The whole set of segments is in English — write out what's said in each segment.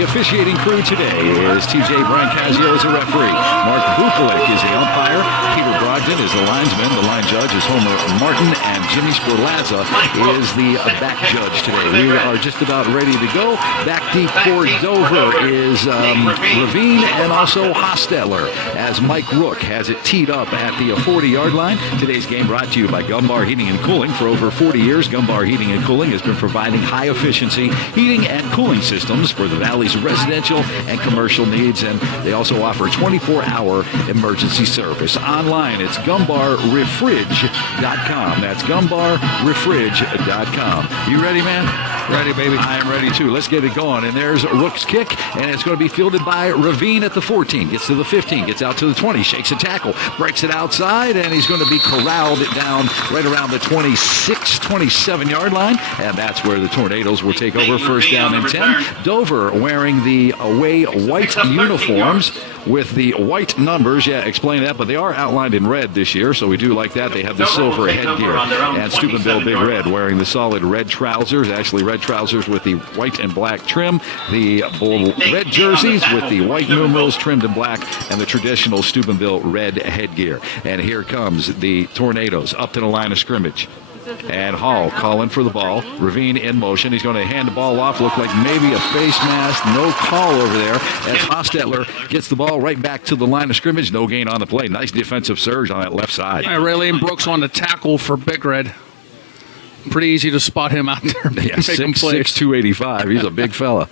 The officiating crew today is TJ Brancazio as a referee. Mark Vukovic is the umpire. Peter Brogdon is the linesman. The line judge is Homer Martin. And Jimmy Sporlazza is the back judge today. We are just about ready to go. Back deep for Dover is Ravine and also Hostetler as Mike Rook has it teed up at the 40-yard line. Today's game brought to you by Gumbar Heating and Cooling. For over 40 years, Gumbar Heating and Cooling has been providing high-efficiency heating and cooling systems for the Valley's residential and commercial needs, and they also offer 24-hour emergency service. Online, it's gumbarrefridge.com. That's gumbarrefridge.com. You ready, man? Ready, baby. I am ready, too. Let's get it going. And there's Rook's kick, and it's going to be fielded by Ravine at the 14. Gets to the 15, gets out to the 20, shakes a tackle, breaks it outside, and he's going to be corralled down right around the 26, 27-yard line, and that's where the Tornadoes will take over first down and 10. Dover wearing the away white uniforms with the white numbers. Yeah, explain that, but they are outlined in red this year, so we do like that. They have the silver headgear. And Steubenville Big Red wearing the solid red trousers, actually red trousers with the white and black trim, the bull red jerseys with the white numerals trimmed in black, and the traditional Steubenville red headgear. And here comes the Tornadoes up to the line of scrimmage. And Hall calling for the ball. Ravine in motion. He's going to hand the ball off. Look like maybe a face mask. No call over there as Hostetler gets the ball right back to the line of scrimmage. No gain on the play. Nice defensive surge on that left side. Raylene Brooks on the tackle for Big Red. Pretty easy to spot him out there. Yeah, 6'6", 285. He's a big fella.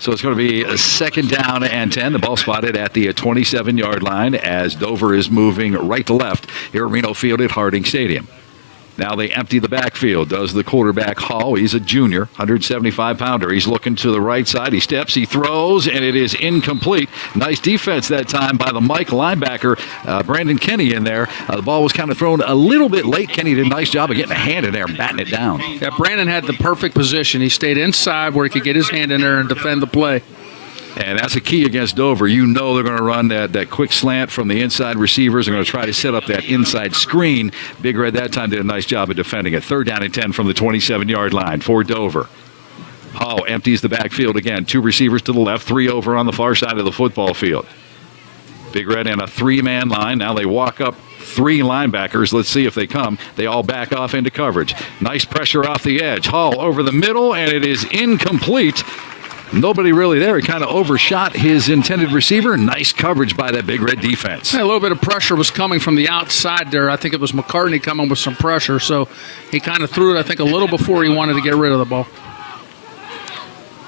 So it's going to be a second down and 10. The ball spotted at the 27-yard line as Dover is moving right to left here at Reno Field at Harding Stadium. Now they empty the backfield. Does the quarterback Hall. He's a junior, 175-pounder. He's looking to the right side. He steps, he throws, and it is incomplete. Nice defense that time by the Mike linebacker, Brandon Kenny in there. The ball was kind of thrown a little bit late. Kenny did a nice job of getting a hand in there and batting it down. Yeah, Brandon had the perfect position. He stayed inside where he could get his hand in there and defend the play. And that's a key against Dover. You know they're going to run that quick slant from the inside receivers. They're going to try to set up that inside screen. Big Red that time did a nice job of defending it. Third down and 10 from the 27-yard line for Dover. Hall empties the backfield again. Two receivers to the left, three over on the far side of the football field. Big Red in a three-man line. Now they walk up three linebackers. Let's see if they come. They all back off into coverage. Nice pressure off the edge. Hall over the middle, and it is incomplete. Nobody really there. He kind of overshot his intended receiver. Nice coverage by that Big Red defense. Yeah, a little bit of pressure was coming from the outside there. I think it was McCartney coming with some pressure, so he kind of threw it, I think, a little before he wanted to get rid of the ball.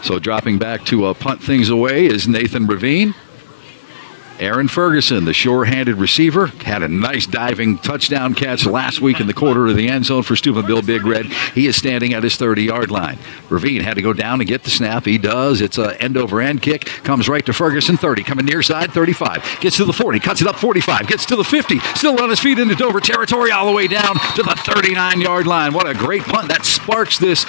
So dropping back to punt things away is Nathan Ravine. Aaron Ferguson, the sure-handed receiver, had a nice diving touchdown catch last week in the quarter of the end zone for Steubenville Big Red. He is standing at his 30-yard line. Ravine had to go down and get the snap. He does. It's an end-over-end kick. Comes right to Ferguson, 30. Coming near side, 35. Gets to the 40. Cuts it up, 45. Gets to the 50. Still on his feet into Dover territory all the way down to the 39-yard line. What a great punt. That sparks this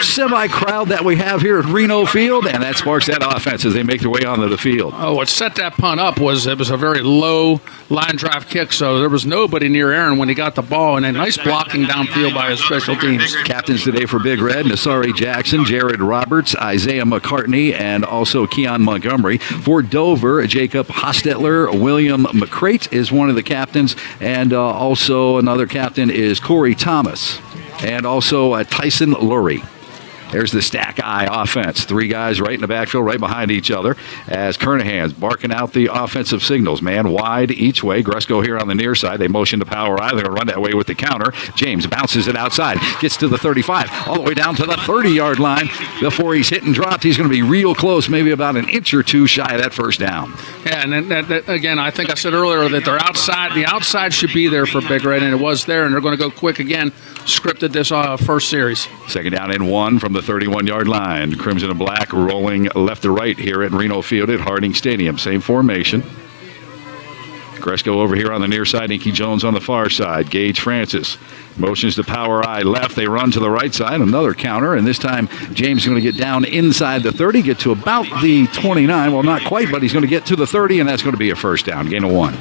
semi-crowd that we have here at Reno Field, and that sparks that offense as they make their way onto the field. Oh, what set that punt up was it was a very low line drive kick, so there was nobody near Aaron when he got the ball, and a nice blocking downfield by his special teams. Captains today for Big Red, Nasari Jackson, Jared Roberts, Isaiah McCartney, and also Keon Montgomery. For Dover, Jacob Hostetler, William McCrate is one of the captains, and also another captain is Corey Thomas, and also Tyson Lurie. There's the stack eye offense. Three guys right in the backfield, right behind each other, as Kernahan's barking out the offensive signals. Man wide each way. Gresco here on the near side. They motion to power eye. They're going to run that way with the counter. James bounces it outside. Gets to the 35. All the way down to the 30-yard line. Before he's hit and dropped, he's going to be real close, maybe about an inch or two shy of that first down. Yeah, and that, again, I think I said earlier that they're outside. The outside should be there for Big Red, and it was there, and they're going to go quick again. Scripted this first series. Second down and 1 from the 31-yard line. Crimson and black rolling left to right here at Reno Field at Harding Stadium. Same formation. Gresco over here on the near side. Inky Jones on the far side. Gage Francis motions to power eye left. They run to the right side. Another counter, and this time James is going to get down inside the 30, get to about the 29. Well, not quite, but he's going to get to the 30, and that's going to be a first down. Gain of 1.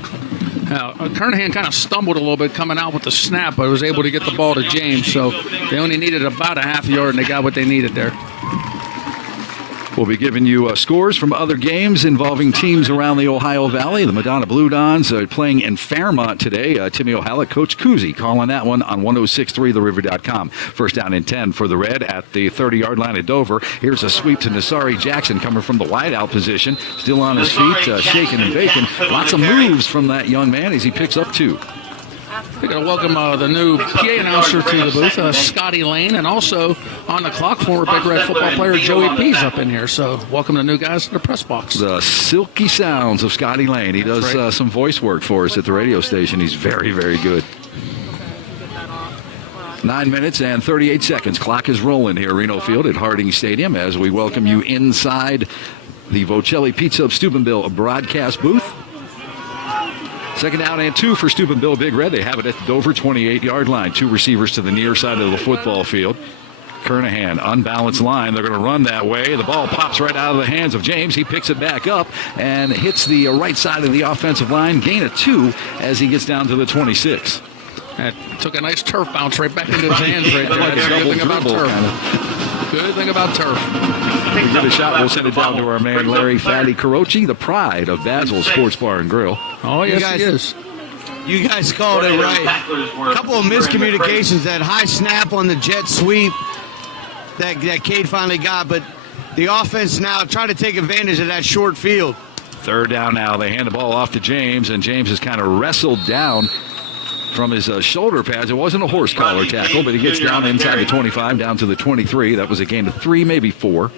Now, Kernahan kind of stumbled a little bit coming out with the snap, but was able to get the ball to James. So they only needed about a half yard, and they got what they needed there. We'll be giving you scores from other games involving teams around the Ohio Valley. The Madonna Blue Dons are playing in Fairmont today. Timmy O'Hallett, Coach Kuzi, calling that one on 106.3theriver.com. First down and 10 for the Red at the 30-yard line at Dover. Here's a sweep to Nasari Jackson coming from the wideout position. Still on his feet, shaking and baking. Lots of moves from that young man as he picks up 2. We're going to welcome the new PA announcer to the booth, Scotty Lane, and also on the clock, former Big Red football player Joey P's up in here. So welcome the new guys to the press box. The silky sounds of Scotty Lane. He does some voice work for us at the radio station. He's very, very good. 9 minutes and 38 seconds. Clock is rolling here, Reno Field at Harding Stadium, as we welcome you inside the Vocelli Pizza of Steubenville broadcast booth. Second down and 2 for Steubenville Big Red. They have it at the Dover 28-yard line. 2 receivers to the near side of the football field. Kernahan, unbalanced line. They're going to run that way. The ball pops right out of the hands of James. He picks it back up and hits the right side of the offensive line. Gain of 2 as he gets down to the 26. That took a nice turf bounce right back into his hands right there. That's a good thing about turf. Good thing about turf. We get a shot. We'll send it down to our man Larry Fatty Carochi, the pride of Basil Sports Bar and Grill. Oh, yes, he is. You guys called it right. A couple of miscommunications. That high snap on the jet sweep that Cade finally got, but the offense now trying to take advantage of that short field. Third down now. They hand the ball off to James, and James is kind of wrestled down from his shoulder pads. It wasn't a horse collar tackle, but he gets down inside the 25, down to the 23. That was a gain of 3, maybe 4.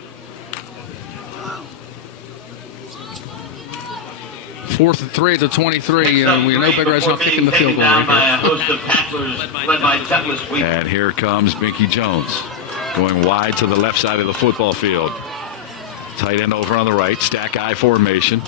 4th and 3 at the 23. We know Big Red's not kicking the field goal right here. And here comes Binky Jones going wide to the left side of the football field. Tight end over on the right, stack I formation.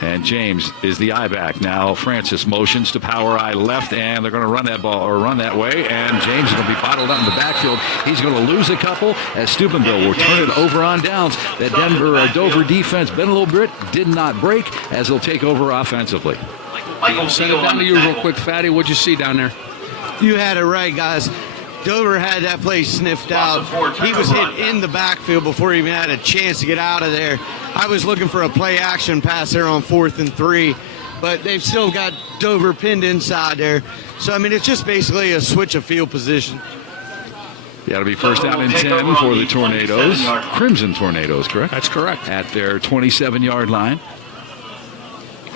And James is the I back. Now Francis motions to power I left, and they're going to run that ball or run that way. And James is going to be bottled up in the backfield. He's going to lose a couple as Steubenville will turn it over on downs. That Denver Dover defense bent a little bit, did not break as they'll take over offensively. Send it down to you real quick, Fatty. What'd you see down there? You had it right, guys. Dover had that play sniffed out. He was hit in the backfield before he even had a chance to get out of there. I was looking for a play action pass there on 4th and 3, but they've still got Dover pinned inside there. So, I mean, it's just basically a switch of field position. Yeah, it'll be first down and 10 for the Tornadoes. Crimson Tornadoes, correct? That's correct. At their 27-yard line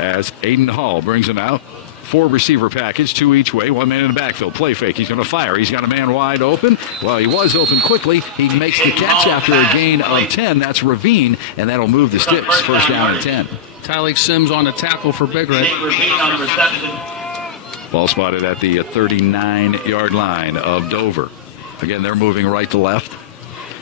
as Aiden Hall brings them out. 4 receiver package, 2 each way, 1 man in the backfield. Play fake. He's going to fire. He's got a man wide open. Well, he was open quickly. He makes the catch after a gain of 10. That's Ravine, and that'll move the sticks. First down and 10. Tyleek Sims on the tackle for Big Red. Ball spotted at the 39-yard line of Dover. Again, they're moving right to left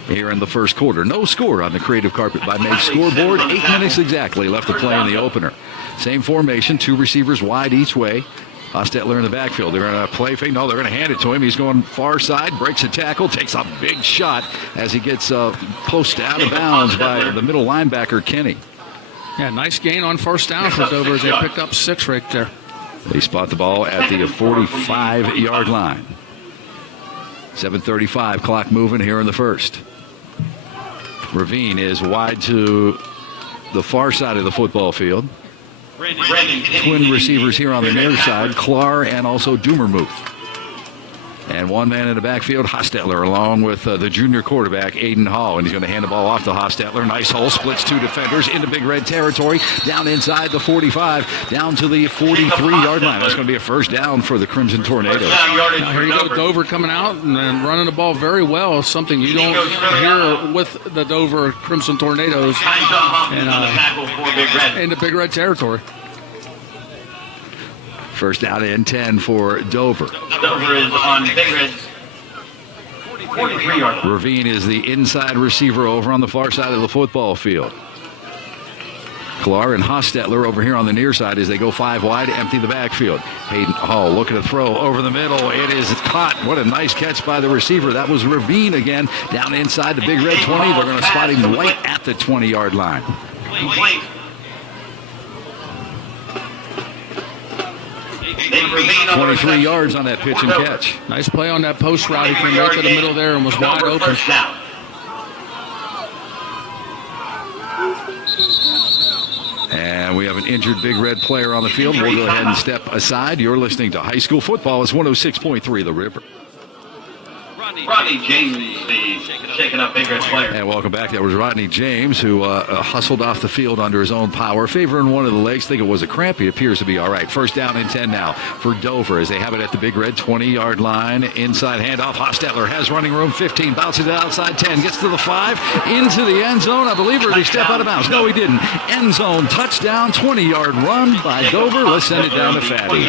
here in the first quarter. No score on the Creative Carpet by Meg scoreboard. 8 minutes exactly left to play in the opener. Same formation, 2 receivers wide each way. Hostetler in the backfield. They're going to play fake. No, they're going to hand it to him. He's going far side, breaks a tackle, takes a big shot as he gets posted out of bounds by the middle linebacker, Kenny. Yeah, nice gain on first down for Dover as they picked up 6 right there. They spot the ball at the 45-yard line. 7:35, clock moving here in the first. Ravine is wide to the far side of the football field. Twin receivers here on the near side, Klar and also Dumermuth. And 1 man in the backfield, Hostetler, along with the junior quarterback, Aiden Hall. And he's going to hand the ball off to Hostetler. Nice hole, splits 2 defenders into Big Red territory, down inside the 45, down to the 43-yard line. That's going to be a first down for the Crimson Tornadoes. Now here you go, Dover coming out and running the ball very well, something you don't hear with the Dover Crimson Tornadoes and into Big Red territory. First down and 10 for Dover. Dover is on Big Red's 43-yard line. Ravine is the inside receiver over on the far side of the football field. Klar and Hostetler over here on the near side as they go 5 wide, empty the backfield. Hayden Hall looking to throw over the middle. It is caught. What a nice catch by the receiver. That was Ravine again, down inside the Big Red 20. They're going to spot him right at the 20-yard line. 23 yards on that pitch and catch. Nice play on that post route. He came right to the middle there and was wide open. And we have an injured Big Red player on the field. We'll go ahead and step aside. You're listening to High School Football. It's 106.3 The River. Rodney James, the shaken up Big Red player. And welcome back. That was Rodney James, who hustled off the field under his own power, favoring one of the legs. Think it was a cramp. He appears to be all right. First down and 10 now for Dover as they have it at the Big Red 20-yard line. Inside handoff. Hostetler has running room. 15, bounces it outside 10, gets to the 5, into the end zone. I believe, or did he step out of bounds? No, he didn't. End zone touchdown, 20-yard run by Dover. Let's send it down to Fatty.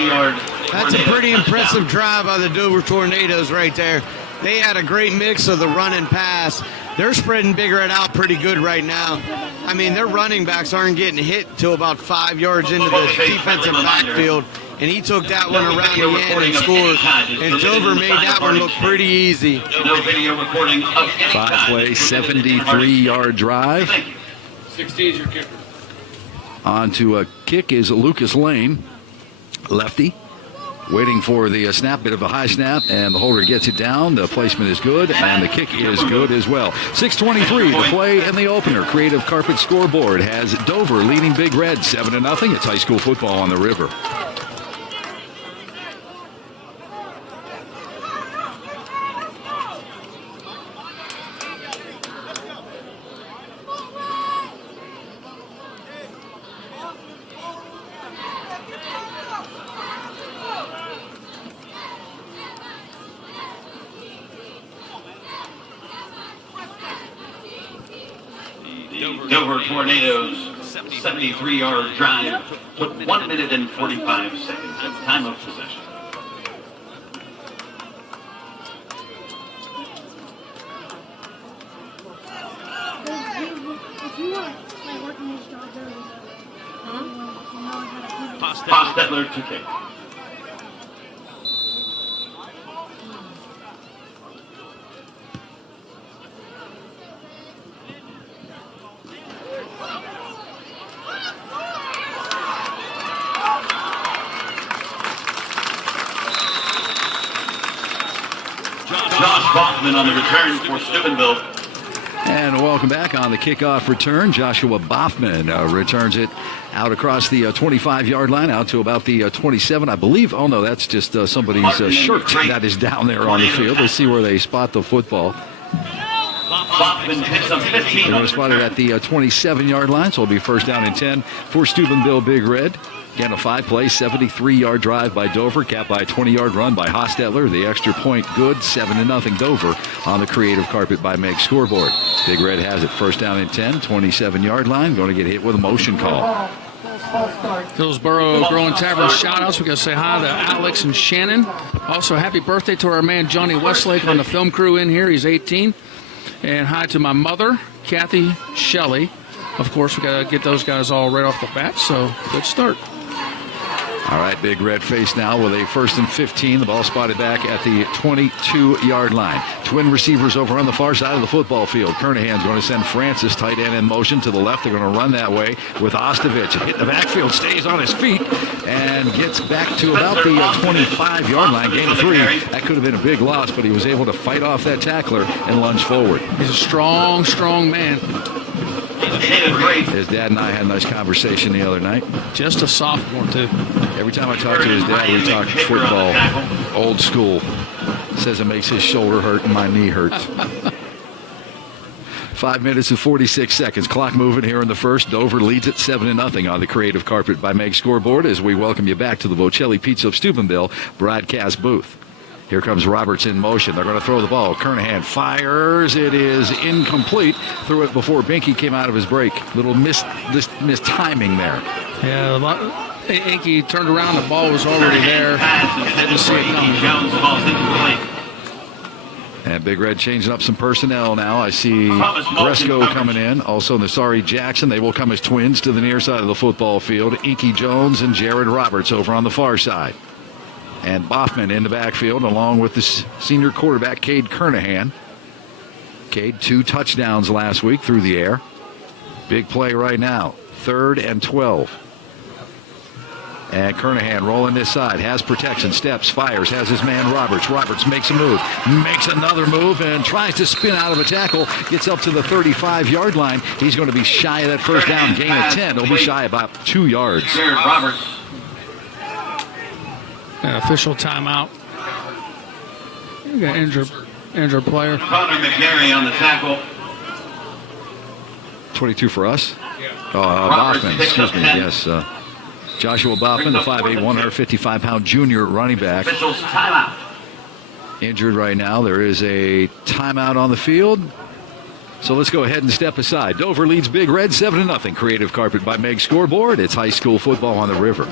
That's a pretty impressive drive by the Dover Tornadoes right there. They had a great mix of the run and pass. They're spreading Big Red out pretty good right now. I mean, their running backs aren't getting hit till about 5 yards into the defensive backfield, and he took that one around the end and scored. And Dover made that one look pretty easy. 5-play, 73-yard drive. 16 is your kicker. On to a kick is Lucas Lane, lefty. Waiting for the snap, bit of a high snap, and the holder gets it down. The placement is good, and the kick is good as well. 6:23 to play in the opener. Creative Carpet scoreboard has Dover leading Big Red 7-0. It's high school football on the River. Dover Tornadoes 73-yard drive took 1 minute and 45 seconds at time of possession. If you want like working this job, Hostetler to kick. On the return for Steubenville. And welcome back on the kickoff return. Joshua Boffman returns it out across the 25-yard line, out to about the 27, I believe. Oh, no, that's just somebody's shirt that is down there on the field. Let's see where they spot the football. Boffman picks up 15. They're going to spot it at the 27-yard line, so it'll be first down and 10 for Steubenville Big Red. Again, a 5-play, 73-yard drive by Dover, capped by a 20-yard run by Hostetler. The extra point good, 7-0 Dover on the Creative Carpet by Meg scoreboard. Big Red has it first down and 10, 27-yard line, going to get hit with a motion call. Hillsboro Growing Tavern shout-outs. We're going to say hi to Alex and Shannon. Also, happy birthday to our man Johnny Westlake on the film crew in here. He's 18. And hi to my mother, Kathy Shelley. Of course, we got to get those guys all right off the bat, so good start. All right, Big Red face now with a first and 15. The ball spotted back at the 22-yard line. Twin receivers over on the far side of the football field. Kernahan's going to send Francis, tight end, in motion to the left. They're going to run that way with Ostovich. Hit the backfield, stays on his feet, and gets back to about the 25-yard line. Gain of 3. That could have been a big loss, but he was able to fight off that tackler and lunge forward. He's a strong, strong man. His dad and I had a nice conversation the other night. Just a sophomore, too. Every time I talk to his dad, we talk football, old school. Says it makes his shoulder hurt and my knee hurts. 5 minutes and 46 seconds. Clock moving here in the first. Dover leads it 7-0 on the Creative Carpet by Meg scoreboard as we welcome you back to the Bocelli Pizza of Steubenville broadcast booth. Here comes Roberts in motion. They're going to throw the ball. Kernahan fires. It is incomplete. Threw it before Binky came out of his break. Little mistiming there. Yeah, Inky turned around. The ball was already there. Didn't see it coming. And Big Red changing up some personnel now. I see Bresco coming in. Also Nasari Jackson. They will come as twins to the near side of the football field. Inky Jones and Jared Roberts over on the far side. And Boffman in the backfield along with the senior quarterback, Cade Kernahan. Cade, 2 touchdowns last week through the air. Big play right now. 3rd and 12. And Kernahan rolling this side, has protection, steps, fires, has his man Roberts. Roberts makes a move, makes another move, and tries to spin out of a tackle. Gets up to the 35-yard line. He's going to be shy of that first down, gain of 10. He'll be shy about 2 yards. Roberts. An official timeout. We got injured player. Connor McNary on the tackle. 22 for us. Boffman, excuse me, yes. Joshua Boffman, the 5'8", 155-pound junior running back. Officials timeout. Injured right now. There is a timeout on the field. So let's go ahead and step aside. Dover leads Big Red 7-0. Creative Carpet by Meg scoreboard. It's high school football on the river.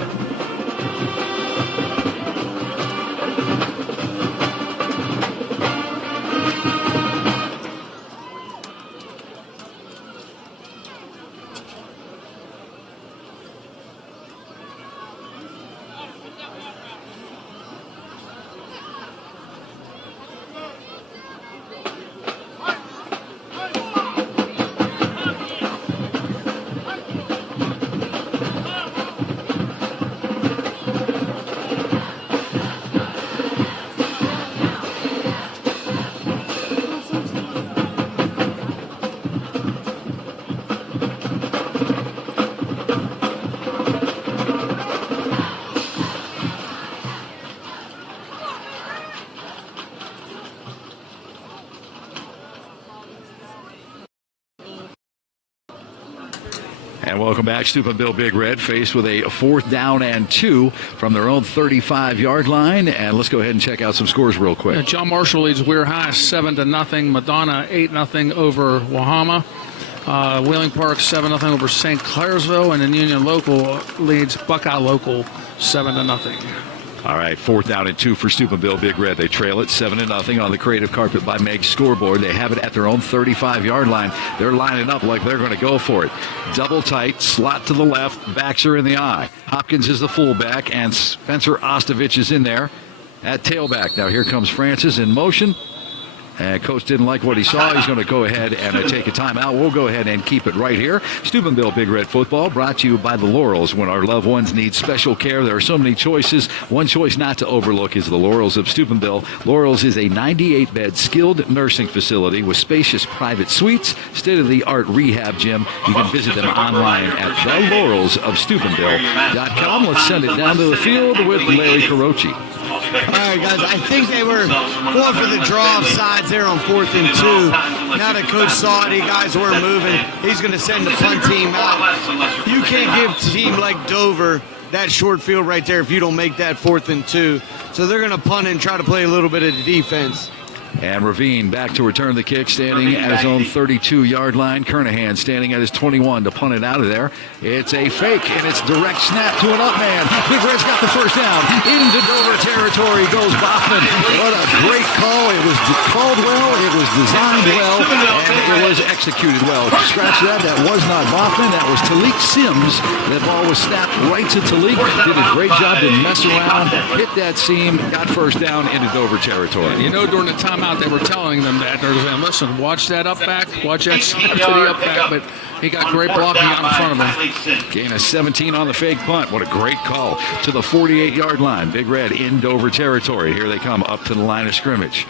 And welcome back. Steubenville Big Red faced with a 4th down and 2 from their own 35-yard line. And let's go ahead and check out some scores real quick. John Marshall leads Weir High 7-0. Madonna 8-0 over Wahama. Wheeling Park 7-0 over St. Clairsville. And then Union Local leads Buckeye Local 7-0. All right, 4th down and 2 for Steubenville Big Red. They trail it 7-0 on the Creative Carpet by Meg scoreboard. They have it at their own 35-yard line. They're lining up like they're going to go for it. Double tight, slot to the left, backs are in the eye. Hopkins is the fullback, and Spencer Ostovich is in there at tailback. Now here comes Francis in motion. And Coach didn't like what he saw. He's going to go ahead and take a timeout. We'll go ahead and keep it right here. Steubenville Big Red Football brought to you by the Laurels. When our loved ones need special care, there are so many choices. One choice not to overlook is the Laurels of Steubenville. Laurels is a 98-bed skilled nursing facility with spacious private suites, state-of-the-art rehab gym. You can visit them online at thelaurelsofsteubenville.com. Let's send it down to the field with Larry Carochi. All right, guys, I think they were going for the draw of sides there on 4th and 2. Now that Coach saw it, guys weren't moving. He's going to send the punt team out. You can't give a team like Dover that short field right there if you don't make that 4th and 2. So they're going to punt and try to play a little bit of the defense. And Ravine back to return the kick, standing at his own 32-yard line. Kernahan standing at his 21 to punt it out of there. It's a fake, and it's direct snap to an up man. Big Red's got the first down. Into Dover territory goes Boffman. What a great call. It was called well, it was designed well, and it was executed well. Scratch that. That was not Boffman. That was Talik Sims. That ball was snapped right to Talik. Did a great job to mess around, hit that seam, got first down into Dover territory. You know, during the timeout, they were telling them that. They're saying, listen, watch that up back, watch that snap to the up back, but he got great blocking out in front of him. Gain of 17 on the fake punt. What a great call to the 48-yard line. Big Red in Dover territory. Here they come up to the line of scrimmage.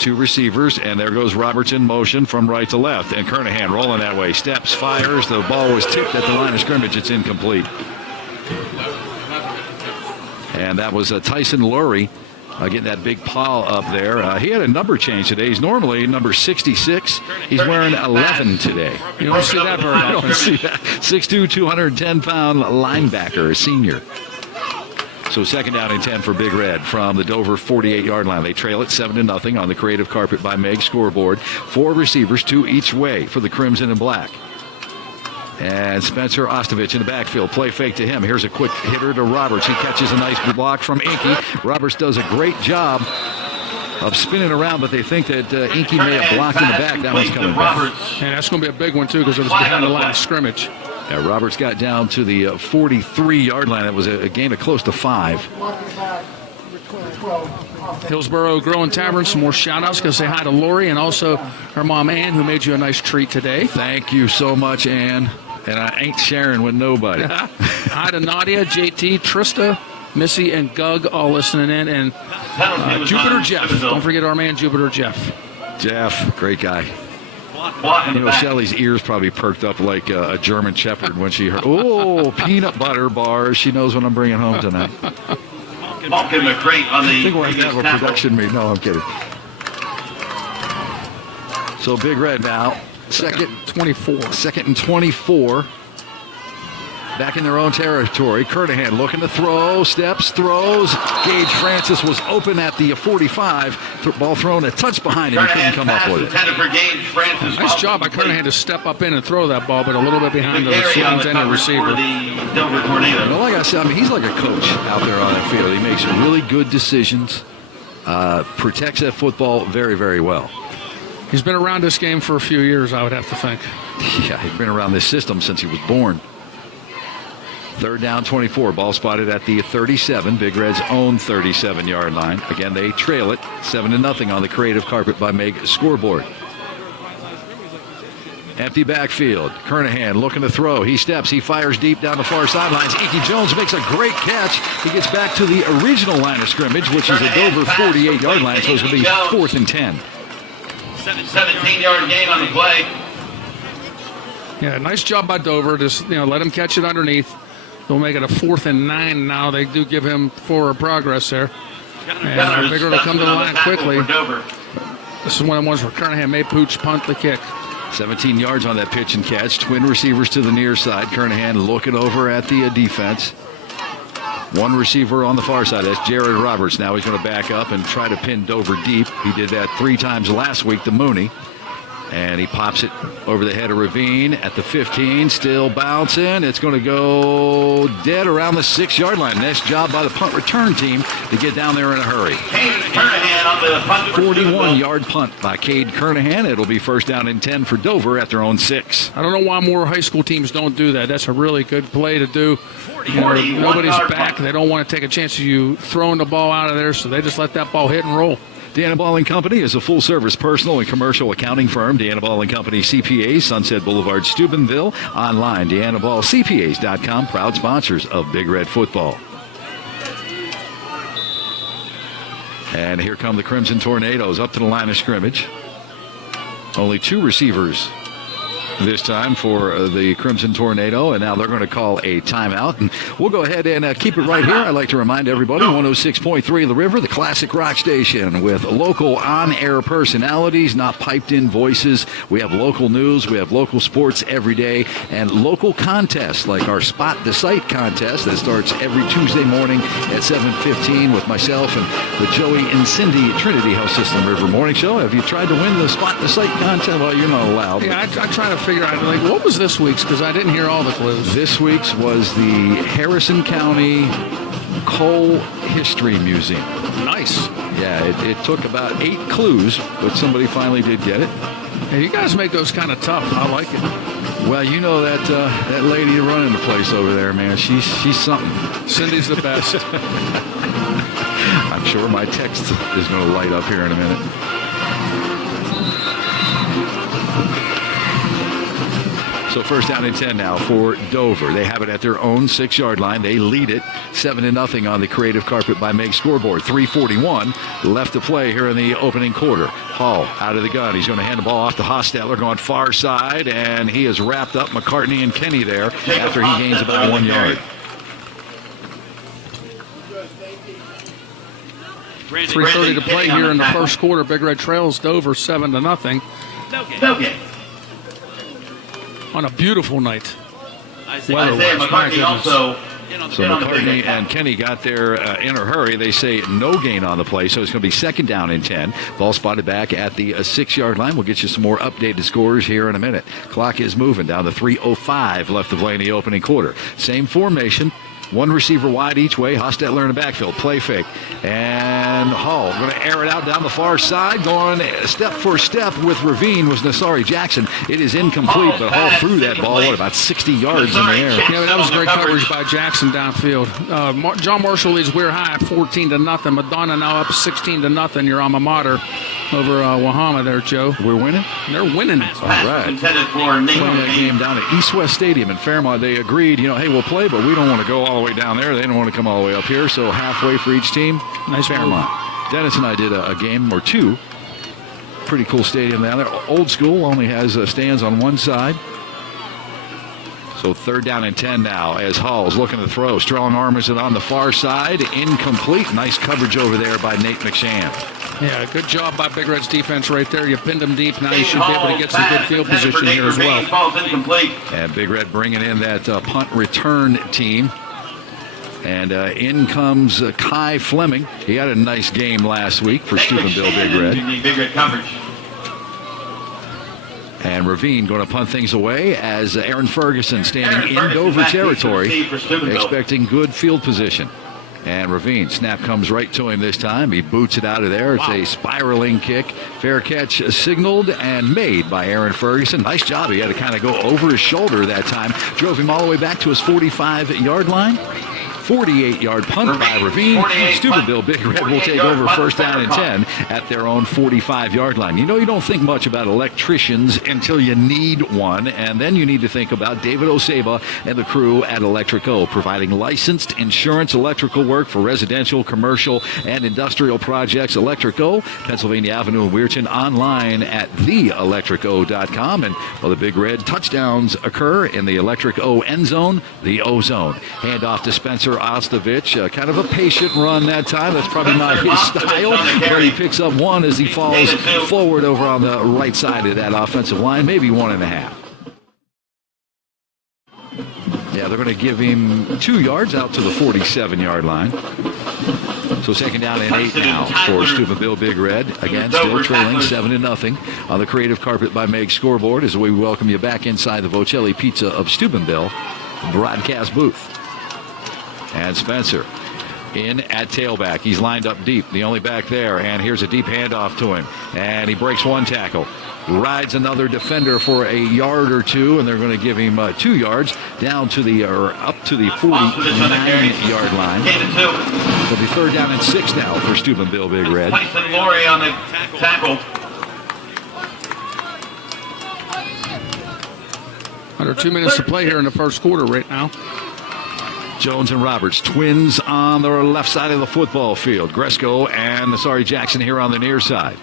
2 receivers, and there goes Roberts in motion from right to left. And Kernahan rolling that way. Steps, fires. The ball was tipped at the line of scrimmage. It's incomplete. And that was Tyson Lurie. Getting that big pile up there. He had a number change today. He's normally number 66. He's wearing 11 today. You don't see that very often. You don't see that. 6'2", 210-pound linebacker, a senior. So 2nd down and 10 for Big Red from the Dover 48-yard line. They trail it 7-0 on the Creative Carpet by Meg scoreboard. 4 receivers, 2 each way for the Crimson and Black. And Spencer Ostovich in the backfield. Play fake to him. Here's a quick hitter to Roberts. He catches a nice block from Inky. Roberts does a great job of spinning around, but they think that Inky may have blocked in the back. That one's coming back. And that's going to be a big one, too, because it was behind the line of scrimmage. Yeah, Roberts got down to the 43-yard line. It was a gain of close to 5. Hillsboro Grill and Tavern, some more shout-outs. Going to say hi to Lori and also her mom, Ann, who made you a nice treat today. Thank you so much, Ann. And I ain't sharing with nobody. Hi to Nadia, JT, Trista, Missy, and Gug all listening in. And Jupiter Jeff. Don't forget our man Jupiter Jeff. Jeff, great guy. Blocking You the know, back. Shelly's ears probably perked up like a German shepherd when she heard, oh, peanut butter bars. She knows what I'm bringing home tonight. Malkin McCrate on the I think we'll have to have a tackle. production meeting. No, I'm kidding. So Big Red now. Second 24. Second and 24. Back in their own territory. Kernahan looking to throw. Steps, throws. Gage Francis was open at the 45. Ball thrown a touch behind him. He couldn't come up with it. Intended for Gage Francis. Nice job by Kernahan to step up in and throw that ball, but a little bit behind the intended receiver. For the Dover Tornadoes. You know, like I said, I mean, he's like a coach out there on that field. He makes really good decisions. Protects that football very, very well. He's been around this game for a few years, I would have to think. Yeah, he's been around this system since he was born. Third down, 24. Ball spotted at the 37. Big Red's own 37-yard line. Again, they trail it 7-0 on the Creative Carpet by Meg scoreboard. Empty backfield. Kernahan looking to throw. He steps. He fires deep down the far sidelines. Iki Jones makes a great catch. He gets back to the original line of scrimmage, which is a Dover 48-yard line, so it's going to be 4th and 10. 17-yard gain on the play. Yeah, nice job by Dover. Just, let him catch it underneath. They'll make it a 4th and 9 now. They do give him forward progress there. And Big Red will come to the line quickly. This is one of the ones where Kernahan may pooch punt the kick. 17 yards on that pitch and catch. Twin receivers to the near side. Kernahan looking over at the defense. One receiver on the far side. That's Jared Roberts. Now he's going to back up and try to pin Dover deep. He did that 3 times last week to Mooney. And he pops it over the head of Ravine at the 15. Still bouncing. It's going to go dead around the 6-yard line. Nice job by the punt return team to get down there in a hurry. Cade Kernahan on the punt. 41-yard punt by Cade Kernahan. It'll be 1st down and 10 for Dover at their own 6. I don't know why more high school teams don't do that. That's a really good play to do. Nobody's back. They don't want to take a chance of you throwing the ball out of there, so they just let that ball hit and roll. Deanna Ball & Company is a full-service personal and commercial accounting firm. Deanna Ball & Company CPAs, Sunset Boulevard, Steubenville. Online, DeannaBallCPAs.com. Proud sponsors of Big Red football. And here come the Crimson Tornadoes up to the line of scrimmage. Only 2 receivers this time for the Crimson Tornado, and now they're going to call a timeout. And we'll go ahead and keep it right here. I'd like to remind everybody, 106.3 The River, the classic rock station with local on-air personalities, not piped-in voices. We have local news, we have local sports every day, and local contests like our Spot the Site contest that starts every Tuesday morning at 7:15 with myself and the Joey and Cindy Trinity Health System River Morning Show. Have you tried to win the Spot the Site contest? Well, you're not allowed. Yeah, I try to figure out, what was this week's? Because I didn't hear all the clues. This week's was the Harrison County Coal History Museum. Nice. Yeah, it took about 8 clues, but somebody finally did get it. Yeah, you guys make those kind of tough. I like it. Well, you know that lady running the place over there, man. She's something. Cindy's the best. I'm sure my text is going to light up here in a minute. So 1st down and 10 now for Dover. They have it at their own 6-yard line. They lead it 7-0 on the Creative Carpet by Meg scoreboard. 3:41 left to play here in the opening quarter. Hall out of the gun. He's going to hand the ball off to Hostetler going far side, and he has wrapped up McCartney and Kenny there after he gains about 1 yard. 3:30 to play here in the first quarter. Big Red trails Dover 7-0 Okay. on a beautiful night. Isaiah McCartney also. So McCartney and Kenny got there in a hurry. They say no gain on the play, so it's going to be 2nd down and 10. Ball spotted back at the 6-yard line. We'll get you some more updated scores here in a minute. Clock is moving down to 3:05 left to play in the opening quarter. Same formation. One receiver wide each way. Hostetler in the backfield. Play fake. And Hall going to air it out down the far side. Going step for step with Ravine was Nasari Jackson. It is incomplete, but Hall threw that ball, about 60 yards in the air. Yeah, that was great coverage by Jackson downfield. John Marshall leads Weir High 14-0. Madonna now up 16-0. Your alma mater over Wahama there, Joe. We're winning? They're winning. All right. Playing that game down at East West Stadium in Fairmont. They agreed, hey, we'll play, but we don't want to go all the way down there. They don't want to come all the way up here, so halfway for each team. Nice Fairmont. move. Dennis and I did a game or two. Pretty cool stadium down there. Old school, only has stands on one side. So 3rd down and 10 now as Hall's looking to throw. Strong arms it on the far side. Incomplete. Nice coverage over there by Nate McShann. Yeah, good job by Big Red's defense right there. You pinned them deep. Now you should be able to get some good field position here as well. And Big Red bringing in that punt return team. And in comes Kai Fleming. He had a nice game last week for Steubenville Big Red. Big Red coverage. And Ravine going to punt things away as Aaron Ferguson standing in Dover territory, expecting good field position. And Ravine, snap comes right to him this time. He boots it out of there. It's a spiraling kick. Fair catch signaled and made by Aaron Ferguson. Nice job. He had to kind of go over his shoulder that time. Drove him all the way back to his 45-yard line. 48-yard punt by Ravine. Steubenville Big Red will take over 1st down and 10 at their own 45-yard line. You don't think much about electricians until you need one, and then you need to think about David Oseba and the crew at Electrico, providing licensed insurance electrical work for residential, commercial, and industrial projects. Electrico, Pennsylvania Avenue in Weirton, online at theelectrico.com. And the Big Red touchdowns occur in the Electrico end zone, the O zone. Handoff to Spencer Ostovich, kind of a patient run that time. That's probably not his style, but he picks up one as he falls forward over on the right side of that offensive line, maybe 1.5. Yeah, they're going to give him 2 yards out to the 47-yard line. So 2nd down and 8 now for Steubenville Big Red. Again, still trailing 7-0 on the creative carpet by Meg's scoreboard as we welcome you back inside the Vocelli Pizza of Steubenville broadcast booth. And Spencer in at tailback. He's lined up deep, the only back there. And here's a deep handoff to him. And he breaks one tackle. Rides another defender for a yard or two, and they're going to give him 2 yards down to the up to the 49-yard line. It'll be 3rd down and 6 now for Steubenville Big Red. Tyson Laurie on the tackle. Under 2 minutes to play here in the first quarter right now. Jones and Roberts, twins on the left side of the football field. Gresco and Nasari Jackson here on the near side.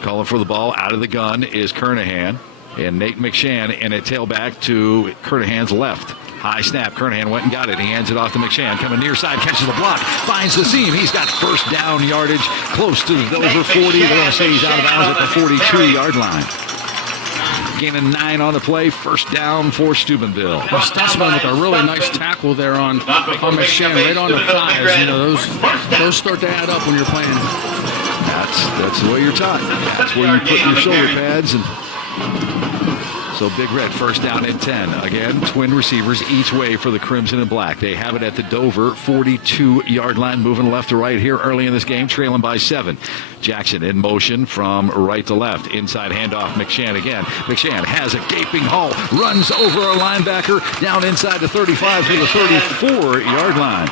Calling for the ball out of the gun is Kernahan. And Nate McShann in a tailback to Kernahan's left. High snap. Kernahan went and got it. He hands it off to McShann. Coming near side, catches the block, finds the seam. He's got 1st down yardage close to the Dover 40. They're going to say he's out of bounds at the 42-yard line. Gain of 9 on the play. 1st down for Steubenville. Well, Stutzman with a really nice tackle there on McShann, right on the thighs. Those start to add up when you're playing. That's the way you're taught. That's where you put your shoulder pads. And so Big Red 1st down and 10. Again, twin receivers each way for the Crimson and Black. They have it at the Dover 42-yard line, moving left to right here early in this game, trailing by 7. Jackson in motion from right to left. Inside handoff, McShann again. McShann has a gaping hole, runs over a linebacker, down inside the 35 to the 34-yard line.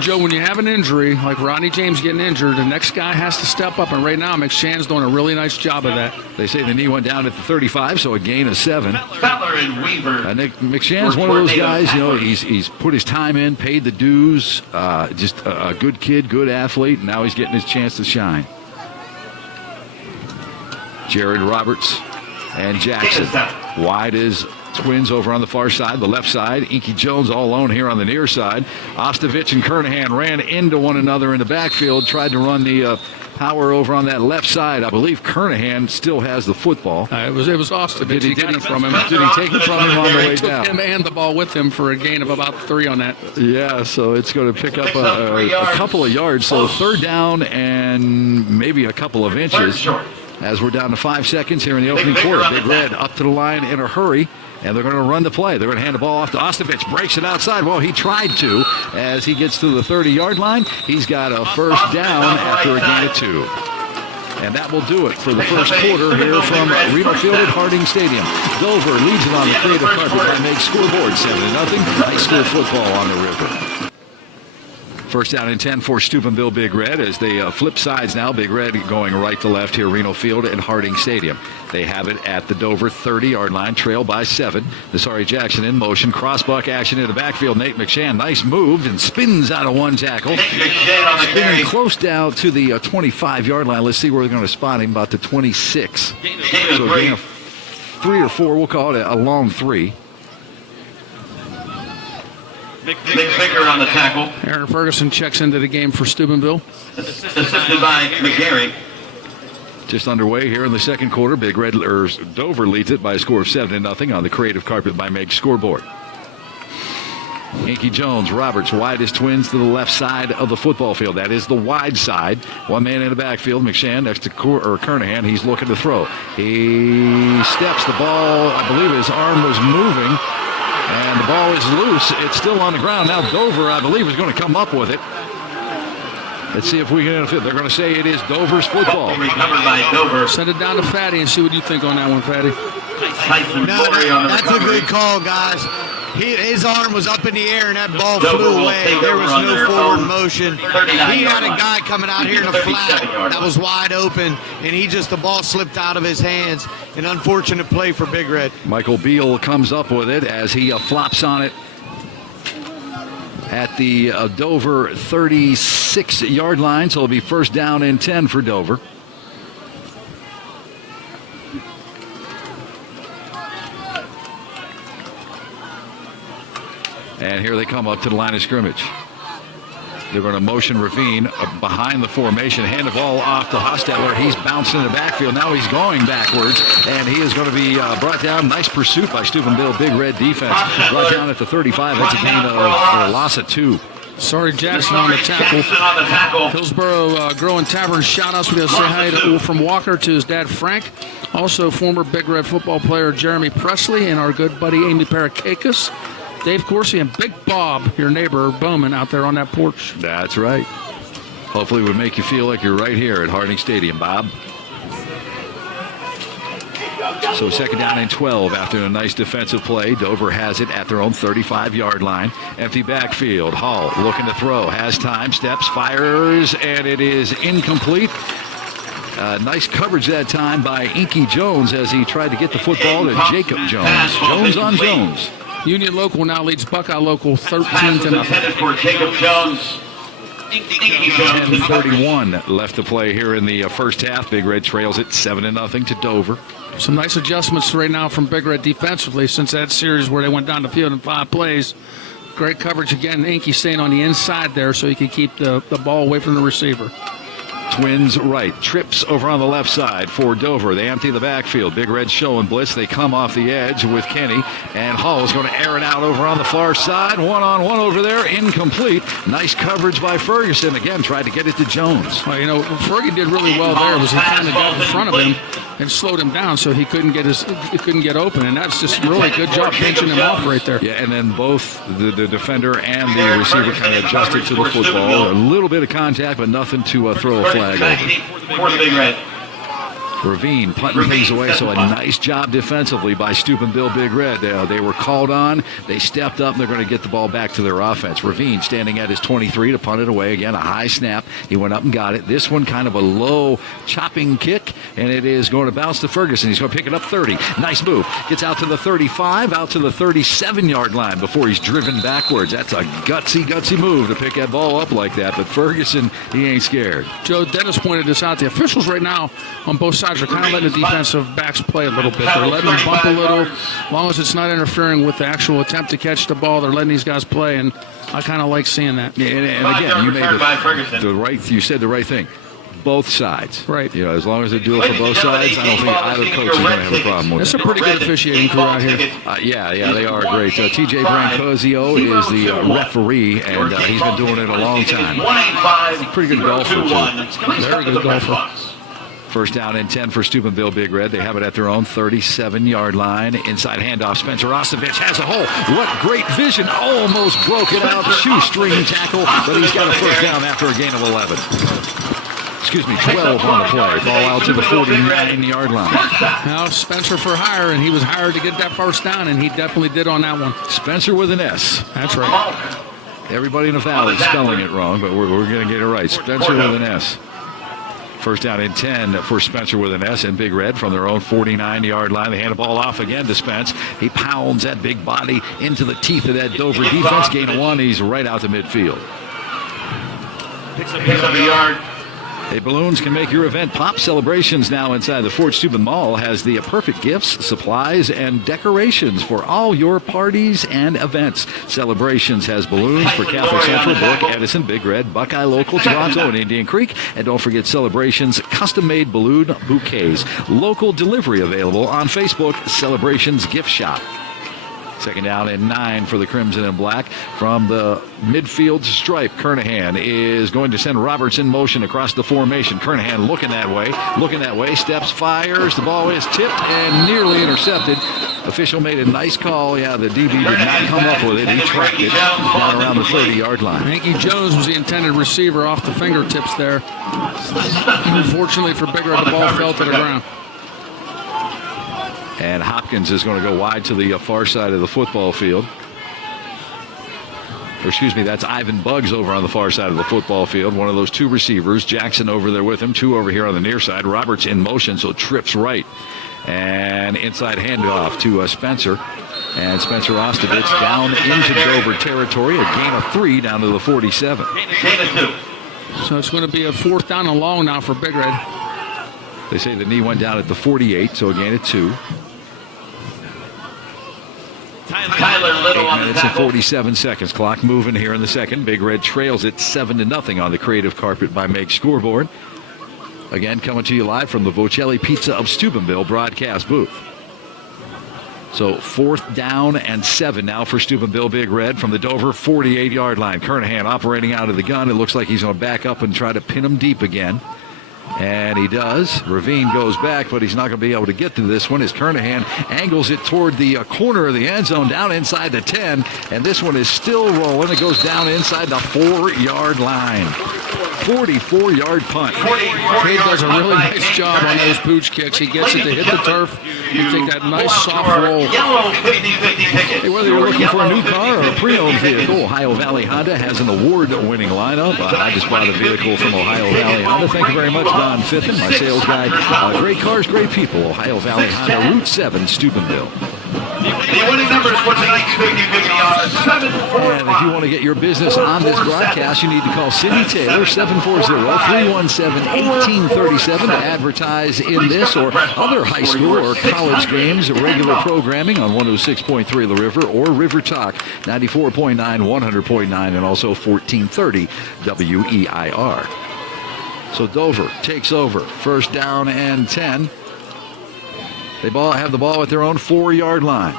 Joe, when you have an injury, like Rodney James getting injured, the next guy has to step up, and right now McShann's doing a really nice job of that. They say the knee went down at the 35, so a gain of 7. Feller and Weaver. McShann's one of those guys, he's put his time in, paid the dues, just a good kid, good athlete, and now he's getting his chance to shine. Jared Roberts and Jackson. Wide is twins over on the far side, the left side. Inky Jones all alone here on the near side. Ostovich and Kernahan ran into one another in the backfield, tried to run the power over on that left side. I believe Kernahan still has the football. It was Ostovich. Did he take it from him on the way down? Took him and the ball with him for a gain of about 3 on that. Yeah, so it's going to pick up a couple of yards. So 3rd down and maybe a couple of inches. As we're down to 5 seconds here in the opening quarter. Big Red up to the line in a hurry. And they're going to run the play. They're going to hand the ball off to Ostovich. Breaks it outside. Well, he tried to. As he gets to the 30-yard line, he's got a first down after a gain of 2. And that will do it for the first quarter here from Reno Field at Harding Stadium. Dover leads it on the creative carpet by make scoreboard 7-0. High school football on the river. First down and 10 for Steubenville Big Red as they flip sides now. Big Red going right to left here, Reno Field and Harding Stadium. They have it at the Dover 30-yard line, trail by 7. Desari Jackson in motion, crossbuck action in the backfield. Nate McShann, nice move, and spins out of one tackle. Spinning close down to the 25-yard line. Let's see where they're going to spot him, about the 26. So a gain of 3 or 4, we'll call it a long 3. Big finger on the tackle. Aaron Ferguson checks into the game for Steubenville. Assisted by McGarry. Just underway here in the second quarter. Big Red, or Dover leads it by a score of 7-0 on the creative carpet by Meg scoreboard. Inky Jones, Roberts, widest twins to the left side of the football field. That is the wide side. One man in the backfield. McShann next to Kernahan. He's looking to throw. He steps the ball. I believe his arm was moving. And the ball is loose. It's still on the ground. Now Dover, I believe, is going to come up with it. Let's see if we can interfere. They're going to say it is Dover's football. Recovered by Dover. Send it down to Fatty and see what you think on that one, Fatty. No, that's a good call, guys. His arm was up in the air and that ball flew away. There was no forward motion. He had a guy coming out here in a flat that was wide open, and the ball slipped out of his hands. An unfortunate play for Big Red. Michael Beal comes up with it as he flops on it at the Dover 36-yard line. So it'll be first down and 10 for Dover. And here they come up to the line of scrimmage. They're going to motion Ravine behind the formation, hand the ball off to Hostetler. He's bouncing in the backfield. Now he's going backwards, and he is going to be brought down. Nice pursuit by Steubenville Big Red defense. Brought down at the 35. That's a gain of a loss of 2. Sorry, Jackson on the tackle. Hillsboro Growing Tavern shout-outs. We're going to say hi from Walker to his dad, Frank. Also, former Big Red football player Jeremy Presley and our good buddy Amy Parakakis. Dave Corsi and Big Bob, your neighbor, Bowman, out there on that porch. That's right. Hopefully it would make you feel like you're right here at Harding Stadium, Bob. So second down and 12 after a nice defensive play. Dover has it at their own 35-yard line. Empty backfield. Hall looking to throw. Has time. Steps. Fires. And it is incomplete. Nice coverage that time by Inky Jones as he tried to get the football to Jacob Jones. Jones on Jones. Union Local now leads Buckeye Local 13-0. For Jacob Jones. 10:31 left to play here in the first half. Big Red trails it 7-0 to Dover. Some nice adjustments right now from Big Red defensively since that series where they went down the field in 5 plays. Great coverage again. Inky staying on the inside there so he could keep the ball away from the receiver. Twins right. Trips over on the left side for Dover. They empty the backfield. Big Red showing blitz. They come off the edge with Kenny. And Hall is going to air it out over on the far side. One-on-one over there. Incomplete. Nice coverage by Ferguson. Again, tried to get it to Jones. Well, Fergie did really well there. Was he kind of got in front of him and slowed him down so he couldn't get open. And that's just really good job pinching him off right there. Yeah, and then both the defender and the receiver kind of adjusted to the football. A little bit of contact, but nothing to throw a flag over. For the Big Red. Ravine punting things away, so a nice job defensively by Steubenville Big Red. They were called on, they stepped up, and they're going to get the ball back to their offense. Ravine standing at his 23 to punt it away. Again, a high snap. He went up and got it. This one kind of a low chopping kick, and it is going to bounce to Ferguson. He's going to pick it up 30. Nice move. Gets out to the 35, out to the 37-yard line before he's driven backwards. That's a gutsy move to pick that ball up like that, but Ferguson, he ain't scared. Joe Dennis pointed this out. The officials right now on both sides are kind of letting the defensive backs play a little bit. They're letting them bump a little. As long as it's not interfering with the actual attempt to catch the ball, they're letting these guys play, and I kind of like seeing that. Yeah, and again, you made the right. You said the right thing. Both sides. Right. As long as they do it for both sides, I don't think either coach is going to have a problem with it. That's a pretty good officiating crew out here. Yeah, they are great. TJ Brancosio is the referee, and he's been doing it a long time. Pretty good golfer, too. Very good golfer. First down and 10 for Steubenville Big Red. They have it at their own 37-yard line. Inside handoff. Spencer Ostovich has a hole. What great vision. Almost broke it out. Shoestring tackle, but he's got a first down after a gain of 11. Excuse me, 12 on the play. Ball out to the 49-yard line. Now Spencer for hire, and he was hired to get that first down, and he definitely did on that one. Spencer with an S. That's right. Everybody in the valley is spelling it wrong, but we're going to get it right. Spencer with an S. First down and 10 for Spencer with an S and Big Red from their own 49-yard line. They hand the ball off again to Spence. He pounds that big body into the teeth of that Dover defense. Gain of 1. He's right out to midfield. Picks up a yard. Hey, balloons can make your event pop. Celebrations now inside the Fort Steuben Mall has the perfect gifts, supplies, and decorations for all your parties and events. Celebrations has balloons for Catholic Central, Brook, Edison, Big Red, Buckeye Local, Toronto, and Indian Creek. And don't forget Celebrations custom-made balloon bouquets. Local delivery available on Facebook, Celebrations Gift Shop. Second down and 9 for the Crimson and Black. From the midfield stripe, Kernahan is going to send Roberts in motion across the formation. Kernahan looking that way, steps, fires. The ball is tipped and nearly intercepted. Official made a nice call. Yeah, the DB did not come up with it. He tracked it down around the 30-yard line. Hanky Jones was the intended receiver off the fingertips there. Unfortunately for Big Red, the ball fell to the ground. And Hopkins is going to go wide to the far side of the football field. Or excuse me, that's Ivan Buggs over on the far side of the football field. One of those two receivers. Jackson over there with him. Two over here on the near side. Roberts in motion, so trips right. And inside handoff to Spencer. And Spencer Ostovich down into Dover territory. A gain of 3 down to the 47. So it's going to be a 4th down and long now for Big Red. They say the knee went down at the 48, so a gain of 2. Tyler Little 8 minutes and 47 seconds. Clock moving here in the second. Big Red trails it 7-0 on the Creative Carpet by Meg scoreboard. Again, coming to you live from the Vocelli Pizza of Steubenville broadcast booth. So 4th down and 7 now for Steubenville Big Red from the Dover 48-yard line. Kernahan operating out of the gun. It looks like he's going to back up and try to pin him deep again. And he does. Ravine goes back, but he's not going to be able to get to this one as Kernahan angles it toward the corner of the end zone down inside the 10. And this one is still rolling. It goes down inside the 4-yard line. 44-yard punt. Cade does a really nice job on those pooch kicks. He gets it to hit the turf. You take that nice soft roll. Hey, whether you're looking for a new car or a pre-owned vehicle, Ohio Valley Honda has an award-winning lineup. I just bought a vehicle from Ohio Valley Honda. Thank you very much, Don Fiffin, my sales guy. Great cars, great people. Ohio Valley Honda, Route 7, Steubenville. The winning numbers for tonight's 50-50 are 7-4. And if you want to get your business on this broadcast, you need to call Cindy Taylor, 740-317-1837 to advertise in this or other high school or college games, regular programming on 106.3 The River or River Talk, 94.9, 100.9, and also 1430 WEIR. So Dover takes over. First down and 10. They have the ball at their own 4-yard line.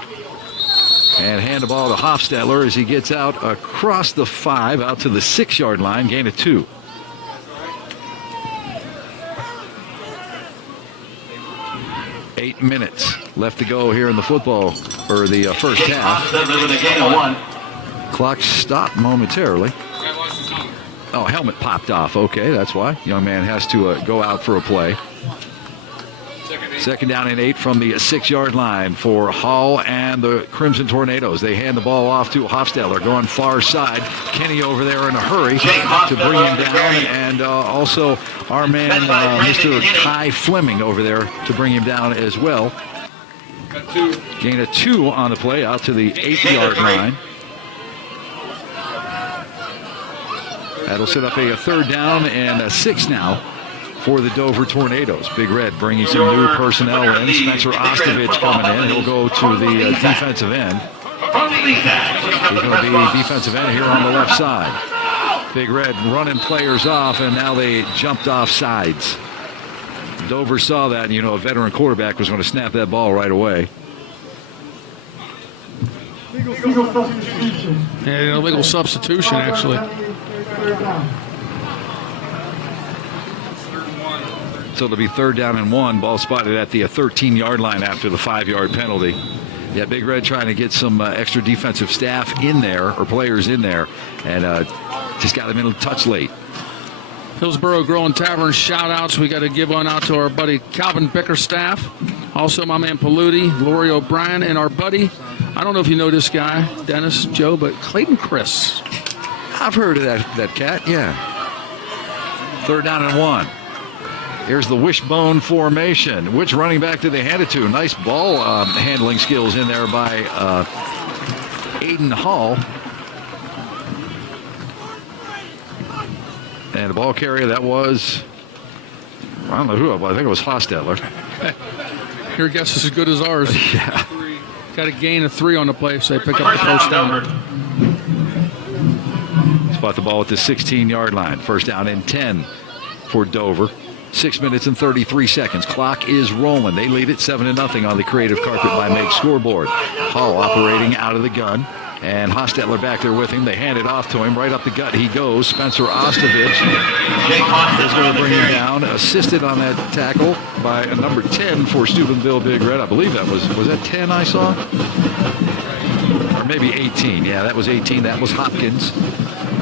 And hand the ball to Hofstetler as he gets out across the 5, out to the 6-yard line, gain of 2. Eight minutes left to go here in the football, or the first half. Clock stopped momentarily. Oh, helmet popped off. Okay, that's why. Young man has to go out for a play. Second down and 8 from the 6-yard line for Hall and the Crimson Tornadoes. They hand the ball off to Hofstetler, going far side. Kenny over there in a hurry to bring him down, and also our man, Mr. Kai Fleming over there to bring him down as well. Gain of 2 on the play out to the 8-yard line. That'll set up a 3rd down and a 6 now for the Dover Tornadoes. Big Red bringing some new personnel in. Spencer Ostovich coming in. He'll go to the defensive end. He's going to be defensive end here on the left side. Big Red running players off, and now they jumped off sides. Dover saw that, and a veteran quarterback was going to snap that ball right away. Yeah, illegal substitution, actually. So it'll be 3rd down and 1. Ball spotted at the 13-yard line after the 5-yard penalty. Yeah, Big Red trying to get some extra defensive staff in there, or players in there, and just got them in a touch late. Hillsboro Growing Tavern shout-outs. We got to give one out to our buddy Calvin Bickerstaff. Also my man Paludi, Lori O'Brien, and our buddy, I don't know if you know this guy, Dennis, Joe, but Clayton Chris. I've heard of that cat, yeah. 3rd down and 1. Here's the wishbone formation. Which running back did they hand it to? Nice ball handling skills in there by Aiden Hall. And the ball carrier, that was, I don't know who it was. I think it was Hostetler. Your guess is as good as ours. Yeah. Got a gain of 3 on the play, so they pick up the first down. Spot the ball at the 16-yard line. 1st down and 10 for Dover. 6 minutes and 33 seconds. Clock is rolling. They lead it 7-0 on the Creative Carpet by Meg scoreboard. Hall operating out of the gun. And Hostetler back there with him. They hand it off to him. Right up the gut he goes. Spencer Ostovich is going to bring him down. Assisted on that tackle by number 10 for Steubenville Big Red. I believe that was that 10 I saw? Or maybe 18. Yeah, that was 18. That was Hopkins.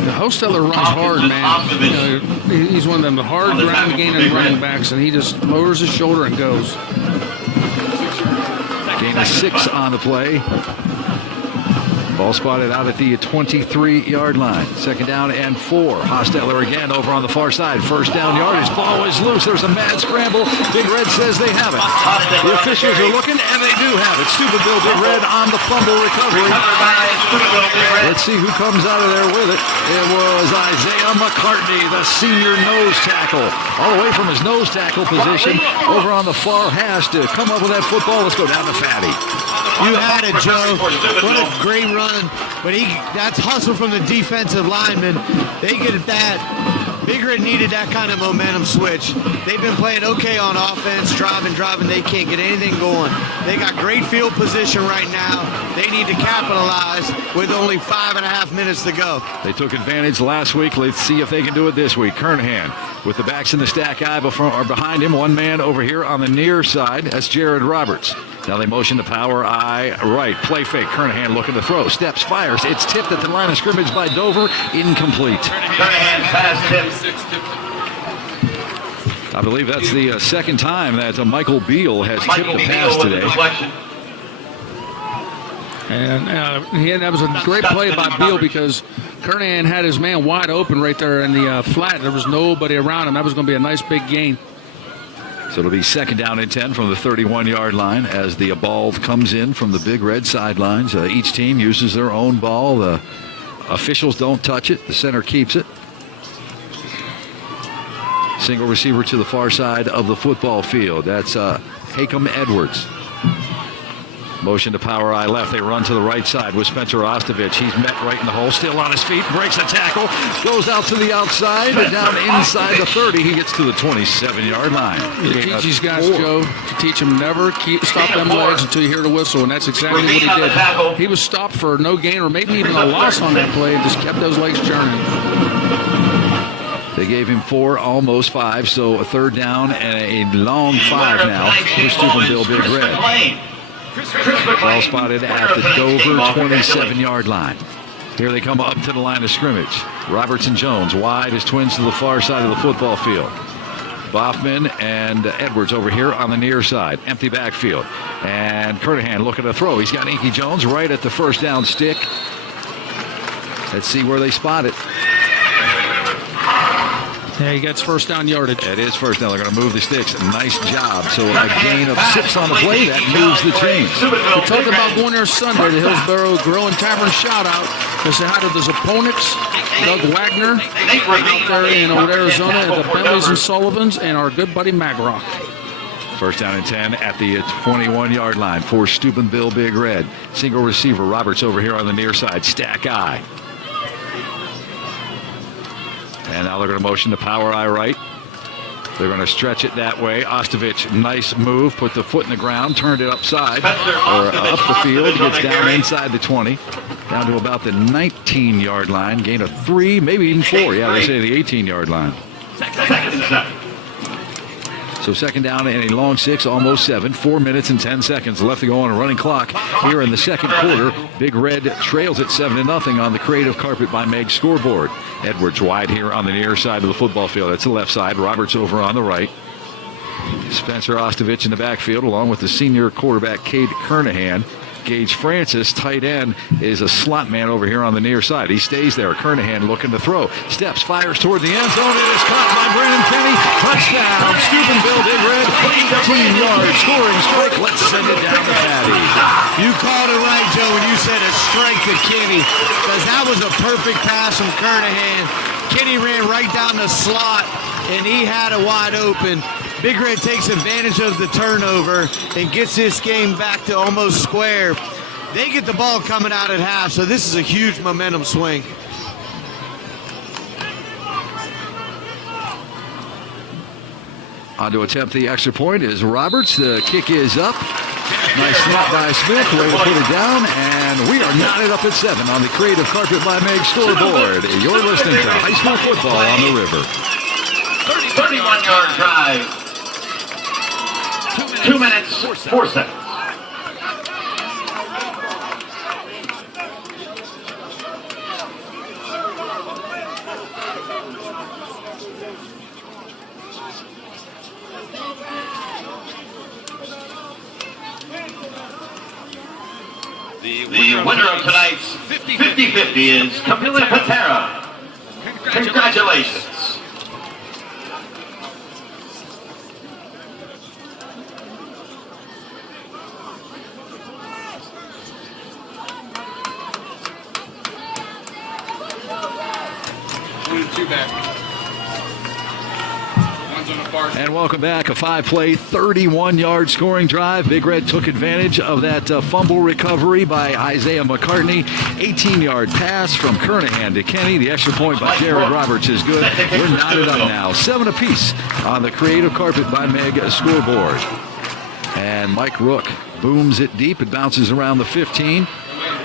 Hostetler runs hard, man. You know, he's one of them hard ground gaining running backs, and he just lowers his shoulder and goes. Gain of 6 on the play. Ball spotted out at the 23-yard line. 2nd down and 4. Hostetler again over on the far side. 1st down yardage. Ball is loose. There's a mad scramble. Big Red says they have it. The officials are looking, and they do have it. Steubenville Big Red on the fumble recovery. Let's see who comes out of there with it. It was Isaiah McCartney, the senior nose tackle. All the way from his nose tackle position over on the far hash to come up with that football. Let's go down to Fatty. You had it, Joe. What a great run. But that's hustle from the defensive lineman. They get that. Big Red needed that kind of momentum switch. They've been playing okay on offense, driving. They can't get anything going. They got great field position right now. They need to capitalize with only 5.5 minutes to go. They took advantage last week. Let's see if they can do it this week. Kernahan with the backs in the stack eye behind him. One man over here on the near side. That's Jared Roberts. Now they motion to power eye right. Play fake. Kernahan looking to throw. Steps, fires. It's tipped at the line of scrimmage by Dover. Incomplete. Kernahan pass tipped. I believe that's the second time that Michael Beal has tipped the pass today. And that was a great play by Beal because Kernahan had his man wide open right there in the flat. There was nobody around him. That was going to be a nice big gain. So it'll be 2nd down and 10 from the 31-yard line as the ball comes in from the Big Red sidelines. Each team uses their own ball. The officials don't touch it. The center keeps it. Single receiver to the far side of the football field. That's Hakem Edwards. Motion to power eye left. They run to the right side with Spencer Ostovich. He's met right in the hole. Still on his feet. Breaks a tackle. Goes out to the outside. Down inside the 30. He gets to the 27-yard line. You teach these guys, Joe, to teach them never stop them legs until you hear the whistle, and that's exactly what he did. He was stopped for no gain or maybe even a loss on that play and just kept those legs churning. They gave him 4, almost 5, so a 3rd down and a long 5 now for Steubenville Big Red. Ball spotted at the Dover 27-yard line. Here they come up to the line of scrimmage. Roberts and Jones wide as twins to the far side of the football field. Boffman and Edwards over here on the near side. Empty backfield. And Kernahan looking to throw. He's got Inky Jones right at the 1st down stick. Let's see where they spot it. Yeah, he gets 1st down yardage. It is 1st down. They're going to move the sticks. Nice job. So a gain of 6 on the play. That moves the chains. We talked about going there Sunday, the Hillsboro Growing Tavern shout-out to say hi to the Zaponix, Doug Wagner, out there in Old Arizona at the Bentleys and Sullivans, and our good buddy Magrock. 1st down and 10 at the 21-yard line for Steubenville Big Red. Single receiver. Roberts over here on the near side. Stack eye. And now they're going to motion to power eye right. They're going to stretch it that way. Ostovich, nice move. Put the foot in the ground. Turned it upside. Or up the field. Gets down inside the 20. Down to about the 19-yard line. Gain of 3, maybe even 4. Yeah, they say the 18-yard line. So second down and a long 6, almost 7. 4 minutes and 10 seconds left to go on a running clock here in the second quarter. Big Red trails at 7-0 on the Creative Carpet by Meg scoreboard. Edwards wide here on the near side of the football field. That's the left side. Roberts over on the right. Spencer Ostovich in the backfield along with the senior quarterback Cade Kernahan. Gage Francis, tight end, is a slot man over here on the near side. He stays there. Kernahan looking to throw. Steps, fires toward the end zone. It is caught by Brandon Kenny. Touchdown. Steubenville Big Red. 18-yard scoring strike. Let's send it down to Patty. You called it right, Joe, when you said a strike to Kenny, because that was a perfect pass from Kernahan. Kenny ran right down the slot, and he had it wide open. Big Red takes advantage of the turnover and gets this game back to almost square. They get the ball coming out at half, so this is a huge momentum swing. On to attempt the extra point is Roberts. The kick is up. Nice snap by Smith. Way to put it down, and we are knotted up at 7 on the Creative Carpet by Meg scoreboard. You're listening to high school football on the river. 31-yard drive. 2 minutes, 4 seconds. The winner of tonight's 50-50 is Camila Patera. Congratulations. And welcome back. A 5-play, 31-yard scoring drive. Big Red took advantage of that fumble recovery by Isaiah McCartney. 18-yard pass from Kernahan to Kenny. The extra point by Jared Roberts is good. We're knotted up now. 7 apiece on the Creative Carpet by Meg scoreboard. And Mike Rook booms it deep. It bounces around the 15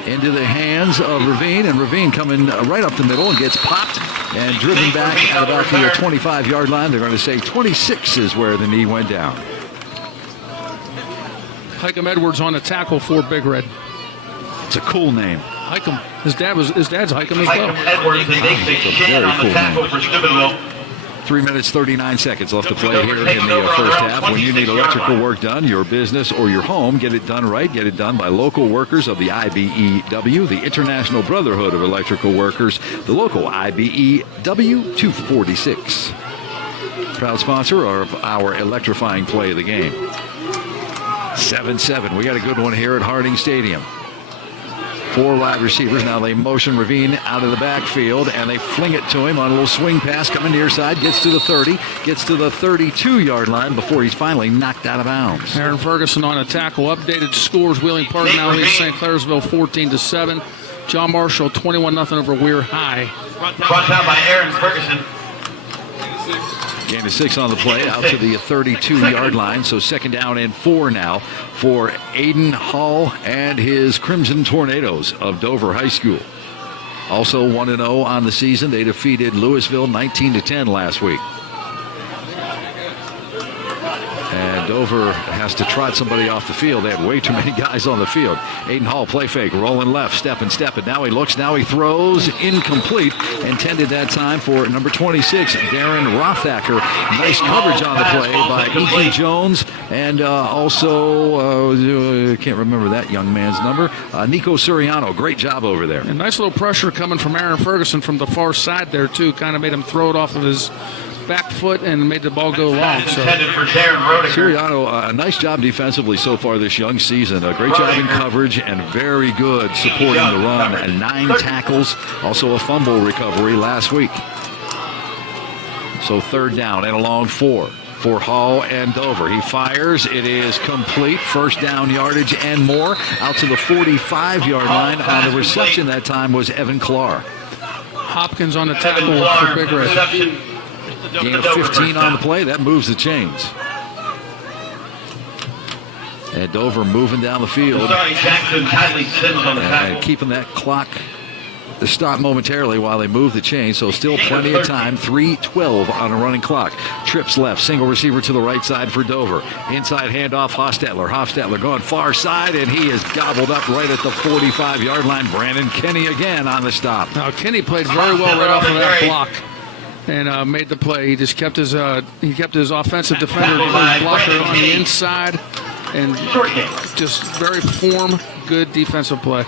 into the hands of Ravine. And Ravine coming right up the middle and gets popped and driven back at about the 25-yard line. They're going to say 26 is where the knee went down. Hikem Edwards on a tackle for Big Red. It's a cool name. Hikem. His dad's Hikem as well. Hikem Edwards, they make the hit on the tackle for Steubenville. 3 minutes, 39 seconds left to play here in the first half. When you need electrical work done, your business or your home, get it done right. Get it done by local workers of the IBEW, the International Brotherhood of Electrical Workers, the local IBEW 246. Proud sponsor of our electrifying play of the game. 7-7. We got a good one here at Harding Stadium. 4 wide receivers. Now they motion Ravine out of the backfield, and they fling it to him on a little swing pass coming near side. Gets to the 30, gets to the 32-yard line before he's finally knocked out of bounds. Aaron Ferguson on a tackle. Updated scores. Wheeling Park now leads St. Clairsville 14-7. John Marshall 21-0 over Weir High. Brought down by Aaron Ferguson. Gain of 6 on the play, out to the 32-yard line. So second down and 4 now for Aiden Hall and his Crimson Tornadoes of Dover High School. Also 1-0 on the season. They defeated Louisville 19-10 last week. And Dover has to trot somebody off the field. They have way too many guys on the field. Aiden Hall, play fake, rolling left, stepping. Now he looks, now he throws, incomplete. Intended that time for number 26, Darren Rothacker. Nice coverage on the play by E.G. Jones. And also, can't remember that young man's number, Nico Suriano. Great job over there. And nice little pressure coming from Aaron Ferguson from the far side there, too. Kind of made him throw it off of his back foot and made the ball go long. So Siriano, a nice job defensively so far this young season. A great job in coverage and very good supporting the run. And 9 tackles, also a fumble recovery last week. So third down and a long 4 for Hall and Dover. He fires. It is complete. First down yardage and more. Out to the 45-yard line. On the reception that time was Evan Clark. Hopkins on the tackle for Big Red. Gain of 15 on the play. That moves the chains. And Dover moving down the field. Jackson Sims on the tackle. And keeping that clock stop momentarily while they move the chain, so still plenty of time. 3:12 on a running clock. Trips left, single receiver to the right side for Dover. Inside handoff, Hostetler. Hostetler going far side, and he is gobbled up right at the 45-yard line. Brandon Kenny again on the stop. Now, Kenny played very well right off of that block and made the play. He just kept his offensive defender blocker on the inside, and just very good defensive play.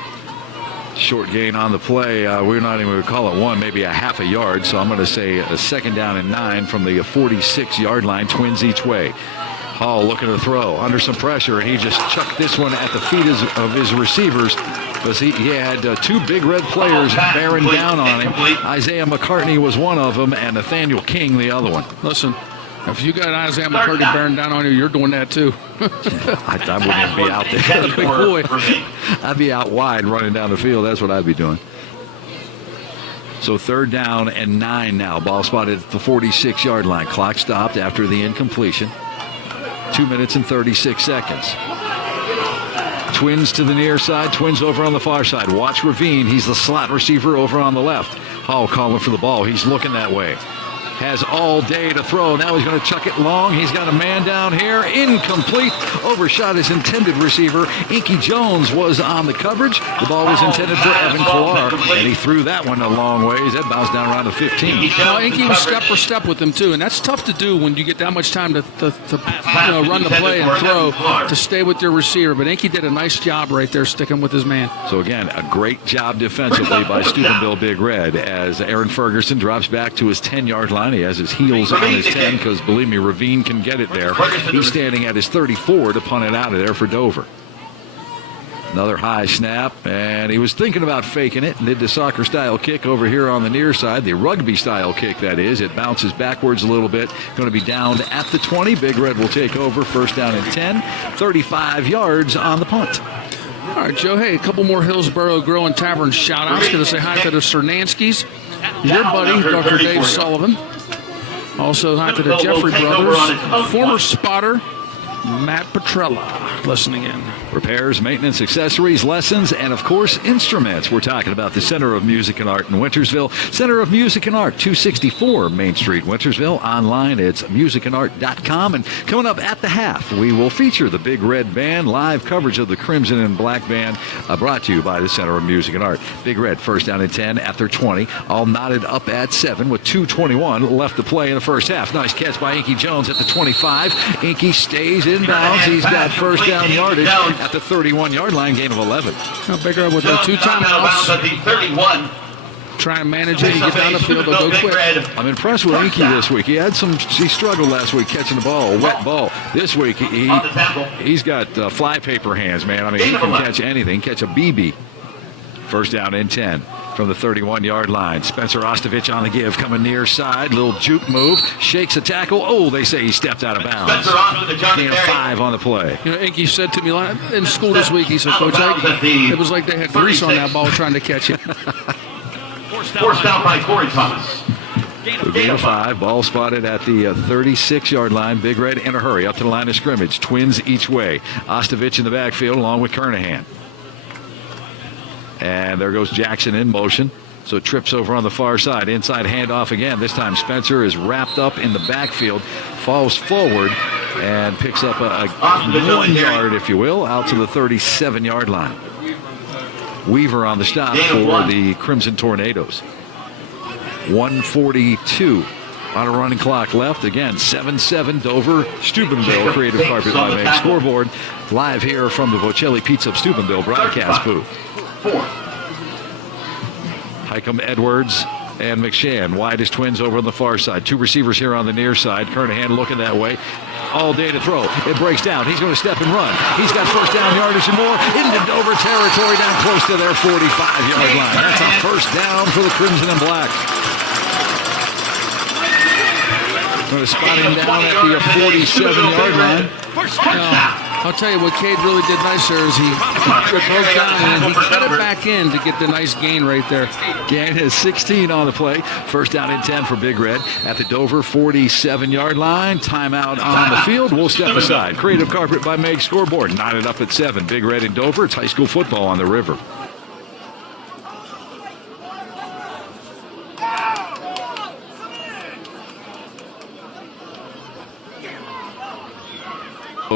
Short gain on the play. We're not even going to call it one, maybe a half a yard. So I'm going to say a 2nd down and 9 from the 46-yard line, Twins each way. Hall looking to throw under some pressure, and he just chucked this one at the feet of his receivers because he had 2 Big Red players bearing down on him. Isaiah McCartney was one of them, and Nathaniel King the other one. Listen, if you got Isaiah McCartney bearing down on you, you're doing that too. I wouldn't be out there. Big boy. I'd be out wide running down the field. That's what I'd be doing. So 3rd down and 9 now. Ball spotted at the 46-yard line. Clock stopped after the incompletion. 2 minutes and 36 seconds. Twins to the near side. Twins over on the far side. Watch Ravine. He's the slot receiver over on the left. Hall calling for the ball. He's looking that way. Has all day to throw. Now he's going to chuck it long. He's got a man down here. Incomplete. Overshot his intended receiver. Inky Jones was on the coverage. The ball was intended for Evan Killar, and he threw that one a long ways. That bounced down around the 15. Well, Inky was step for step with him, too, and that's tough to do when you get that much time to run the play and throw, to stay with your receiver. But Inky did a nice job right there sticking with his man. So, again, a great job defensively by Steubenville Big Red as Aaron Ferguson drops back to his 10-yard line. He has his heels on his 10 because, believe me, Ravine can get it there. He's standing at his 34 to punt it out of there for Dover. Another high snap, and he was thinking about faking it and did the soccer-style kick over here on the near side, the rugby-style kick, that is. It bounces backwards a little bit. Going to be down at the 20. Big Red will take over. 1st down and 10. 35 yards on the punt. All right, Joe, hey, a couple more Hillsboro Grill and Tavern shout-outs. Going to say hi to the Cernanskis, your buddy, Dr. Dave Sullivan. Also hi to the Jeffrey brothers, former spotter, Matt Petrella, listening in. Repairs, maintenance, accessories, lessons, and, of course, instruments. We're talking about the Center of Music and Art in Wintersville. Center of Music and Art, 264 Main Street, Wintersville. Online, it's musicandart.com. And coming up at the half, we will feature the Big Red Band, live coverage of the Crimson and Black Band, brought to you by the Center of Music and Art. Big Red, 1st down and 10 at their 20. All knotted up at 7 with 2:21 left to play in the first half. Nice catch by Inky Jones at the 25. Inky stays inbounds. He's got 1st down yardage at the 31-yard line, gain of 11. Now Big Red with their 2 timeouts. At the 31. Try and manage it and get down the field. They'll go quick. I'm impressed with Inky this week. He struggled last week catching the ball, a wet ball. This week, he's got flypaper hands, man. I mean, he can catch anything, catch a BB. 1st down and 10 from the 31-yard line. Spencer Ostovich on the give, coming near side. Little juke move, shakes a tackle. Oh, they say he stepped out of bounds. Gain of 5 on the play. You know, Inky said to me in school this week, he said, Coach, it was like they had grease on that ball trying to catch it. Forced out by Corey Thomas. Gain of 5. Ball spotted at the 36-yard line. Big Red in a hurry up to the line of scrimmage. Twins each way. Ostovich in the backfield along with Kernahan. And there goes Jackson in motion. So trips over on the far side. Inside handoff again. This time Spencer is wrapped up in the backfield. Falls forward and picks up a 1 yard, if you will, out to the 37-yard line. Weaver on the stop for the Crimson Tornadoes. 1:42 on a running clock left. Again, 7-7 Dover, Steubenville, Creative Carpet by Meg scoreboard. Live here from the Bocelli Pizza of Steubenville broadcast booth. Highcomb, Edwards, and McShann. Widest Twins over on the far side. 2 receivers here on the near side. Kernahan looking that way. All day to throw. It breaks down. He's going to step and run. He's got 1st down yardage and more into Dover territory down close to their 45-yard line. That's a 1st down for the Crimson and Black. Going to spot him down at the 47-yard line. I'll tell you what Cade really did nice there is he broke down and he cut it back in to get the nice gain right there. Gain is 16 on the play. 1st down and 10 for Big Red at the Dover 47-yard line. Timeout on the field. We'll step aside. Creative Carpet by Meg scoreboard. Knotted up at 7. Big Red in Dover. It's high school football on the river.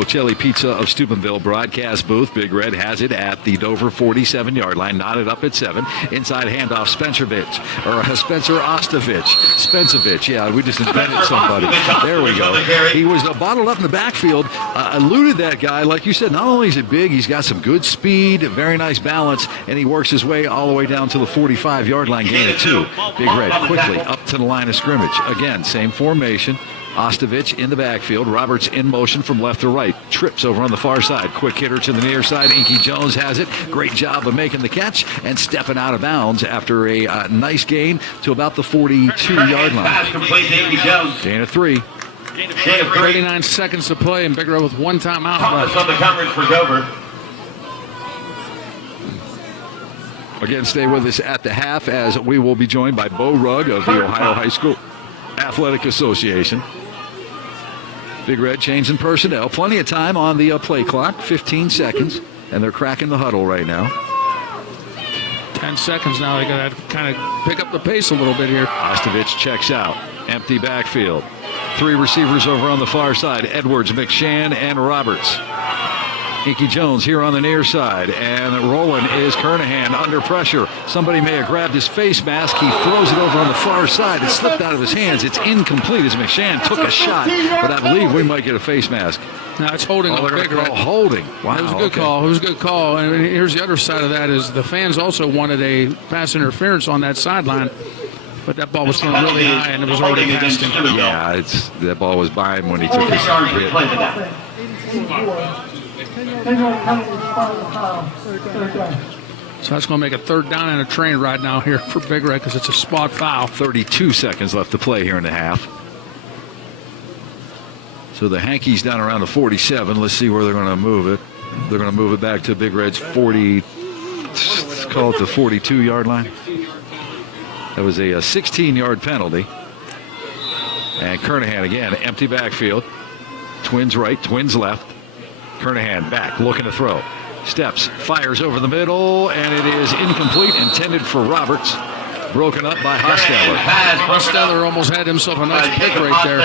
Bocelli Pizza of Steubenville broadcast booth. Big Red has it at the Dover 47-yard line, knotted up at 7. Inside handoff, Spencer Ostovich. Yeah, we just invented somebody. There we go. He was bottled up in the backfield, eluded that guy. Like you said, not only is it big, he's got some good speed, very nice balance, and he works his way all the way down to the 45-yard line, gain of 2. Big Red quickly up to the line of scrimmage. Again, same formation. Ostovich in the backfield. Roberts in motion from left to right. Trips over on the far side. Quick hitter to the near side. Inky Jones has it. Great job of making the catch and stepping out of bounds after a nice gain to about the 42-yard line. Gain of 3. 39 seconds to play, and Big Red with 1 timeout left. On the coverage for Dover. Again, stay with us at the half as we will be joined by Bo Rugg of the Ohio High School Athletic Association. Big Red changing personnel. Plenty of time on the play clock, 15 seconds, and they're cracking the huddle right now. 10 seconds now. They got to kind of pick up the pace a little bit here. Ostovich checks out. Empty backfield. 3 receivers over on the far side. Edwards, McShann, and Roberts. Inky Jones here on the near side, and rolling is Kernahan under pressure. Somebody may have grabbed his face mask. He throws it over on the far side. It slipped out of his hands. It's incomplete as McShann took a shot, but I believe we might get a face mask. No, it's holding. Oh, they're going to call holding. Wow, it was a good call. It was a good call. And here's the other side of that is the fans also wanted a pass interference on that sideline. But that ball was thrown really high, and it was already past him. Yeah, that ball was by him when he took his hit. So that's going to make a 3rd down and a train right now here for Big Red because it's a spot foul. 32 seconds left to play here in the half. So the Hankies down around the 47. Let's see where they're going to move it. They're going to move it back to Big Red's 40, let's call it the 42-yard line. That was a 16-yard penalty. And Kernahan again, empty backfield. Twins right, Twins left. Kernahan back, looking to throw. Steps, fires over the middle, and it is incomplete, intended for Roberts. Broken up by Hosteller. Hosteller almost had himself a nice pick right there.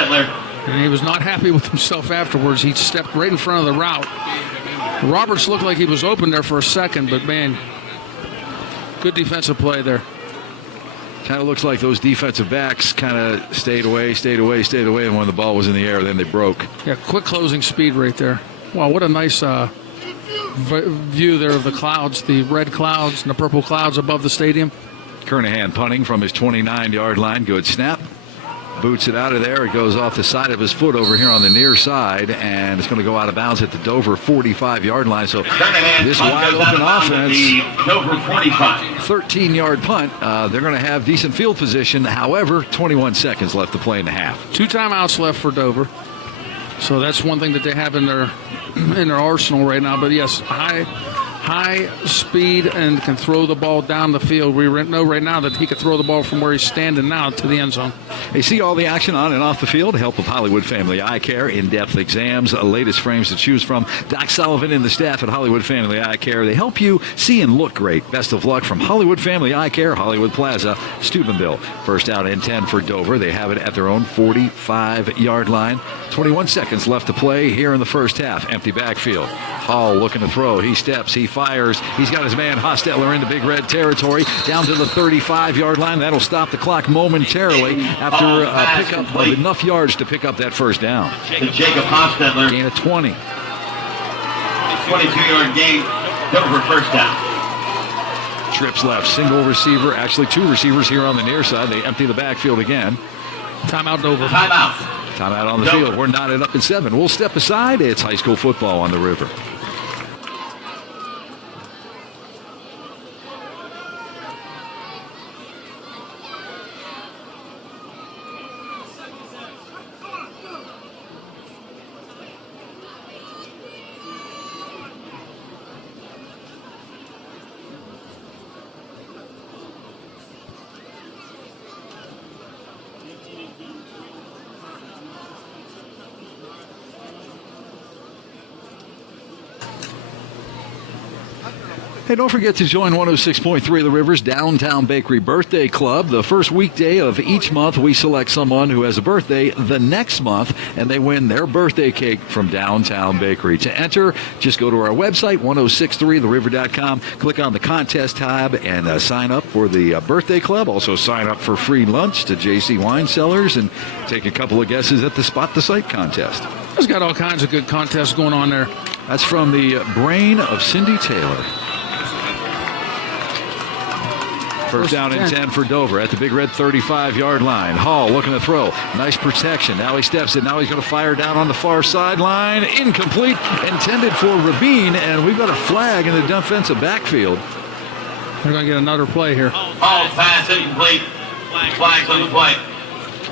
And he was not happy with himself afterwards. He stepped right in front of the route. Roberts looked like he was open there for a second, but man, good defensive play there. Kind of looks like those defensive backs kind of stayed away, and when the ball was in the air, then they broke. Yeah, quick closing speed right there. Wow, what a nice view there of the clouds, the red clouds and the purple clouds above the stadium. Kernahan punting from his 29-yard line. Good snap. Boots it out of there. It goes off the side of his foot over here on the near side, and it's going to go out of bounds at the Dover 45-yard line. So this wide open offense, 13-yard punt. They're going to have decent field position. However, 21 seconds left to play in the half. 2 timeouts left for Dover. So that's one thing that they have in their arsenal right now. But yes, high speed and can throw the ball down the field. We know right now that he could throw the ball from where he's standing now to the end zone. They see all the action on and off the field. Help of Hollywood Family Eye Care, in-depth exams, latest frames to choose from. Doc Sullivan and the staff at Hollywood Family Eye Care. They help you see and look great. Best of luck from Hollywood Family Eye Care, Hollywood Plaza, Steubenville. First out and 10 for Dover. They have it at their own 45-yard line. 21 seconds left to play here in the first half. Empty backfield. Hall looking to throw. He steps. He fires. He's got his man Hosteller into Big Red territory. Down to the 35-yard line. That'll stop the clock momentarily after a pickup of enough yards to pick up that first down. Jacob Hosteller. Gain of 20. 22-yard gain. Dover first down. Trips left. Single receiver. Actually, 2 receivers here on the near side. They empty the backfield again. Timeout, Dover. Timeout on the field. We're knotted up at 7. We'll step aside. It's high school football on the river. Hey, don't forget to join 106.3 The River's Downtown Bakery Birthday Club. The first weekday of each month, we select someone who has a birthday the next month, and they win their birthday cake from Downtown Bakery. To enter, just go to our website, 1063theriver.com, click on the contest tab, and sign up for the birthday club. Also sign up for free lunch to JC Wine Cellars and take a couple of guesses at the Spot the Site contest. It's got all kinds of good contests going on there. That's from the brain of Cindy Taylor. First down and 10 for Dover at the Big Red 35-yard line. Hall looking to throw. Nice protection. Now he steps in. Now he's going to fire down on the far sideline. Incomplete. Intended for Ravine, and we've got a flag in the defensive backfield. They're going to get another play here. Hall pass incomplete. Flags on the play.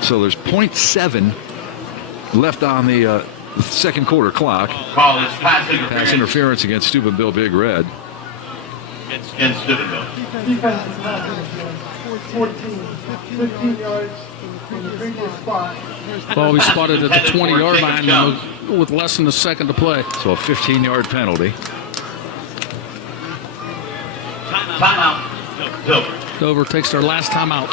So there's 0.7 left on the second quarter clock. Call is pass interference. Pass interference against Steubenville Big Red. Against Steubenville. Defense is not going to 15 yards from the previous spot. Ball we spotted at the 20-yard line with less than a second to play. So a 15-yard penalty. Timeout. Dover. Dover takes their last timeout.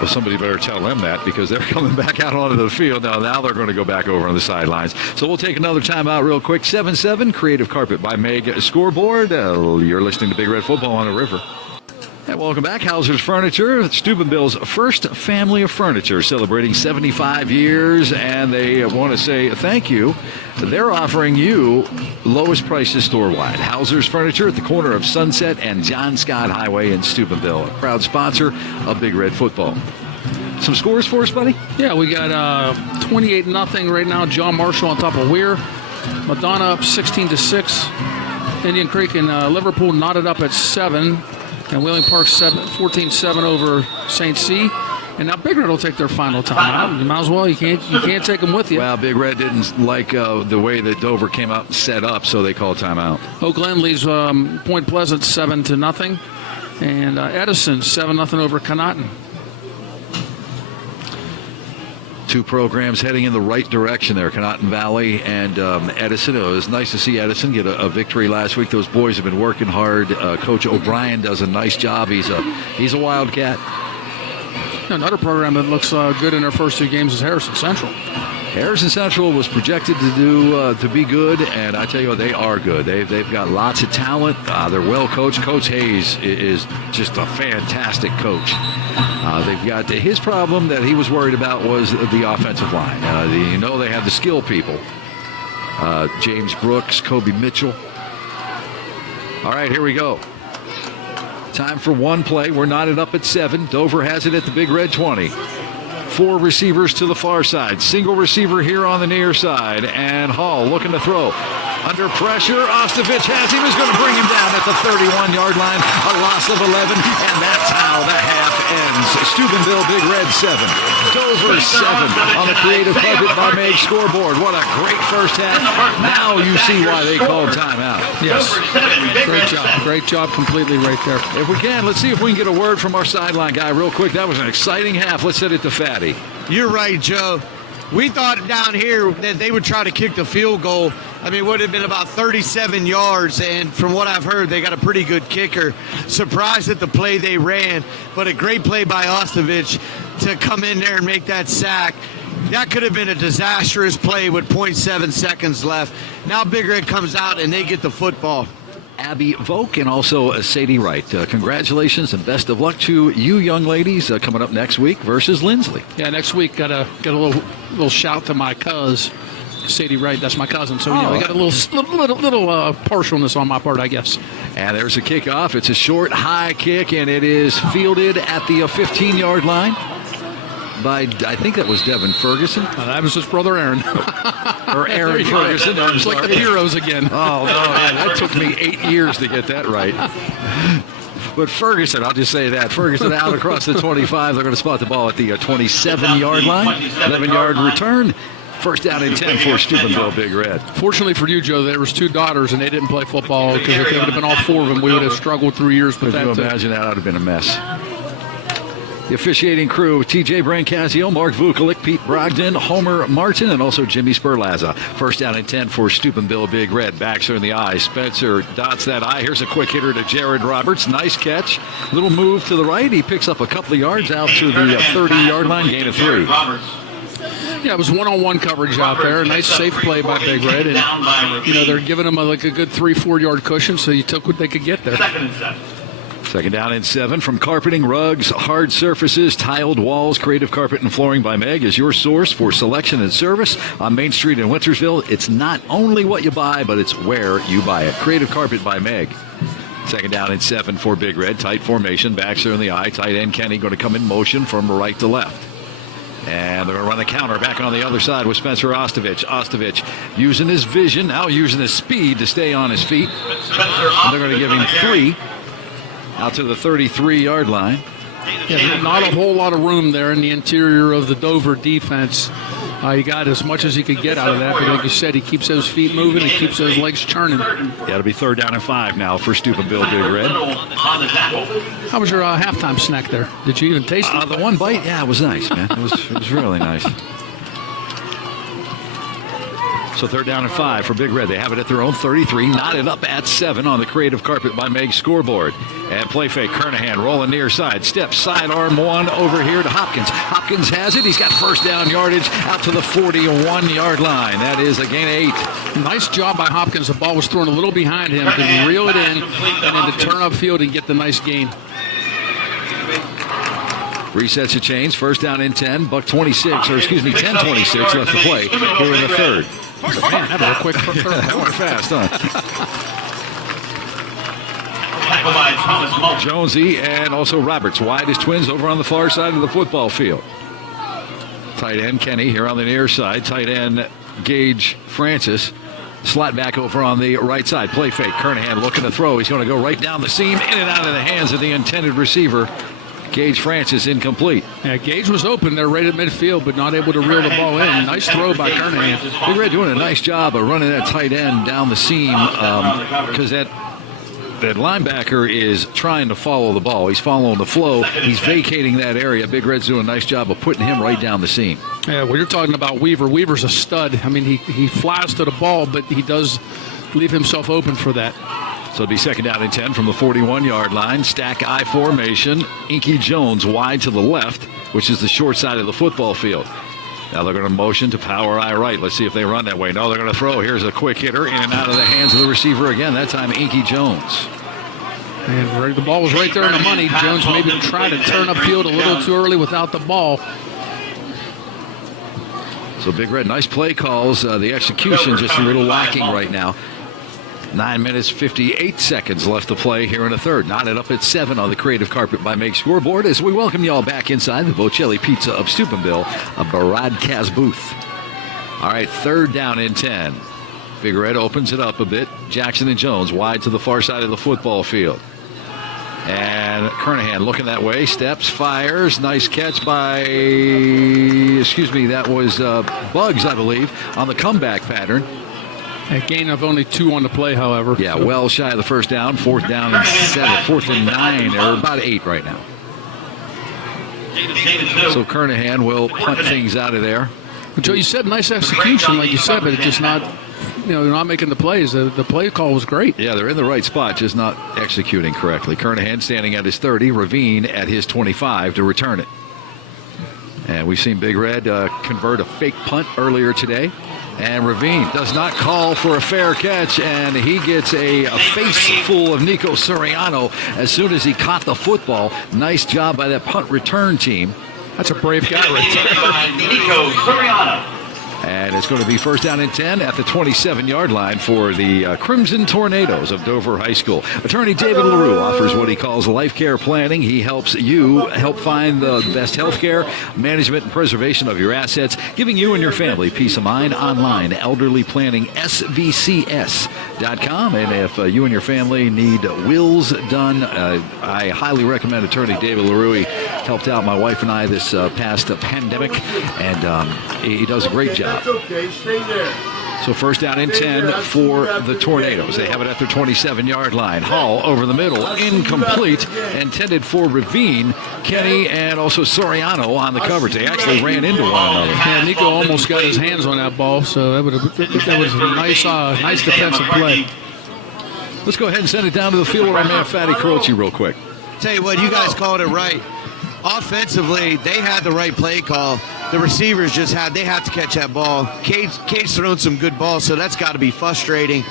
Well, somebody better tell them that because they're coming back out onto the field. Now they're going to go back over on the sidelines. So we'll take another timeout real quick. 7-7, Creative Carpet by Meg Scoreboard. You're listening to Big Red Football on the River. And welcome back. Hauser's Furniture, Steubenville's first family of furniture, celebrating 75 years, and they want to say thank you. They're offering you lowest prices store-wide. Hauser's Furniture at the corner of Sunset and John Scott Highway in Steubenville, a proud sponsor of Big Red Football. Some scores for us, buddy? Yeah, we got 28-0 right now. John Marshall on top of Weir. Madonna up 16-6. Indian Creek and Liverpool knotted up at 7. And Wheeling Park 14-7 over St. C. And now Big Red will take their final timeout. You might as well. You can't take them with you. Well, Big Red didn't like the way that Dover came out and set up, so they called timeout. Oak Glen leads Point Pleasant 7-0. And Edison 7-0 over Connaughton. Two programs heading in the right direction there, Connaughton Valley and Edison. It was nice to see Edison get a victory last week. Those boys have been working hard. Coach O'Brien does a nice job. He's a Wildcat. Another program that looks good in their first two games is Harrison Central. Harrison Central was projected to be good, and I tell you what, they are good. They've got lots of talent. They're well coached. Coach Hayes is just a fantastic coach. They've got his problem that he was worried about was the offensive line. They have the skill people. James Brooks, Kobe Mitchell. All right, here we go. Time for one play. We're knotted up at 7. Dover has it at the Big Red 20. 4 receivers to the far side. Single receiver here on the near side. And Hall looking to throw. Under pressure, Ostovich has him. Is going to bring him down at the 31-yard line. A loss of 11, and that's how the half ends. Steubenville Big Red 7. Dover 7 on the Creative Carpet by Meg Scoreboard. What a great first half. Now you see why they called timeout. Yes. Great job. Great job completely right there. If we can, let's see if we can get a word from our sideline guy real quick. That was an exciting half. Let's send it to Fatty. You're right, Joe. We thought down here that they would try to kick the field goal. I mean, it would have been about 37 yards, and from what I've heard, they got a pretty good kicker. Surprised at the play they ran, but a great play by Ostovich to come in there and make that sack. That could have been a disastrous play with 0.7 seconds left. Now Big Red comes out, and they get the football. Abby Volk and also Sadie Wright. Congratulations and best of luck to you young ladies coming up next week versus Lindsley. Yeah, next week got a little shout to my Sadie Wright. That's my cousin. So we got a little partialness on my part, I guess. And there's a kickoff. It's a short, high kick, and it is fielded at the 15-yard line by, I think that was Devin Ferguson. That was his brother Aaron. Or Aaron Ferguson. It's like the heroes again. Oh, no, that took me 8 years to get that right. But Ferguson, I'll just say that. Ferguson out across the 25. They're going to spot the ball at the 27-yard line. 11-yard return. First down and 10 for Steubenville Big Red. Fortunately for you, Joe, there was 2 daughters, and they didn't play football because if it would have been all 4 of them, we would have struggled through years with that. Could you imagine that? That would have been a mess. The officiating crew, T.J. Brancasio, Mark Vukovic, Pete Brogdon, Homer Martin, and also Jimmy Sperlaza. First down and 10 for Steubenville Big Red. Backs are in the eye. Spencer dots that eye. Here's a quick hitter to Jared Roberts. Nice catch. Little move to the right. He picks up a couple of yards out to the 30-yard line. Gain of 3. Yeah, it was one-on-one coverage out there. A nice safe play by Big Red. And, they're giving him a good 3-4 yard cushion, so you took what they could get there. Second down and 7 from carpeting, rugs, hard surfaces, tiled walls. Creative Carpet and Flooring by Meg is your source for selection and service on Main Street in Wintersville. It's not only what you buy, but it's where you buy it. Creative Carpet by Meg. Second down and 7 for Big Red. Tight formation. Backs are in the eye. Tight end Kenny going to come in motion from right to left. And they're going to run the counter back on the other side with Spencer Ostovich. Ostovich using his vision, now using his speed to stay on his feet. And they're going to give him 3 out to the 33-yard line. Yeah, not a whole lot of room there in the interior of the Dover defense. He got as much as he could get out of that, but like you said, he keeps those feet moving and keeps those legs churning. Yeah, it'll be third down and 5 now for Steubenville Big Red. How was your halftime snack there? Did you even taste it? The one bite, yeah, it was nice, man. It was really nice. So third down and 5 for Big Red. They have it at their own 33, knotted up at 7 on the Creative Carpet by Meg scoreboard. And play fake, Kernahan rolling near side. Steps sidearm 1 over here to Hopkins. Hopkins has it. He's got first down yardage out to the 41-yard line. That is a gain of 8. Nice job by Hopkins. The ball was thrown a little behind him to reel it in and then to turn upfield and get the nice gain. Resets the chains. First down and 10. 10:26 left to play here in the third. Man, that was a quick third. That went fast, huh? Jonesy and also Roberts, wide as twins over on the far side of the football field. Tight end Kenny here on the near side. Tight end Gage Francis. Slot back over on the right side. Play fake. Kernahan looking to throw. He's going to go right down the seam, in and out of the hands of the intended receiver. Gage Francis incomplete. Yeah, Gage was open there right at midfield, but not able to reel the ball in. Nice throw by Kernahan. Big Red doing a nice job of running that tight end down the seam because that linebacker is trying to follow the ball. He's following the flow. He's vacating that area. Big Red's doing a nice job of putting him right down the seam. Yeah, well, you're talking about Weaver. Weaver's a stud. I mean, he flies to the ball, but he does leave himself open for that. So it'll be second down and 10 from the 41-yard line. Stack I formation. Inky Jones wide to the left, which is the short side of the football field. Now they're going to motion to power I right. Let's see if they run that way. No, they're going to throw. Here's a quick hitter in and out of the hands of the receiver again. That time Inky Jones. And the ball was right there in the money. Jones maybe tried to turn upfield a little too early without the ball. So Big Red, nice play calls. The execution just a little lacking right now. 9 minutes, 58 seconds left to play here in the third. Knotted up at 7 on the Creative Carpet by Meg scoreboard as we welcome you all back inside the Bocelli Pizza of Steubenville, a broadcast booth. All right, third down and 10. Big Red opens it up a bit. Jackson and Jones wide to the far side of the football field. And Kernahan looking that way, steps, fires. Nice catch by, that was Bugs, I believe, on the comeback pattern. A gain of only 2 on the play, however. Yeah, well shy of the first down. Fourth down and 7. 4th and 9, or about 8 right now. So Kernahan will punt things out of there. Well, Joe, you said nice execution, like you said, but it's just not, they're not making the plays. The play call was great. Yeah, they're in the right spot, just not executing correctly. Kernahan standing at his 30, Ravine at his 25 to return it. And we've seen Big Red convert a fake punt earlier today. And Ravine does not call for a fair catch, and he gets a face full of Nico Soriano as soon as he caught the football. Nice job by that punt return team. That's a brave guy right there. Nico Soriano. And it's going to be first down and 10 at the 27-yard line for the Crimson Tornadoes of Dover High School. Attorney David LaRue offers what he calls life care planning. He helps you help find the best health care, management, and preservation of your assets, giving you and your family peace of mind online. ElderlyPlanningSVCS.com. And if you and your family need wills done, I highly recommend Attorney David LaRue. He helped out my wife and I this past pandemic, and he does a great job. That's okay. Stay there. So first down and 10 for the Tornadoes. They have it at their 27-yard line. Hall over the middle, incomplete, intended for Ravine, Kenny, and also Soriano on the coverage. They actually ran into one another. Yeah, Nico almost got his hands on that ball, so that was a nice defensive play. Let's go ahead and send it down to the field with our man Fatty Croce real quick. Tell you what, you guys called it right. Offensively, they had the right play call. The receivers they had to catch that ball. Cade's thrown some good balls, so that's got to be frustrating.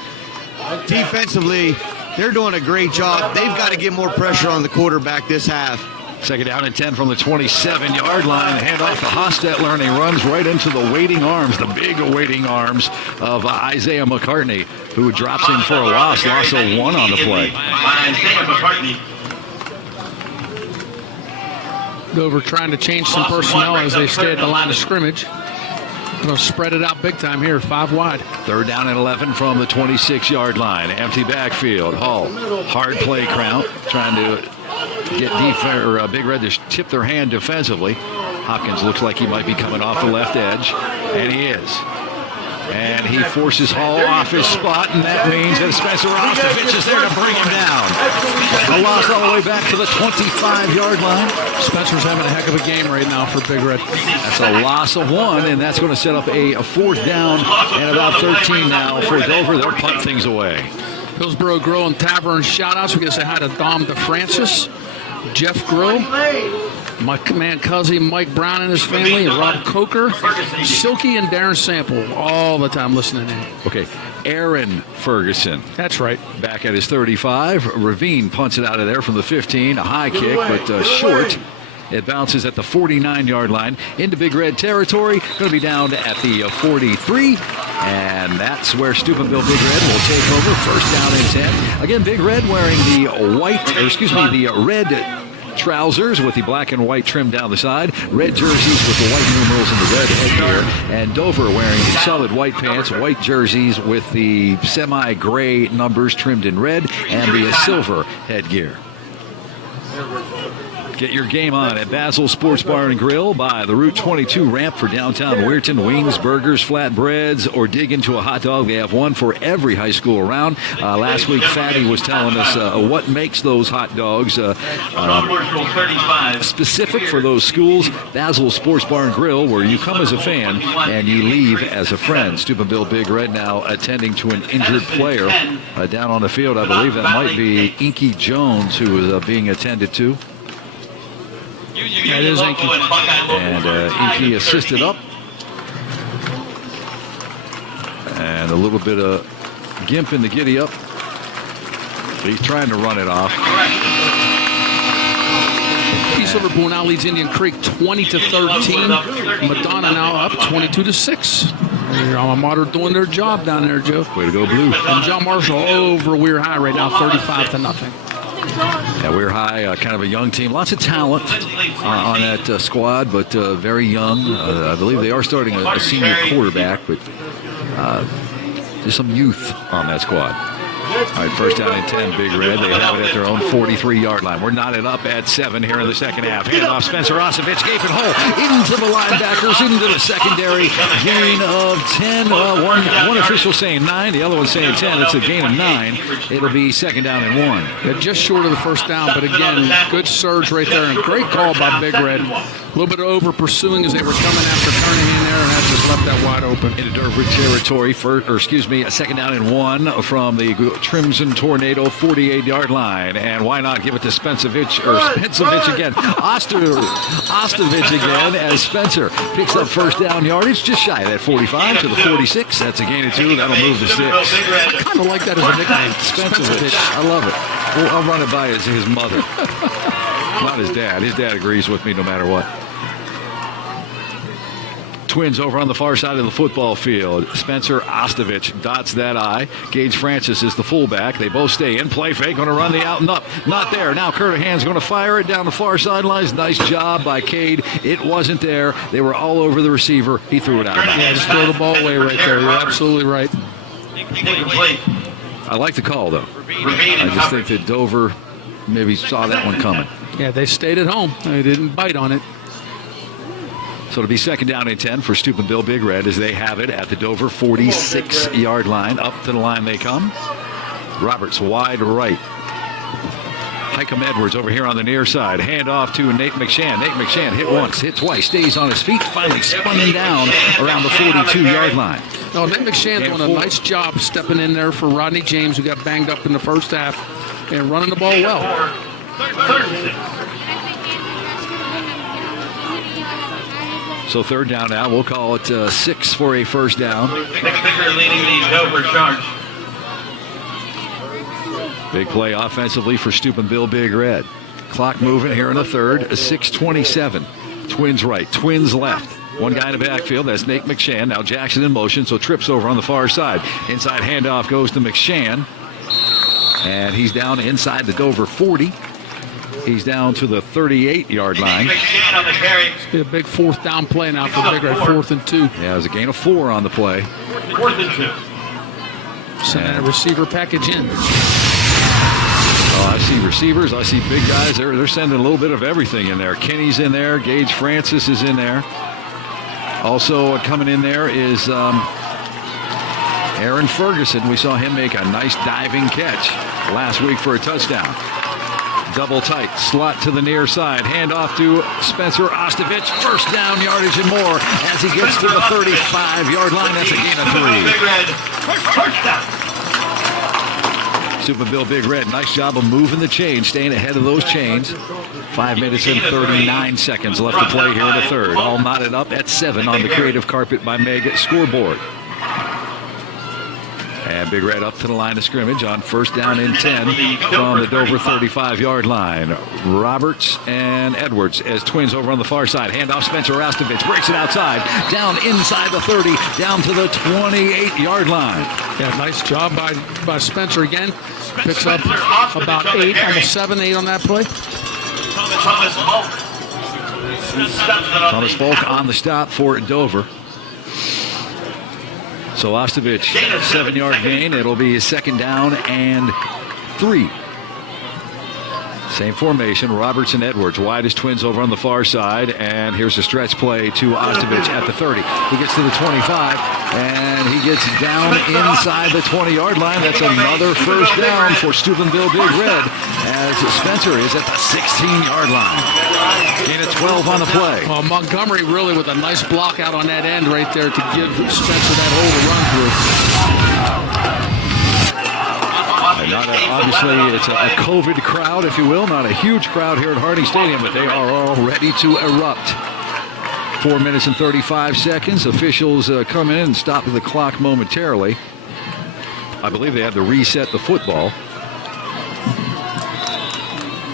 Defensively, they're doing a great job. They've got to get more pressure on the quarterback this half. Second down and 10 from the 27-yard line. Hand off to Hostetler, and he runs right into the waiting arms, the big waiting arms of Isaiah McCartney, who drops in for a loss of 1 on the play. Isaiah McCartney. Dover trying to change some personnel as they stay at the line of scrimmage. They'll spread it out big time here, 5 wide. Third down and 11 from the 26-yard line. Empty backfield. Hall, hard play count, trying to get Big Red to tip their hand defensively. Hopkins looks like he might be coming off the left edge, and he is. And he forces Hall off his spot, and that means that Spencer Ostovich is there to bring him down. A loss all the way back to the 25-yard line. Spencer's having a heck of a game right now for Big Red. That's a loss of 1, and that's going to set up a 4th down and about 13 now for Dover. They'll punt things away. Hillsboro Grill and Tavern shout-outs. We're going to say hi to Dom DeFrancis, Jeff Grill, my man cousin Mike Brown and his family, and Rob Coker, Silky, and Darren Sample all the time listening in. Okay, Aaron Ferguson. That's right. Back at his 35. Ravine punts it out of there from the 15. A high kick, but short. It bounces at the 49-yard line into Big Red territory. Going to be down at the 43. And that's where Steubenville Big Red will take over. First down and 10. Again, Big Red wearing the red trousers with the black and white trim down the side, red jerseys with the white numerals and the red headgear, and Dover wearing solid white pants, white jerseys with the semi-gray numbers trimmed in red, and the silver headgear. Get your game on at Basil Sports Bar and Grill by the Route 22 ramp for downtown Weirton. Wings, burgers, flatbreads, or dig into a hot dog. They have one for every high school around. Last week, Fatty was telling us what makes those hot dogs specific for those schools. Basil Sports Bar and Grill, where you come as a fan and you leave as a friend. Steubenville Big Red now attending to an injured player down on the field. I believe that might be Inky Jones, who is being attended to. That is Inky. And Inky assisted up. And a little bit of gimp in the giddy up. He's trying to run it off. East Liverpool now leads Indian Creek 20-13. Madonna now up 22-6. Your alma mater doing their job down there, Joe. Way to go, Blue. And John Marshall over Weir High right now, 35-0. Yeah, Weir High, kind of a young team. Lots of talent on that squad, but very young. I believe they are starting a senior quarterback, but there's some youth on that squad. All right, first down and 10, Big Red. They have it at their own 43-yard line. We're knotted up at 7 here in the second half. Hand off Spencer Ostovich, gaping hole into the linebackers, into the secondary. Gain of 10. One official saying 9, the other one saying 10. It's a gain of 9. It'll be second down and 1. Yeah, just short of the first down, but again, good surge right there, and great call by Big Red. A little bit of over pursuing as they were coming after Carnahan there, and that just left that wide open. Into Dover territory, a second down and 1 from the Crimson Tornado 48-yard line. And why not give it to Spencevich again. Ostovich again as Spencer picks up first down yardage just shy of that 45 to the 46. That's a gain of 2. That'll move to 6. I kind of like that as a nickname, Spencevich. I love it. Well, I'll run it by his mother. Not his dad. His dad agrees with me no matter what. Twins over on the far side of the football field. Spencer Ostovich dots that I. Gage Francis is the fullback. They both stay in. Play fake. Going to run the out and up. Not there. Now Curtahan's going to fire it down the far sidelines. Nice job by Cade. It wasn't there. They were all over the receiver. He threw it out of bounds. Yeah, just throw the ball away right there. You're absolutely right. I like the call, though. I just think that Dover maybe saw that one coming. Yeah, they stayed at home. They didn't bite on it. So it'll be second down and 10 for Steubenville Big Red as they have it at the Dover 46-yard line. Up to the line they come. Roberts wide right. Hikem Edwards over here on the near side. Hand off to Nate McShann. Nate McShann hit once, hit twice, stays on his feet, finally spun down around the 42-yard line. No, Nate McShann's doing a nice job stepping in there for Rodney James, who got banged up in the first half, and running the ball well. So third down now. We'll call it 6 for a first down. Nick Bicker leading the Dover charge. Big play offensively for Steubenville Big Red. Clock moving here in the third. 6:27. Twins right, Twins left. One guy in the backfield, that's Nate McShann. Now Jackson in motion, so trips over on the far side. Inside handoff goes to McShann. And he's down inside the Dover 40. He's down to the 38-yard line. McShann on the carry. It's be a big fourth down play now for Big Red, 4th and 2. Yeah, there's a gain of 4 on the play. 4th and 2. Send that receiver package in. Oh, I see receivers. I see big guys. They're sending a little bit of everything in there. Kenny's in there. Gage Francis is in there. Also coming in there is Aaron Ferguson. We saw him make a nice diving catch last week for a touchdown. Double tight, slot to the near side. Hand off to Spencer Ostovich. First down yardage and more as he gets to the 35-yard line. That's a gain of 3. Big Red. First down. Steubenville Big Red, nice job of moving the chain, staying ahead of those chains. 5 minutes and 39 seconds left to play here in the third. All knotted up at 7 on the Creative Carpet by Meg scoreboard. And Big Red up to the line of scrimmage on first down and 10 from the Dover 35-yard line. Roberts and Edwards as Twins over on the far side. Handoff Spencer Rastovich, breaks it outside, down inside the 30, down to the 28-yard line. Yeah, nice job by Spencer again. Picks up about 8, almost 7, 8 on that play. Thomas Folk on the stop for Dover. So Ostovich, 7-yard gain. It'll be second down and 3. Same formation, Roberts and Edwards, wide as Twins over on the far side. And here's a stretch play to Ostovich at the 30. He gets to the 25, and he gets down inside the 20-yard line. That's another first down for Steubenville Big Red as Spencer is at the 16-yard line. Gain of 12 on the play. Well, Montgomery really with a nice block out on that end right there to give Spencer that hole to run through. Obviously, it's a COVID crowd, if you will, not a huge crowd here at Harding Stadium, but they are all ready to erupt. 4 minutes and 35 seconds. Officials come in and stop the clock momentarily. I believe they had to reset the football.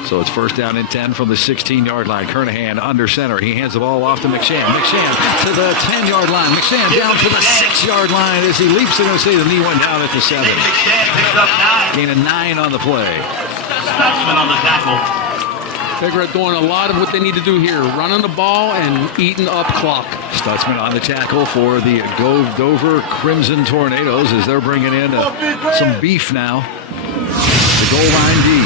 So it's first down and 10 from the 16-yard line. Kernahan under center. He hands the ball off to McShann. McShann to the 10-yard line. McShann down to the 6-yard line as he leaps. They're going to say the knee went down at the 7. Gain of 9 on the play. Stutzman on the tackle. Big Red doing a lot of what they need to do here. Running the ball and eating up clock. Stutzman on the tackle for the Dover Crimson Tornadoes as they're bringing in some beef now. The goal line D.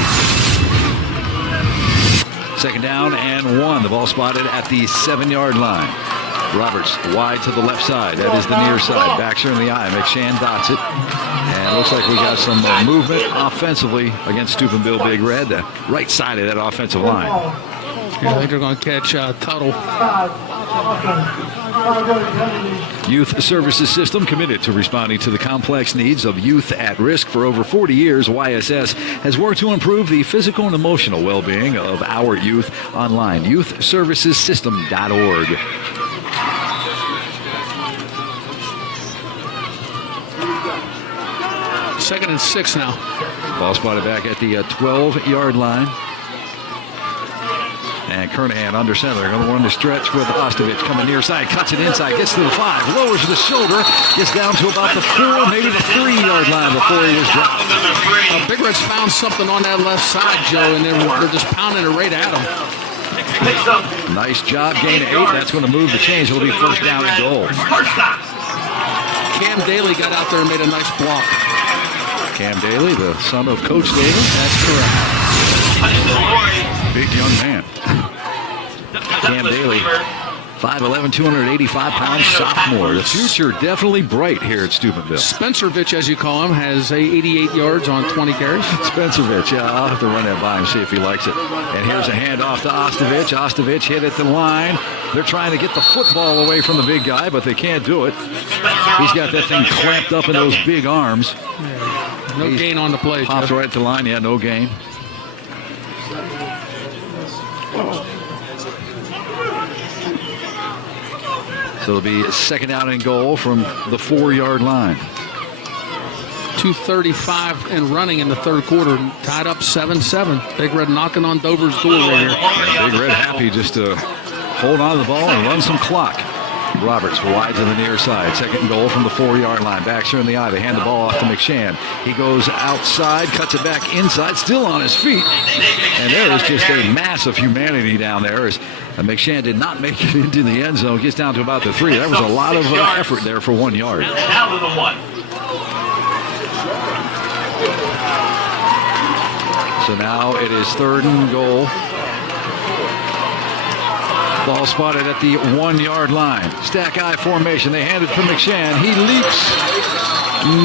Second down and 1. The ball spotted at the 7-yard line. Roberts wide to the left side. That is the near side. Backs her in the eye. McShann dots it. And it looks like we got some movement offensively against Steubenville Big Red. The right side of that offensive line. Yeah, I think they're going to catch Tuttle. Youth Services System committed to responding to the complex needs of youth at risk. For over 40 years, YSS has worked to improve the physical and emotional well-being of our youth online. youthservicessystem.org. Second and 6 now. Ball spotted back at the 12-yard line. And Kernahan under center. They're going to run the stretch with Ostovich coming near side. Cuts it inside. Gets to the 5. Lowers the shoulder. Gets down to about the 4, maybe the 3-yard line before he was dropped. Big Red's found something on that left side, Joe, and they're just pounding it right at him. Nice job. Gain of 8. That's going to move the chains. It'll be first down and goal. Cam Daly got out there and made a nice block. Cam Daly, the son of Coach Daly. That's correct. Big young man. Cam Daly 5'11", 285-pound sophomore. The future definitely bright here at Steubenville. Spencervich, as you call him, has 88 yards on 20 carries. Spencervich, yeah, I'll have to run that by him, see if he likes it. And here's a handoff to Ostovich. Ostovich hit at the line. They're trying to get the football away from the big guy, but they can't do it. He's got that thing clamped up in those big arms. No gain on the play. Pops right at the line, yeah, no gain. So it'll be second down and goal from the 4-yard line. 2:35 and running in the third quarter, tied up 7-7. Big Red knocking on Dover's door right here. Yeah, Big Red happy just to hold on to the ball and run some clock. Roberts wide to the near side. Second and goal from the 4-yard line. Backs are in the eye. They hand the ball off to McShann. He goes outside, cuts it back inside, still on his feet. And there is just a mass of humanity down there as McShann did not make it into the end zone. Gets down to about the 3. That was a lot of effort there for 1 yard. Down to the 1. So now it is third and goal. Ball spotted at the 1-yard line. Stack eye formation. They hand it to McShann. He leaps.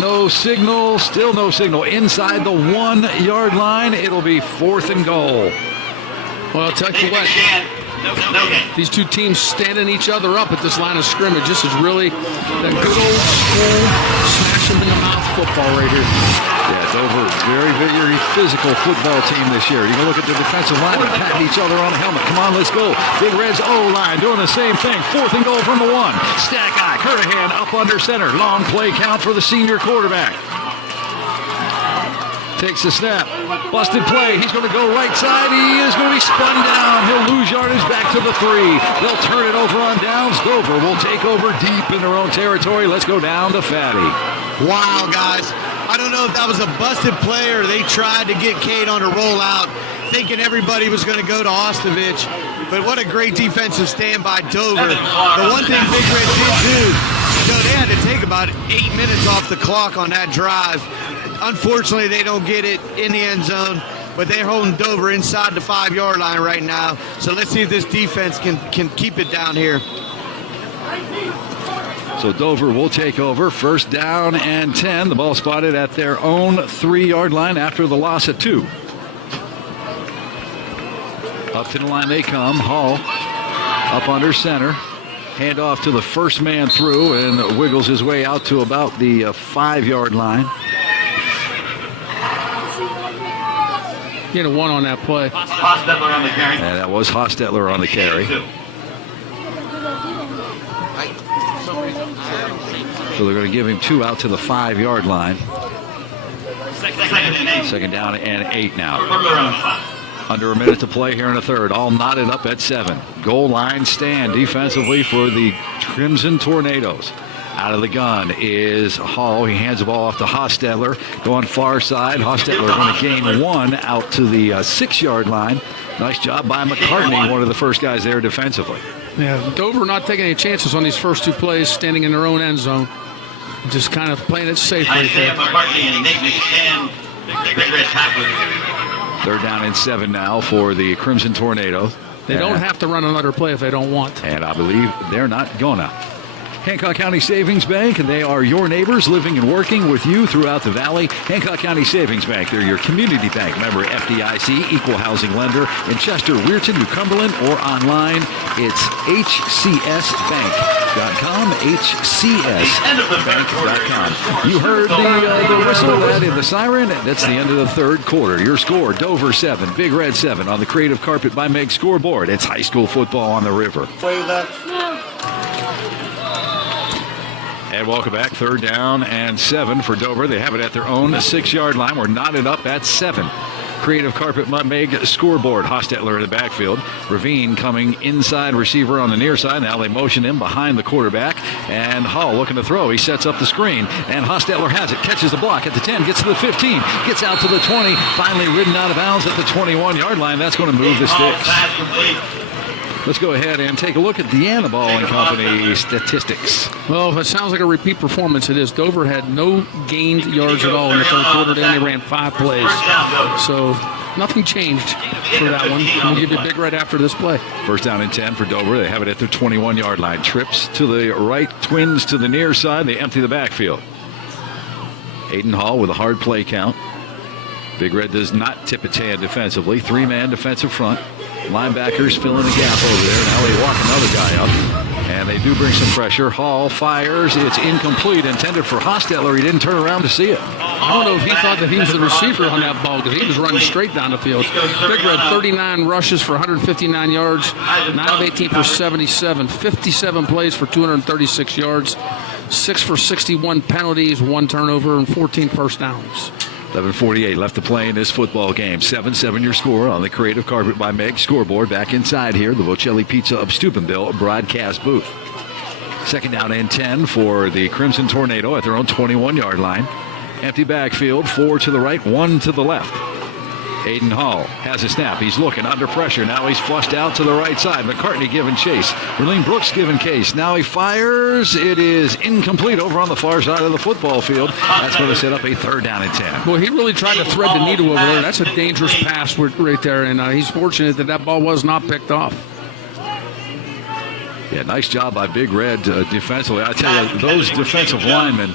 No signal. Still no signal. Inside the 1-yard line. It'll be fourth and goal. Well, I'll tell you what. These two teams standing each other up at this line of scrimmage. This is really that good old school smash them in the mouth football right here. Yeah, Dover, very physical football team this year. You can look at the defensive line and pat each other on the helmet. Come on, let's go. Big Red's O-line doing the same thing. Fourth and goal from the 1. Stack eye, Curtahan up under center. Long play count for the senior quarterback. Takes the snap. Busted play. He's going to go right side. He is going to be spun down. He'll lose yardage back to the 3. They'll turn it over on downs. Dover will take over deep in their own territory. Let's go down to Fatty. Wow, guys. I don't know if that was a busted play or they tried to get Cade on a rollout, thinking everybody was going to go to Ostovich. But what a great defensive stand by Dover. The one thing Big Red did do, they had to take about 8 minutes off the clock on that drive. Unfortunately, they don't get it in the end zone, but they're holding Dover inside the 5-yard line right now. So let's see if this defense can keep it down here. So Dover will take over. First down and 10. The ball spotted at their own 3-yard line after the loss of 2. Up to the line they come. Hall up under center. Hand off to the first man through and wiggles his way out to about the 5-yard line. Get a 1 on that play. Hostetler on the carry. And that was Hostetler on the carry. So they're going to give him 2 out to the 5-yard line. Second down and 8 now. Under a minute to play here in the third. All knotted up at 7. Goal line stand defensively for the Crimson Tornadoes. Out of the gun is Hall. He hands the ball off to Hostetler. Going far side. Hostetler going to gain 1 out to the 6-yard line. Nice job by McCartney, one of the first guys there defensively. Yeah, Dover not taking any chances on these first 2 plays, standing in their own end zone. Just kind of playing it safe right there. Third down and 7 now for the Crimson Tornadoes. They don't have to run another play if they don't want. And I believe they're not gonna. Hancock County Savings Bank, they are your neighbors living and working with you throughout the valley. Hancock County Savings Bank, they're your community bank, member FDIC, equal housing lender in Chester, Weirton, New Cumberland, or online. It's hcsbank.com, hcsbank.com. You heard the whistle, that in the siren. That's the end of the third quarter. Your score, Dover 7, Big Red 7 on the Creative Carpet by Meg scoreboard. It's high school football on the river. And welcome back. Third down and 7 for Dover. They have it at their own 6-yard line. We're knotted up at 7. Creative Carpet Meg scoreboard. Hostetler in the backfield. Ravine coming inside receiver on the near side. Now they motion him behind the quarterback. And Hall looking to throw. He sets up the screen. And Hostetler has it. Catches the block at the 10. Gets to the 15. Gets out to the 20. Finally ridden out of bounds at the 21-yard line. That's going to move the sticks. Let's go ahead and take a look at Deanna Ball and Company statistics. Well, if it sounds like a repeat performance, it is. Dover had no gained yards at all in the third quarter. They only ran 5 plays. So nothing changed. for that one. We'll give you Big Red after this play. First down and 10 for Dover. They have it at their 21-yard line. Trips to the right, Twins to the near side. They empty the backfield. Aiden Hall with a hard play count. Big Red does not tip its hand defensively. 3-man defensive front. Linebackers filling the gap over there. Now they walk another guy up. And they do bring some pressure. Hall fires. It's incomplete. Intended for Hostetler. He didn't turn around to see it. I don't know if he thought that he was the receiver on that ball because he was running straight down the field. Big Red, 39 rushes for 159 yards, 9 of 18 for 77, 57 plays for 236 yards, 6 for 61 penalties, 1 turnover, and 14 first downs. 11:48 left to play in this football game. 7-7 your score on the Creative Carpet by Meg scoreboard. Back inside here, the Bocelli Pizza of Steubenville broadcast booth. Second down and 10 for the Crimson Tornado at their own 21-yard line. Empty backfield, 4 to the right, 1 to the left. Aiden Hall has a snap. He's looking under pressure. Now he's flushed out to the right side. McCartney giving chase. Verlaine Brooks giving chase. Now he fires. It is incomplete over on the far side of the football field. That's going to set up a third down and 10. Well, he really tried to thread the needle over there. That's a dangerous pass right there, and he's fortunate that that ball was not picked off. Yeah, nice job by Big Red defensively. I tell you, those defensive linemen,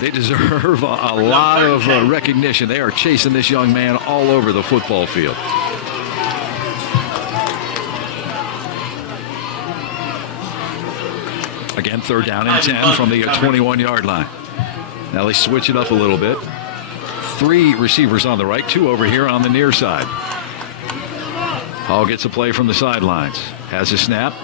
they deserve a lot of recognition. They are chasing this young man all over the football field. Again, third down and 10 from the 21-yard line. Now they switch it up a little bit. 3 receivers on the right, 2 over here on the near side. Hall gets a play from the sidelines. Has a snap.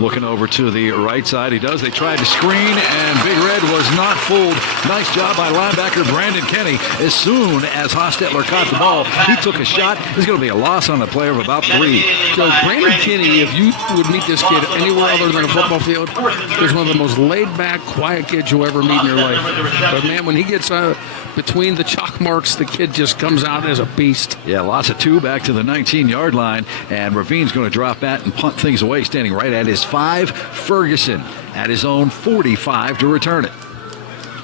Looking over to the right side. He does. They tried to screen, and Big Red was not fooled. Nice job by linebacker Brandon Kenny. As soon as Hostetler caught the ball, he took a shot. There's going to be a loss on the play of about 3. So Brandon Kenny, if you would meet this kid anywhere other than a football field, is one of the most laid-back, quiet kids you'll ever meet in your life. But, man, when he gets between the chalk marks, the kid just comes out as a beast. Yeah, lots of 2 back to the 19-yard line, and Ravine's going to drop that and punt things away, standing right at his 5. Ferguson at his own 45 to return it.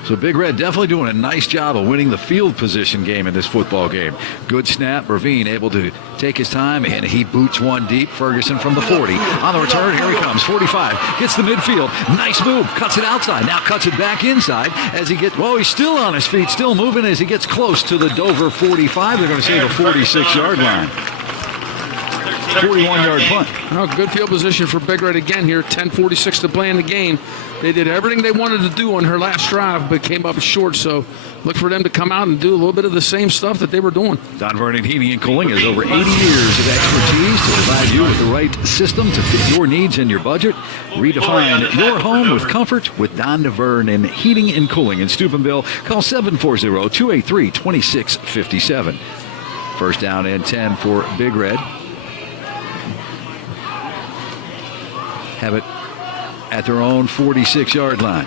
So Big Red definitely doing a nice job of winning the field position game in this football game. Good snap. Ravine able to take his time, and he boots one deep. Ferguson from the 40. On the return, here he comes. 45. Gets the midfield. Nice move. Cuts it outside. Now cuts it back inside as he gets, he's still on his feet, still moving as he gets close to the Dover 45. They're going to say the 46-yard line. 41-yard punt. Oh, good field position for Big Red again here. 10:46 to play in the game. They did everything they wanted to do on her last drive, but came up short. So look for them to come out and do a little bit of the same stuff that they were doing. Don Vernon Heating and Cooling has over 80 years of expertise to provide you with the right system to fit your needs and your budget. Redefine your home with comfort with Don Vernon Heating and Cooling in Steubenville. Call 740-283-2657. First down and 10 for Big Red. Have it at their own 46-yard line.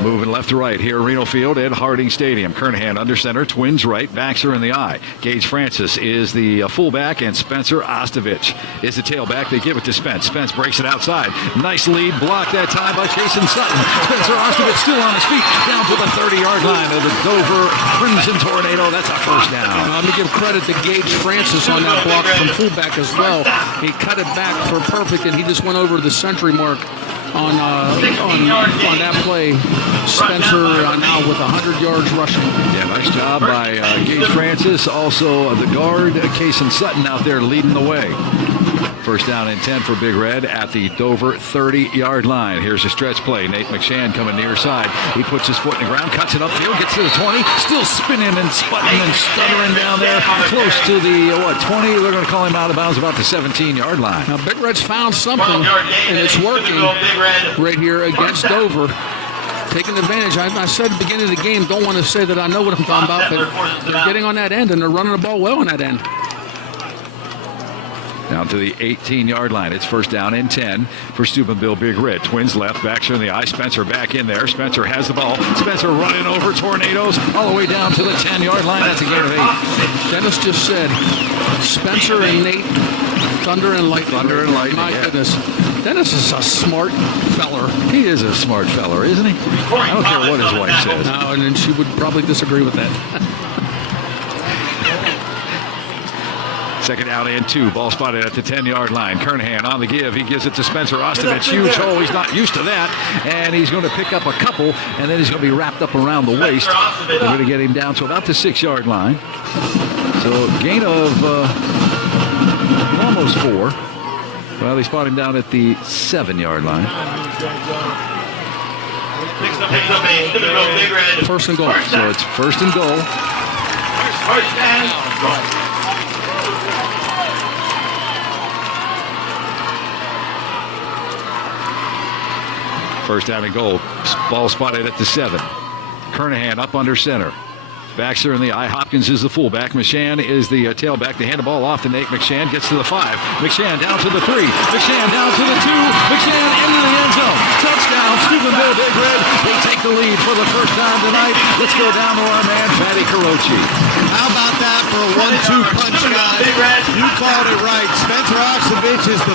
Moving left to right here, Reno Field at Harding Stadium. Kernahan under center, Twins right, backs are in the eye. Gage Francis is the fullback, and Spencer Ostovich is the tailback. They give it to Spence. Spence breaks it outside. Nice lead block that time by Kason Sutton. Spencer Ostovich still on his feet, down to the 30-yard line of the Dover Crimson Tornado. That's a first down. Let me give credit to Gage Francis on that block from fullback as well. He cut it back for perfect, and he just went over the century mark on that play. Spencer now with 100 yards rushing. Yeah, nice job by Gage Francis. Also the guard, Kason Sutton, out there leading the way. First down and 10 for Big Red at the Dover 30-yard line. Here's a stretch play. Nate McShann coming near side. He puts his foot in the ground, cuts it upfield, gets to the 20, still spinning and sputting and stuttering down there, close to the 20. They're going to call him out of bounds about the 17-yard line. Now Big Red's found something, and it's working right here against Dover. Taking advantage. I said at the beginning of the game, don't want to say that I know what I'm talking about, but they're getting on that end, and they're running the ball well on that end. Down to the 18-yard line. It's first down and 10 for Steubenville Big Red. Twins left, backs are in the eye. Spencer back in there. Spencer has the ball. Spencer running over Tornadoes all the way down to the 10-yard line. That's a gain of 8. Dennis just said Spencer and Nate, thunder and lightning. Thunder and lightning. My goodness. Dennis is a smart feller. He is a smart feller, isn't he? I don't care what his wife says. No, and then she would probably disagree with that. Second down and 2. Ball spotted at the 10-yard line. Kernahan on the give. He gives it to Spencer Ostovich. Huge hole. He's not used to that. And he's going to pick up a couple, and then he's going to be wrapped up around the waist. They're going to get him down to about the 6-yard line. So gain of almost 4. Well, they spot him down at the 7-yard line. First and goal. So it's first and goal. First and goal. First down and goal. Ball spotted at the 7. Kernahan up under center. Baxter in the eye. Hopkins is the fullback. McShann is the tailback. They hand the ball off to Nate McShann. Gets to the 5. McShann down to the 3. McShann down to the 2. McShann into the end zone. Touchdown, Steubenville Big Red. They take the lead for the first time tonight. Let's go down to our man, Fatty Carochi. How about that for a 1-2 punch, guys? You called it right. Spencer Ostovich is the...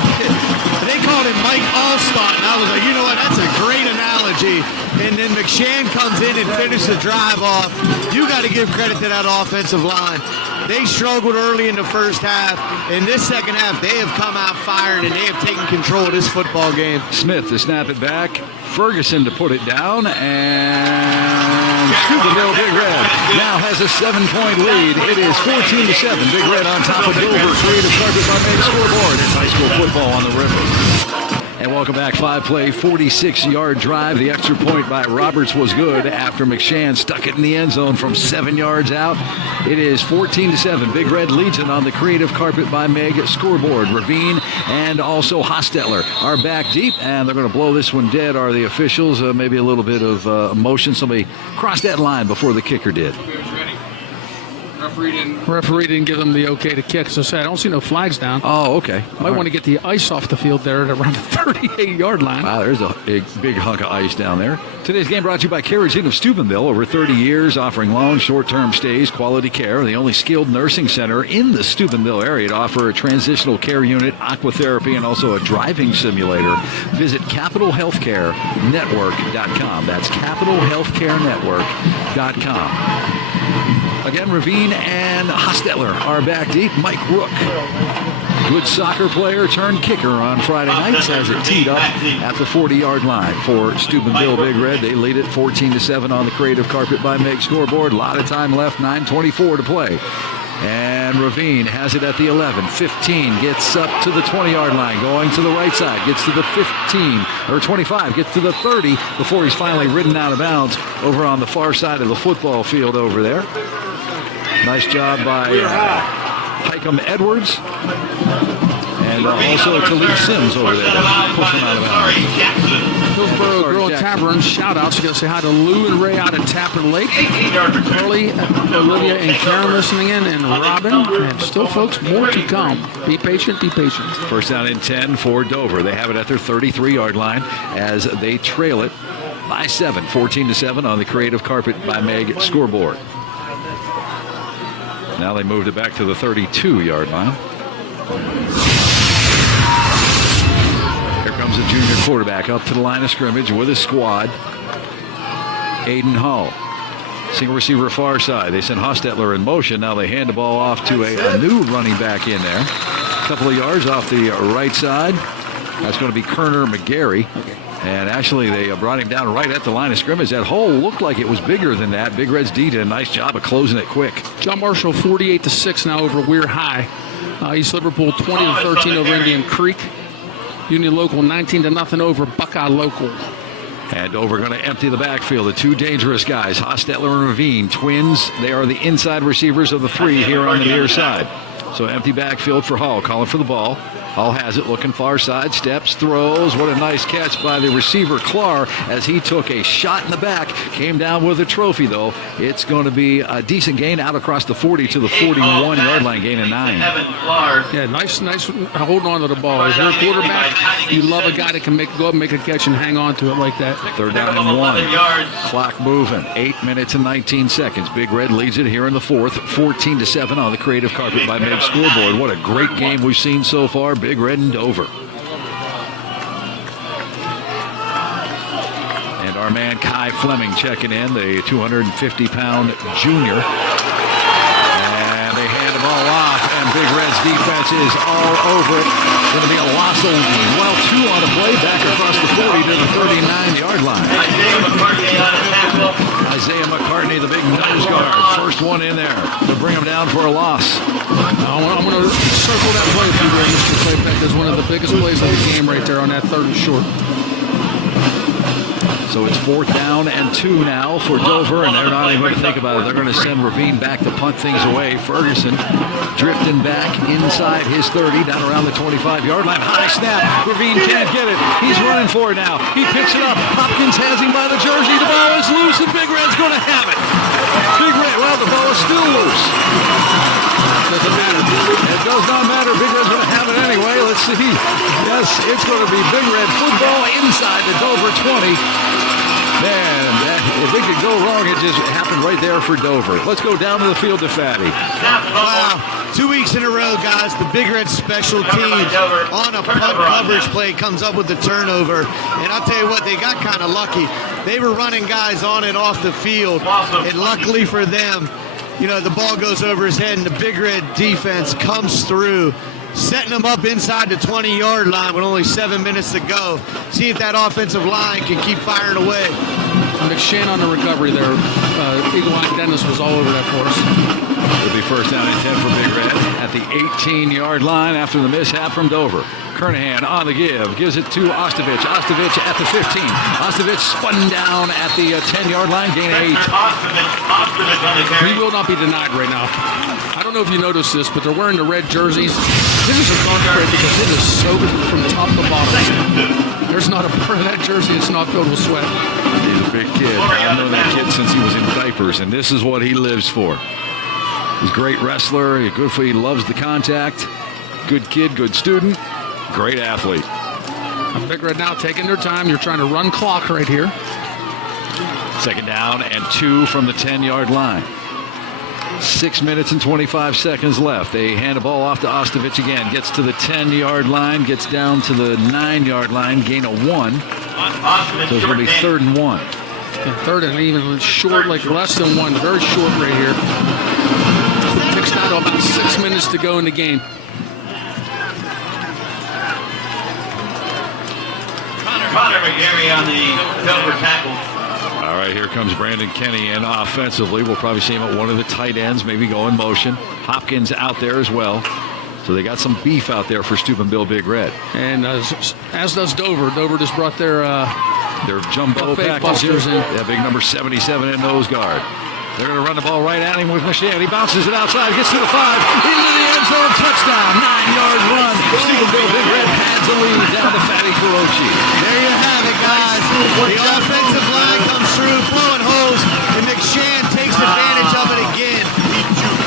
They called him Mike Allstott, and I was like, you know what, that's a great analogy. And then McShann comes in and finishes the drive off. You got to give credit to that offensive line. They struggled early in the first half. In this second half, they have come out firing, and they have taken control of this football game. Smith to snap it back. Ferguson to put it down, and Steubenville Big Red now has a 7-point lead. It is 14-7. Big Red on top of Dover. Creative Carpet by main scoreboard. It's high school football on the river. And welcome back. 5-play, 46-yard drive. The extra point by Roberts was good after McShann stuck it in the end zone from 7 yards out. It is 14-7. Big Red leads it on the Creative Carpet by Meg scoreboard. Ravine and also Hostetler are back deep, and they're going to blow this one dead, are the officials. Maybe a little bit of emotion. Somebody crossed that line before the kicker did. Referee didn't give them the okay to kick, so I don't see no flags down. Oh, okay. Might want to get the ice off the field there at around the 38-yard line. Wow, there's a big hunk of ice down there. Today's game brought to you by Carriage Inn of Steubenville. Over 30 years offering long, short-term stays, quality care. The only skilled nursing center in the Steubenville area to offer a transitional care unit, aquatherapy, and also a driving simulator. Visit capitalhealthcarenetwork.com. That's capitalhealthcarenetwork.com. Again, Ravine and Hostetler are back deep. Mike Rook, good soccer player turned kicker on Friday nights, has it teed up at the 40-yard line for Steubenville Big Red. They lead it 14-7 on the Creative Carpet by Meg scoreboard. A lot of time left, 9:24 to play. And Ravine has it at the 11. 15 gets up to the 20-yard line, going to the right side, gets to the 15 or 25, gets to the 30 before he's finally ridden out of bounds over on the far side of the football field over there. Nice job by Highcomb Edwards. And also Talib Sims over there, pushing out of bounds. Hillsboro Grill and Tavern shout-outs. You got to say hi to Lou and Ray out at Tappan Lake. Carly, Olivia, and Karen listening in, and Robin. And still, folks, more to come. Be patient, be patient. First down and 10 for Dover. They have it at their 33-yard line as they trail it by 7, 14-7 on the Creative Carpet by Meg scoreboard. Now they moved it back to the 32-yard line. Here comes a junior quarterback up to the line of scrimmage with his squad. Aiden Hall. Single receiver far side. They send Hostetler in motion. Now they hand the ball off to a new running back in there. A couple of yards off the right side. That's going to be Kerner McGarry. And actually, they brought him down right at the line of scrimmage. That hole looked like it was bigger than that. Big Red's D did a nice job of closing it quick. John Marshall, 48-6 now over Weir High. East Liverpool, 20-13 over Indian Creek. Union Local, 19-0 over Buckeye Local. And Dover going to empty the backfield. The two dangerous guys, Hostetler and Ravine, twins. They are the inside receivers of the three here on the near side. So empty backfield for Hall, calling for the ball. Hall has it, looking far side, steps, throws. What a nice catch by the receiver, Clark, as he took a shot in the back. Came down with a trophy, though. It's going to be a decent gain out across the 40 to the 41-yard line, gain of 9. Yeah, nice holding on to the ball. As you're a quarterback, you love a guy that can go up and make a catch and hang on to it like that. Third down and 1. Clock moving. 8 minutes and 19 seconds. Big Red leads it here in the fourth, 14-7 on the Creative Carpet by Meg scoreboard. What a great game we've seen so far. Big Red and Dover. And our man Kai Fleming checking in, the 250-pound junior. And they hand the ball off, and Big Red's defense is all over it. Going to be a loss of, well, 2 on the play, back across the 40 to the 39-yard line. Isaiah McCartney, the big nose guard, first one in there to bring him down for a loss. I'm going to circle that play for you, Mr. Claypack. That's one of the biggest plays of the game right there on that 3rd and short. So it's 4th down and 2 now for Dover, and they're not even going to think about it. They're going to send Ravine back to punt things away. Ferguson drifting back inside his 30, down around the 25-yard line. High snap. Ravine can't get it. He's running for it now. He picks it up. Hopkins has him by the jersey. The ball is loose, and Big Red's going to have it. Big Red, well, the ball is still loose. Doesn't matter. It does not matter. Big Red's going to have it anyway. Let's see. Yes, it's going to be Big Red football inside the Dover 20. Man, if it could go wrong, it just happened right there for Dover. Let's go down to the field to Fatty. Wow. 2 weeks in a row, guys, the Big Red special teams on a punt coverage play comes up with the turnover. And I'll tell you what, they got kind of lucky. They were running guys on and off the field. And luckily for them, you know, the ball goes over his head and the Big Red defense comes through, setting them up inside the 20-yard line with only 7 minutes to go. See if that offensive line can keep firing away. McShann on the recovery there. Eagle Eye Dennis was all over that for us. It'll be 1st down and 10 for Big Red at the 18-yard line after the mishap from Dover. Kernahan on the give, gives it to Ostovich. Ostovich at the 15. Ostovich spun down at the 10-yard line, gain 8. He will not be denied right now. I don't know if you noticed this, but they're wearing the red jerseys. This is a concrete because it is soaked from top to bottom. There's not a part of that jersey that's not filled with sweat. He's a big kid. I've known that kid since he was in diapers, and this is what he lives for. He's a great wrestler. He loves the contact. Good kid, good student, great athlete. Big Red now taking their time. You're trying to run clock right here. 2nd down and 2 from the 10-yard line. 6 minutes and 25 seconds left. They hand the ball off to Ostovich again. Gets to the 10-yard line. Gets down to the 9-yard line. Gain of 1. So it's going to be 3rd and 1. And 3rd and even short, like less than 1. Very short right here. Fixed out about 6 minutes to go in the game. Connor McGarry on the Dover tackle. All right, here comes Brandon Kenny in offensively. We'll probably see him at one of the tight ends, maybe go in motion. Hopkins out there as well. So they got some beef out there for Steubenville Big Red. And as does Dover. Dover just brought their jumbo busters in. Yeah, big number 77 in nose guard. They're going to run the ball right at him with McShann. He bounces it outside, gets to the 5, into the end zone, touchdown, 9-yard run. Steubenville Big Red has the lead down to Fatty Carochi. There you have it, guys. The offensive line comes through, blowing holes, and McShann takes advantage of it again.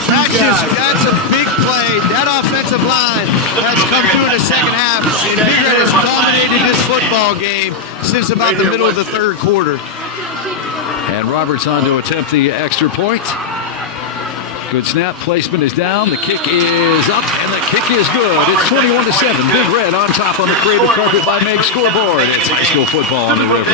That's a big play. That offensive line has come through in the second half. Big Red has dominated this football game since about the middle of the 3rd quarter. And Roberts on to attempt the extra point. Good snap. Placement is down. The kick is up, and the kick is good. It's 21-7. Big Red on top on the creative carpet by Meg scoreboard. It's high school football on the river.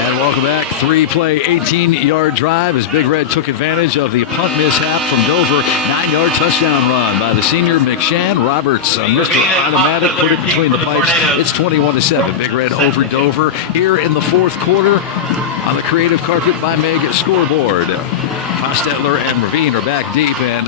And welcome back. 3-play, 18-yard drive as Big Red took advantage of the punt mishap from Dover. 9-yard touchdown run by the senior McShann. Roberts, Mr. Automatic, put it between the pipes. It's 21-7. Big Red over Dover here in the 4th quarter on the creative carpet by Meg scoreboard. Hostetler and Ravine are back deep, and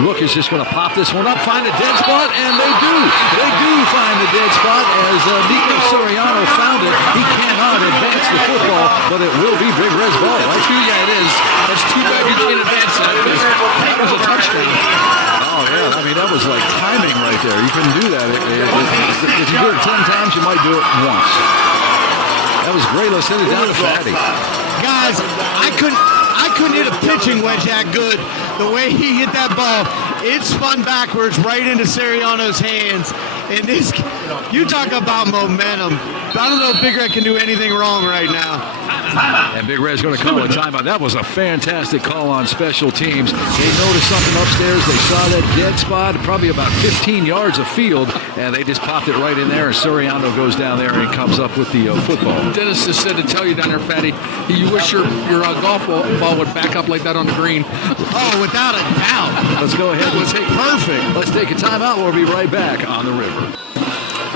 Rook is just going to pop this one up, find a dead spot, and they do. They do find the dead spot as Nico Soriano found it. He cannot advance the football, but it will be Big Red's ball, right? Yeah, it is. It's too bad you can't advance that because that was a touchdown. Oh, yeah. I mean, that was like timing right there. You couldn't do that. If you do it 10 times, you might do it once. That was great. Let's send it down to Fatty. Guys, I couldn't hit a pitching wedge that good. The way he hit that ball, it spun backwards right into Soriano's hands. And this, you talk about momentum. I don't know if Big Red can do anything wrong right now. And Big Red's going to call a timeout. That was a fantastic call on special teams. They noticed something upstairs. They saw that dead spot, probably about 15 yards of field, and they just popped it right in there. And Soriano goes down there and comes up with the football. Dennis just said to tell you down there, Fatty, you wish your golf ball would back up like that on the green. Oh, without a doubt. Let's go ahead. Perfect. Let's take a timeout. We'll be right back on the river.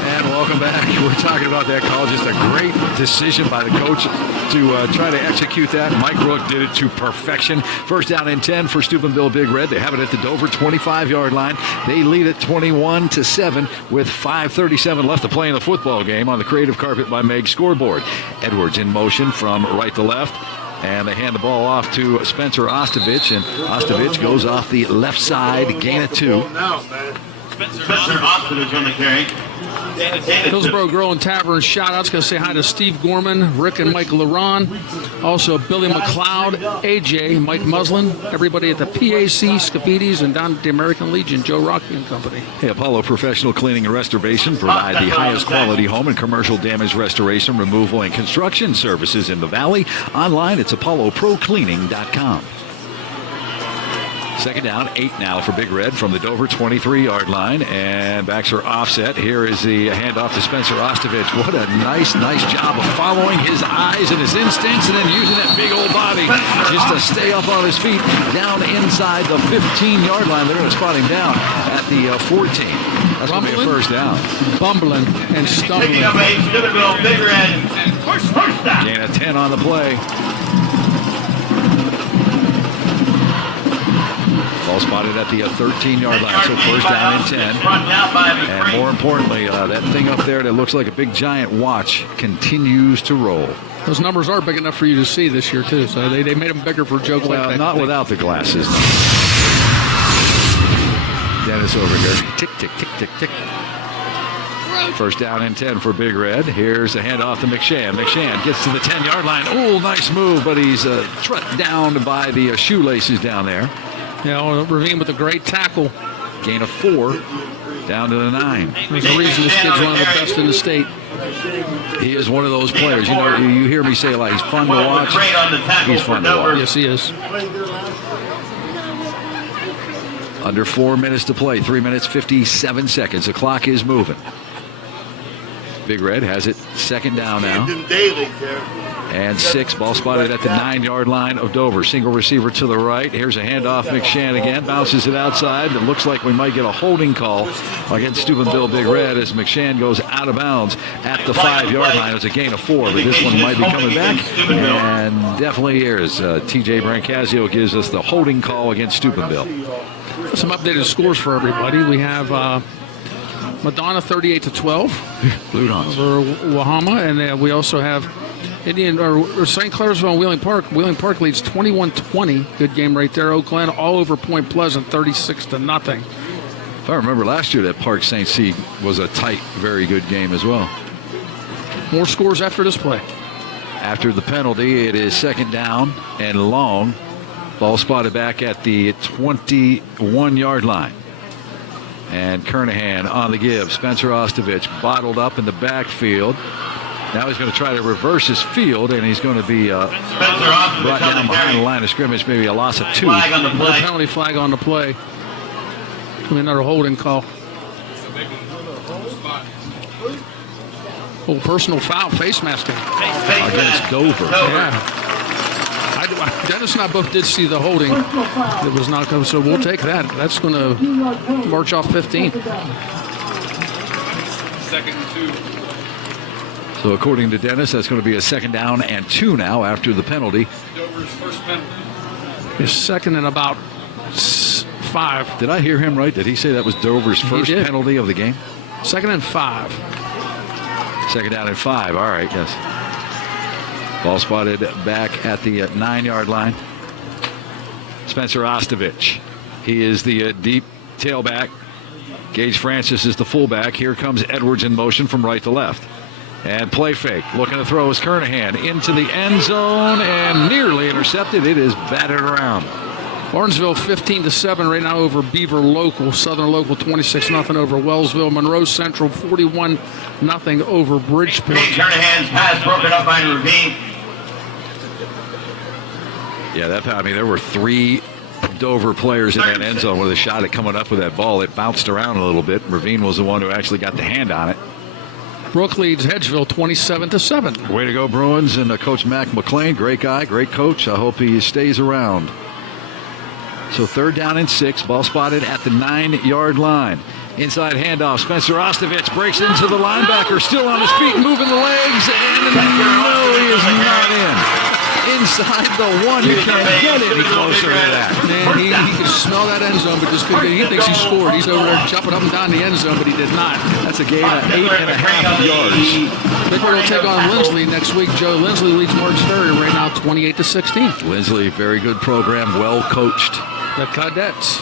And welcome back. We're talking about that call. Just a great decision by the coach to try to execute that. Mike Rook did it to perfection. First down and 10 for Steubenville Big Red. They have it at the Dover 25-yard line. They lead it 21-7 with 5:37 left to play in the football game on the Creative Carpet by Meg scoreboard. Edwards in motion from right to left. And they hand the ball off to Spencer Ostovich. And Ostovich goes off the left side, gain of 2. Spencer Ostovich on the carry. Hillsboro Grill and Tavern shout-outs. Going to say hi to Steve Gorman, Rick and Mike Laron. Also Billy McLeod, AJ, Mike Muslin, everybody at the PAC, Scafides, and down at the American Legion, Joe Rocky and Company. Hey, Apollo Professional Cleaning and Restoration provide the highest quality home and commercial damage restoration, removal, and construction services in the Valley. Online, it's apolloprocleaning.com. Second down, 8 now for Big Red from the Dover 23-yard line, and backs are offset. Here is the handoff to Spencer Ostovich. What a nice job of following his eyes and his instincts and then using that big old body just to stay up on his feet down inside the 15-yard line. They're going to spot him down at the 14. That's going to be a first down. Bumbling and stumbling. Taking up 8, Steubenville Big Red. First down. Gain of 10 on the play. Ball spotted at the 13-yard line, so first down and 10. And more importantly, that thing up there that looks like a big giant watch continues to roll. Those numbers are big enough for you to see this year, too, so they made them bigger for a joke like that. Not without the glasses. Dennis over here. Tick, tick, tick, tick, tick. First down and 10 for Big Red. Here's a handoff to McShann. McShann gets to the 10-yard line. Oh, nice move, but he's trucked down by the shoelaces down there. Yeah, Ravine with a great tackle. Gain of 4, down to the 9. There's a reason this kid's one of the best in the state. He is one of those players. You know, you hear me say, like, he's fun to watch. He's fun to watch. Yes, he is. Under 4 minutes to play, 3 minutes, 57 seconds. The clock is moving. Big Red has it second down now. And 6, ball spotted at the 9-yard line of Dover. Single receiver to the right. Here's a handoff. McShann again. Bounces it outside. It looks like we might get a holding call against Steubenville Big Red as McShann goes out of bounds at the 5-yard line. It's a gain of 4, but this one might be coming back. And definitely here as TJ Brancasio gives us the holding call against Steubenville. Some updated scores for everybody. We have Madonna 38-12. Blue Dons. For Wahama. And we also have St. Clairsville and Wheeling Park. Wheeling Park leads 21-20. Good game right there. Oak Glen all over Point Pleasant, 36-0. If I remember last year, that Park St. C was a tight, very good game as well. More scores after this play. After the penalty, it is second down and long. Ball spotted back at the 21-yard line. And Kernahan on the give. Spencer Ostovich bottled up in the backfield. Now he's going to try to reverse his field, and he's going to be brought down behind the line of scrimmage, maybe a loss of 2. Penalty flag on the play. Another holding call. Oh, personal foul, face masking. Against Dover. Yeah. Dennis and I both did see the holding. It was not coming, so we'll take that. That's going to march off 15. Second and 2. So according to Dennis, that's going to be a second down and 2 now after the penalty. Dover's first penalty. It's second and about 5. Did I hear him right? Did he say that was Dover's first penalty of the game? Second and 5. Second down and 5. All right, yes. Ball spotted back at the 9-yard line. Spencer Ostovich. He is the deep tailback. Gage Francis is the fullback. Here comes Edwards in motion from right to left. And play fake. Looking to throw is Kernahan into the end zone and nearly intercepted. It is batted around. Lawrenceville 15-7 right now over Beaver Local. Southern Local 26-0 over Wellsville. Monroe Central 41-0 over Bridgeport. Turnahan's pass broken up by Ravine. Yeah, there were 3 Dover players in that end zone with a shot at coming up with that ball. It bounced around a little bit. Ravine was the one who actually got the hand on it. Brooke leads Hedgeville 27-7. Way to go, Bruins, and Coach Mac McLean. Great guy, great coach. I hope he stays around. So 3rd down and 6. Ball spotted at the 9-yard line. Inside handoff. Spencer Ostovich breaks into the linebacker. Still on his feet, moving the legs. And no, he is not in. Inside the 1. You can't get any closer to that. Man, he could smell that end zone, but just because he thinks he scored. He's over there jumping up and down the end zone, but he did not. That's a gain of 8.5 yards. Big Red will take on Lindsley next week. Joe Lindsley leads Marks Ferry right now 28-16. Lindsley, very good program, well coached. The Cadets.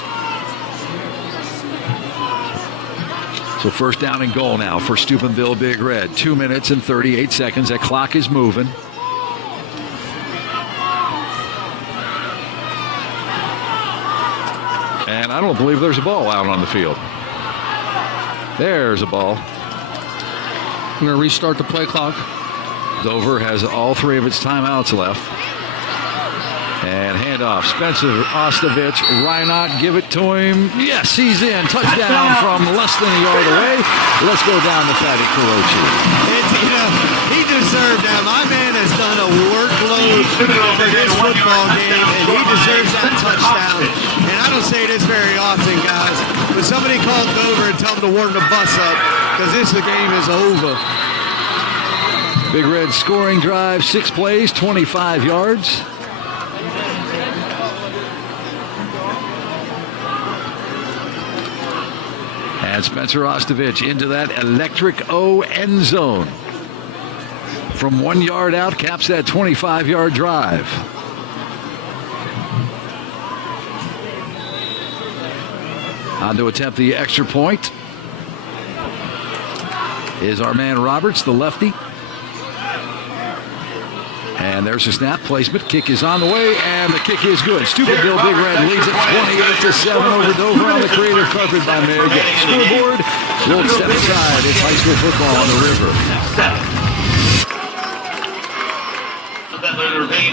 So 1st down and goal now for Steubenville Big Red. 2 minutes and 38 seconds. That clock is moving. And I don't believe there's a ball out on the field. There's a ball. I'm going to restart the play clock. Dover has all 3 of its timeouts left. And handoff. Spencer Ostovich. Reinach, give it to him. Yes, he's in. Touchdown from less than a yard away. Let's go down to Fatty Kurochi. He deserved that. My man has done a workload for this football game, and he deserves that touchdown. And I don't say this very often, guys, but somebody call Dover and tell them to warm the bus up, because this game is over. Big Red scoring drive, 6 plays, 25 yards. And Spencer Ostovich into that electric O end zone. From 1 yard out, caps that 25-yard drive. On to attempt the extra point is our man Roberts, the lefty. And there's a snap placement. Kick is on the way, and the kick is good. Steubenville Big Red leads it 28-7 over Dover on the creative carpet by Meg. Scoreboard, we'll step aside. It's high school football on the river.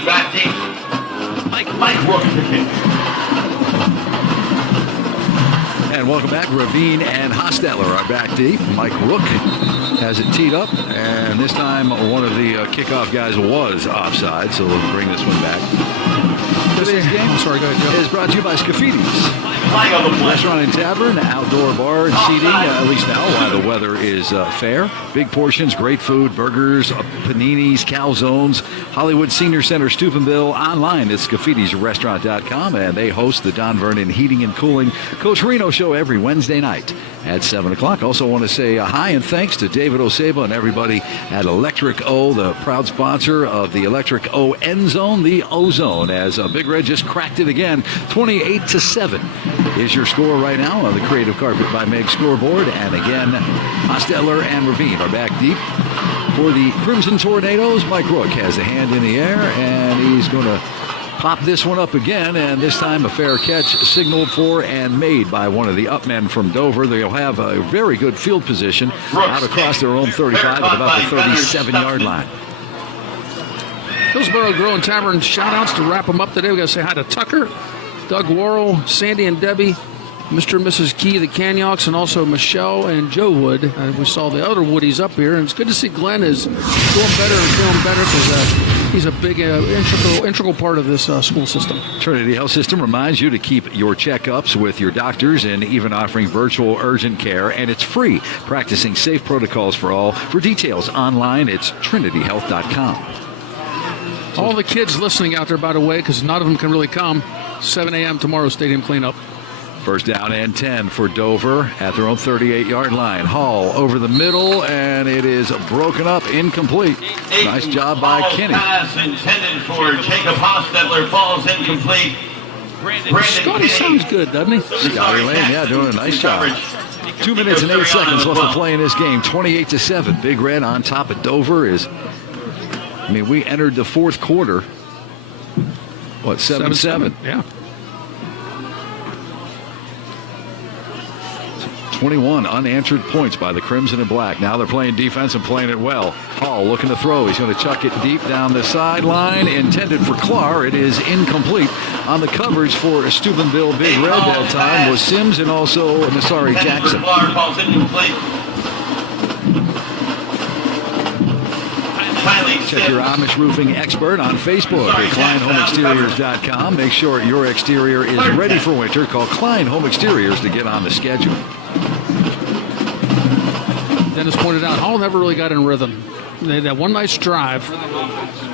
Back deep. Mike Rook. And welcome back. Ravine and Hostetler are back deep. Mike Rook has it teed up, and this time one of the kickoff guys was offside, so we'll bring this one back. Today's game is brought to you by Scaffidi's. Restaurant and tavern, outdoor bar and seating, at least now while the weather is fair. Big portions, great food, burgers, paninis, calzones. Hollywood Senior Center, Steubenville. Online at ScaffidisRestaurant.com, and they host the Don Vernon Heating and Cooling Coach Reno Show every Wednesday night at 7 o'clock. Also want to say hi and thanks to David Oseba and everybody at Electric O, the proud sponsor of the Electric O End Zone, the O-Zone, as Big Red just cracked it again. 28-7 is your score right now on the Creative Carpet by Meg scoreboard. And again, Hostetler and Ravine are back deep. For the Crimson Tornadoes, Mike Rook has a hand in the air, and he's going to pop this one up again, and this time a fair catch signaled for and made by one of the upmen from Dover. They'll have a very good field position out across their own 35 at about the 37-yard line. Hillsboro Grill and Tavern shout-outs to wrap them up today. We've got to say hi to Tucker, Doug Worrell, Sandy and Debbie, Mr. and Mrs. Key, the Canyocks, and also Michelle and Joe Wood. We saw the other Woodies up here, and it's good to see Glenn is doing better and feeling better because he's a big integral part of this school system. Trinity Health System reminds you to keep your checkups with your doctors and even offering virtual urgent care, and it's free. Practicing safe protocols for all. For details online, it's trinityhealth.com. All the kids listening out there, by the way, because none of them can really come, 7 a.m. tomorrow, stadium cleanup. First down and 10 for Dover at their own 38-yard line. Hall over the middle, and it is broken up, incomplete. Nice job by Kenny. Pass intended for Jacob Hostetler falls incomplete. Scotty sounds good, doesn't he? Scotty Lane, yeah, doing a nice job. 2 minutes and 8 seconds left to play in this game. 28-7. Big Red on top of Dover is, we entered the fourth quarter, 7-7. Yeah. 21 unanswered points by the Crimson and Black. Now they're playing defense and playing it well. Hall looking to throw. He's going to chuck it deep down the sideline. Intended for Clark. It is incomplete. On the coverage for Steubenville Big Red that time was Sims and also Nasari Jackson. Check your Amish roofing expert on Facebook at KleinHomeExteriors.com. Make sure your exterior is ready for winter. Call Klein Home Exteriors to get on the schedule. Dennis pointed out, Hall never really got in rhythm. They had that one nice drive.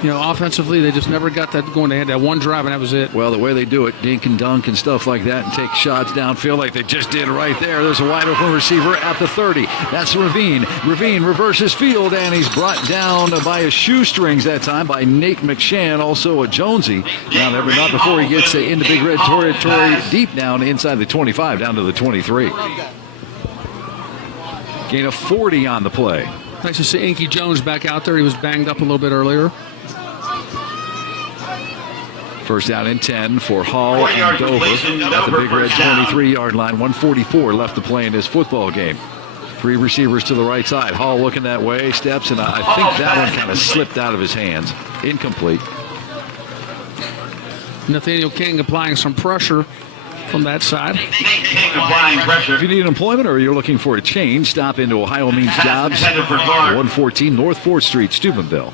Offensively, they just never got that going. They had that one drive, and that was it. Well, the way they do it, dink and dunk and stuff like that, and take shots downfield like they just did right there. There's a wide open receiver at the 30. That's Ravine. Ravine reverses field, and he's brought down by his shoestrings that time by Nate McShann, also a Jonesy. Now, not before he gets into Big Red territory, deep down inside the 25, down to the 23. Gain of 40 on the play. Nice to see Inky Jones back out there. He was banged up a little bit earlier. First down and 10 for Hall and Dover at the Big Red 23-yard line. 1:44 left to play in this football game. 3 receivers to the right side. Hall looking that way, steps, and I think that one kind of slipped out of his hands. Incomplete. Nathaniel King applying some pressure from that side. If you need employment or you're looking for a change, stop into Ohio Means Jobs, 114 North 4th Street, Steubenville.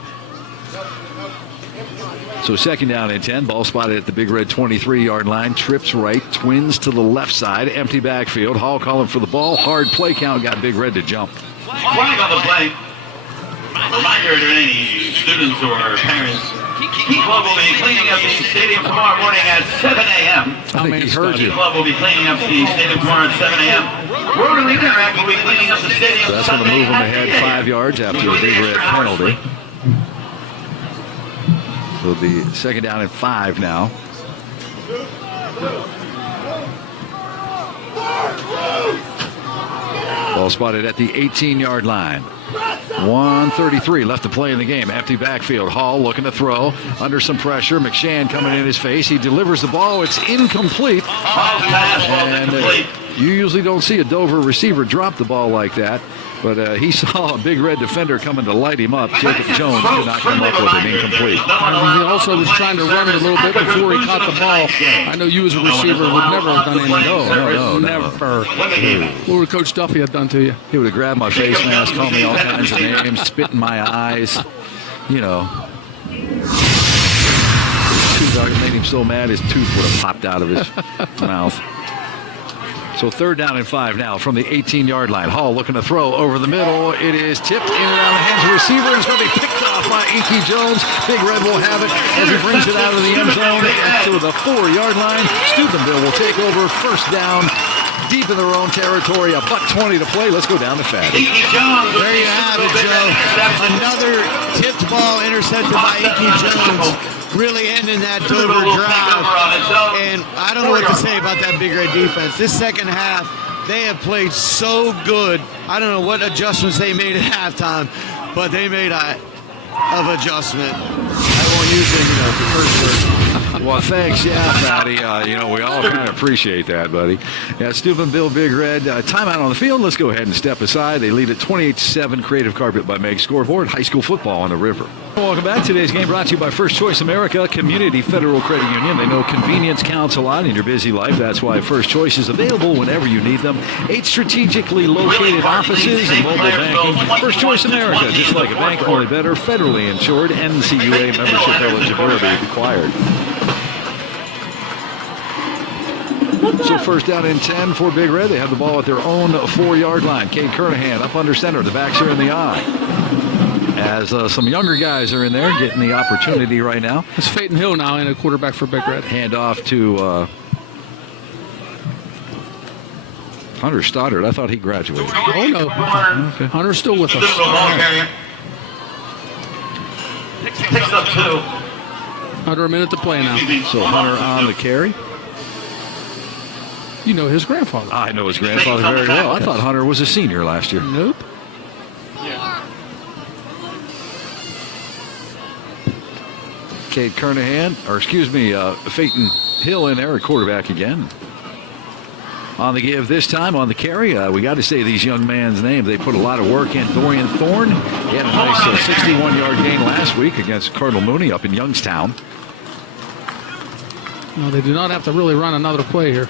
So second down and 10, ball spotted at the Big Red 23-yard line, trips right, twins to the left side, empty backfield. Hall calling for the ball, hard play count, got Big Red to jump. Flag on the play. Reminder to any students or parents, Key Club will be cleaning up the stadium tomorrow morning at 7 a.m. I think he heard you. Key Club will be cleaning up the stadium tomorrow at 7 a.m. Rotary Interact will be cleaning up the stadium. So that's going to move them ahead 5 yards after a Big Red penalty. So it'll be second down and 5 now. Ball spotted at the 18-yard line. 1:33 left to play in the game. Empty backfield. Hall looking to throw. Under some pressure. McShann coming in his face. He delivers the ball. It's incomplete. And you usually don't see a Dover receiver drop the ball like that. But he saw a Big Red defender coming to light him up. Jacob Jones could not come up with an incomplete. He also was trying to run it a little bit before he caught the ball. I know you as a receiver would never have done anything. No, never. What would Coach Duffy have done to you? He would have grabbed my face mask, called me all kinds of names, spit in my eyes. Tooth made him so mad his tooth would have popped out of his mouth. So third down and 5 now from the 18-yard line. Hall looking to throw over the middle. It is tipped in and out of the hands of the receiver. It's going to be picked off by Inky Jones. Big Red will have it as he brings it out of the end zone to the 4-yard line. Steubenville will take over first down deep in their own territory. $1:20 to play. Let's go down to Fatty. There you have it, Joe. Another tipped ball intercepted by Inky Jones. Really ending that Dover drive. And I don't know what to say about that Big Red defense. This second half, they have played so good. I don't know what adjustments they made at halftime, but they made of adjustment. I won't use it, the first word. Well, thanks, Fatty. We all kind of appreciate that, buddy. Yeah, Steubenville Big Red. Timeout on the field. Let's go ahead and step aside. They lead at 28-7. Creative Carpet by Meg. Scoreboard. High school football on the river. Welcome back. Today's game brought to you by First Choice America Community Federal Credit Union. They know convenience counts a lot in your busy life. That's why First Choice is available whenever you need them. 8 strategically located offices and mobile banking. First Choice America, just like a bank, only better. Federally insured. NCUA membership eligibility required. So first down and 10 for Big Red. They have the ball at their own 4-yard line. Cade Kernahan up under center. The backs are in the eye. As some younger guys are in there getting the opportunity right now. It's Peyton Hill now in a quarterback for Big Red. Hand off to Hunter Stoddard. I thought he graduated. Oh, no. Okay. Hunter's still with us. Picks up 2. Under a minute to play now. So Hunter on the carry. You know his grandfather. I know his grandfather very well. I thought Hunter was a senior last year. Nope. Cade Kernahan, Peyton Hill in there at quarterback again. On the give this time, on the carry, we got to say these young man's names. They put a lot of work in. Dorian Thorne, he had a nice 61-yard gain last week against Cardinal Mooney up in Youngstown. No, they do not have to really run another play here.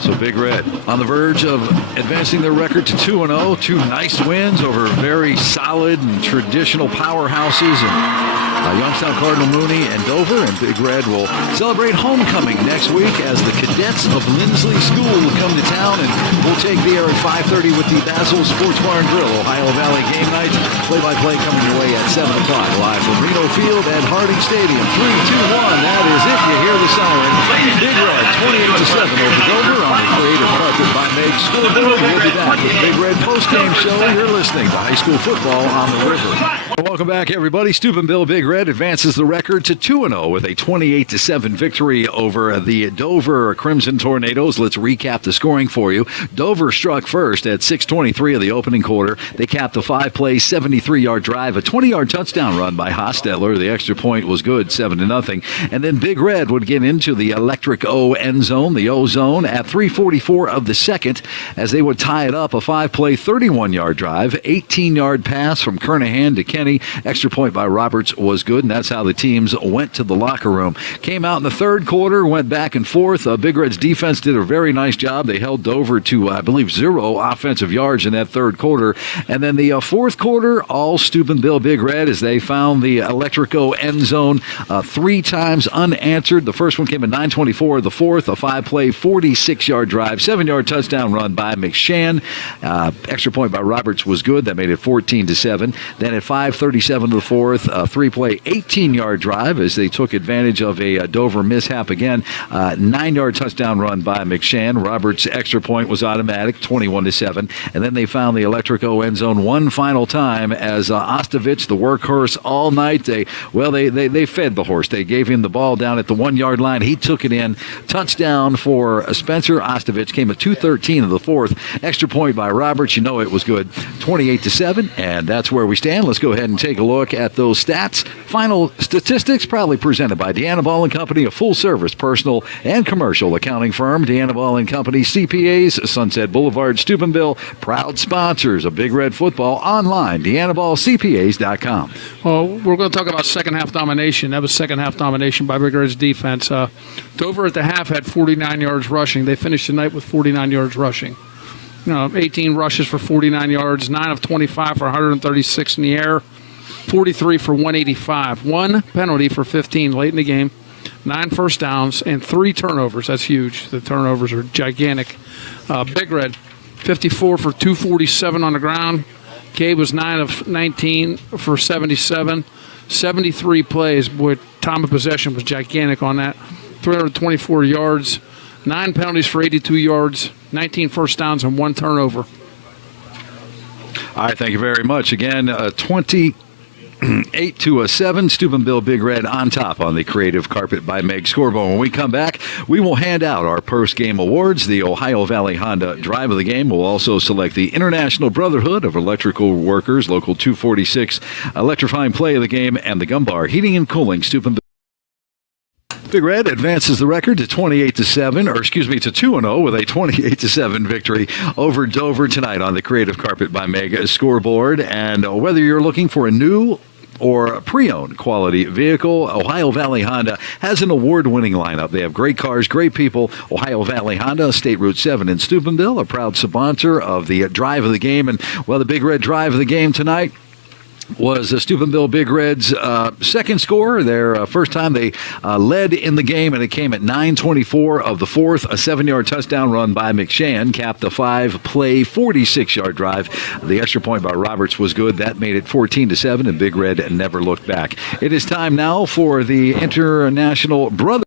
So Big Red on the verge of advancing their record to 2-0. Two nice wins over very solid and traditional powerhouses and Youngstown Cardinal Mooney and Dover. And Big Red will celebrate homecoming next week as the cadets of Lindsley School will come to town, and we'll take the air at 5:30 with the Basil Sports Bar and Grill Ohio Valley game night. Play-by-play coming your way at 7 o'clock live from Reno Field at Harding Stadium. 3, 2, 1. That is it. You hear the siren. Big Red 28-7 over Dover on the Creative Carpet by Meg Scoreboard. We'll be back with the Big Red postgame show. You're listening to high school football on the river. Welcome back, everybody. Steubenville Big Red advances the record to 2-0 with a 28-7 victory over the Dover Crimson Tornadoes. Let's recap the scoring for you. Dover struck first at 6:23 of the opening quarter. They capped a 5-play, 73-yard drive, a 20-yard touchdown run by Hostetler. The extra point was good, 7-0. And then Big Red would get into the electric O end zone, the O zone, at 3:44 of the second as they would tie it up. A 5-play, 31-yard drive, 18-yard pass from Kernahan to Kenny. Extra point by Roberts was good, and that's how the teams went to the locker room. Came out in the third quarter, went back and forth. Big Red's defense did a very nice job. They held Dover to, I believe, 0 offensive yards in that third quarter. And then the fourth quarter, all Steubenville Big Red as they found the Electrico end zone 3 times unanswered. The first one came at 9:24. The fourth, a 5-play, 46-yard drive, 7-yard touchdown run by McShann. Extra point by Roberts was good. That made it 14-7. Then at 5:37 of the fourth, a 3-play, 18-yard drive as they took advantage of a Dover mishap again. 9-yard touchdown run by McShann. Roberts' extra point was automatic, 21-7. And then they found the Electrico end zone one final time as Ostovich, the workhorse all night, they fed the horse. They gave him the ball down at the 1-yard line. He took it in. Touchdown for Spencer Ostovich. Came at 2:13 of the fourth. Extra point by Roberts. You know it was good. 28-7. And that's where we stand. Let's go ahead and take a look at those stats. Final statistics proudly presented by Deanna Ball & Company, a full-service personal and commercial accounting firm. Deanna Ball & Company, CPAs, Sunset Boulevard, Steubenville, proud sponsors of Big Red football online, DeannaBallCPAs.com. Well, we're going to talk about second-half domination. That was second-half domination by Big Red's defense. Dover at the half had 49 yards rushing. They finished the night with 49 yards rushing. 18 rushes for 49 yards, 9 of 25 for 136 in the air, 43 for 185. 1 penalty for 15 late in the game, 9 first downs, and 3 turnovers. That's huge. The turnovers are gigantic. Big Red, 54 for 247 on the ground. Gabe was 9 of 19 for 77. 73 plays. Boy, time of possession was gigantic on that. 324 yards, 9 penalties for 82 yards, 19 first downs, and 1 turnover. All right, thank you very much. Again, 28-7, Steubenville Big Red on top on the Creative Carpet by Meg Scoreboard. When we come back, we will hand out our post-game awards. The Ohio Valley Honda Drive of the Game will also select the International Brotherhood of Electrical Workers, Local 246, Electrifying Play of the Game, and the Gumbar Heating and Cooling Steubenville. Big Red advances the record to 2-0 with a 28-7 victory over Dover tonight on the Creative Carpet by Meg Scoreboard. And whether you're looking for a new or pre-owned quality vehicle, Ohio Valley Honda has an award-winning lineup. They have great cars, great people. Ohio Valley Honda, State Route 7 in Steubenville, a proud sponsor of the Drive of the Game. And, well, the Big Red Drive of the Game tonight was Steubenville Big Red's second score. Their first time they led in the game, and it came at 9:24 of the fourth. A 7-yard touchdown run by McShann capped the 5-play, 46-yard drive. The extra point by Roberts was good. That made it 14-7, and Big Red never looked back. It is time now for the International Brother.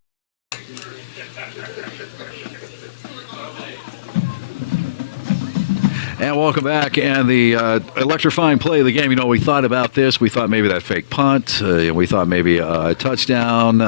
And welcome back. And the electrifying play of the game, we thought about this. We thought maybe that fake punt. We thought maybe a touchdown.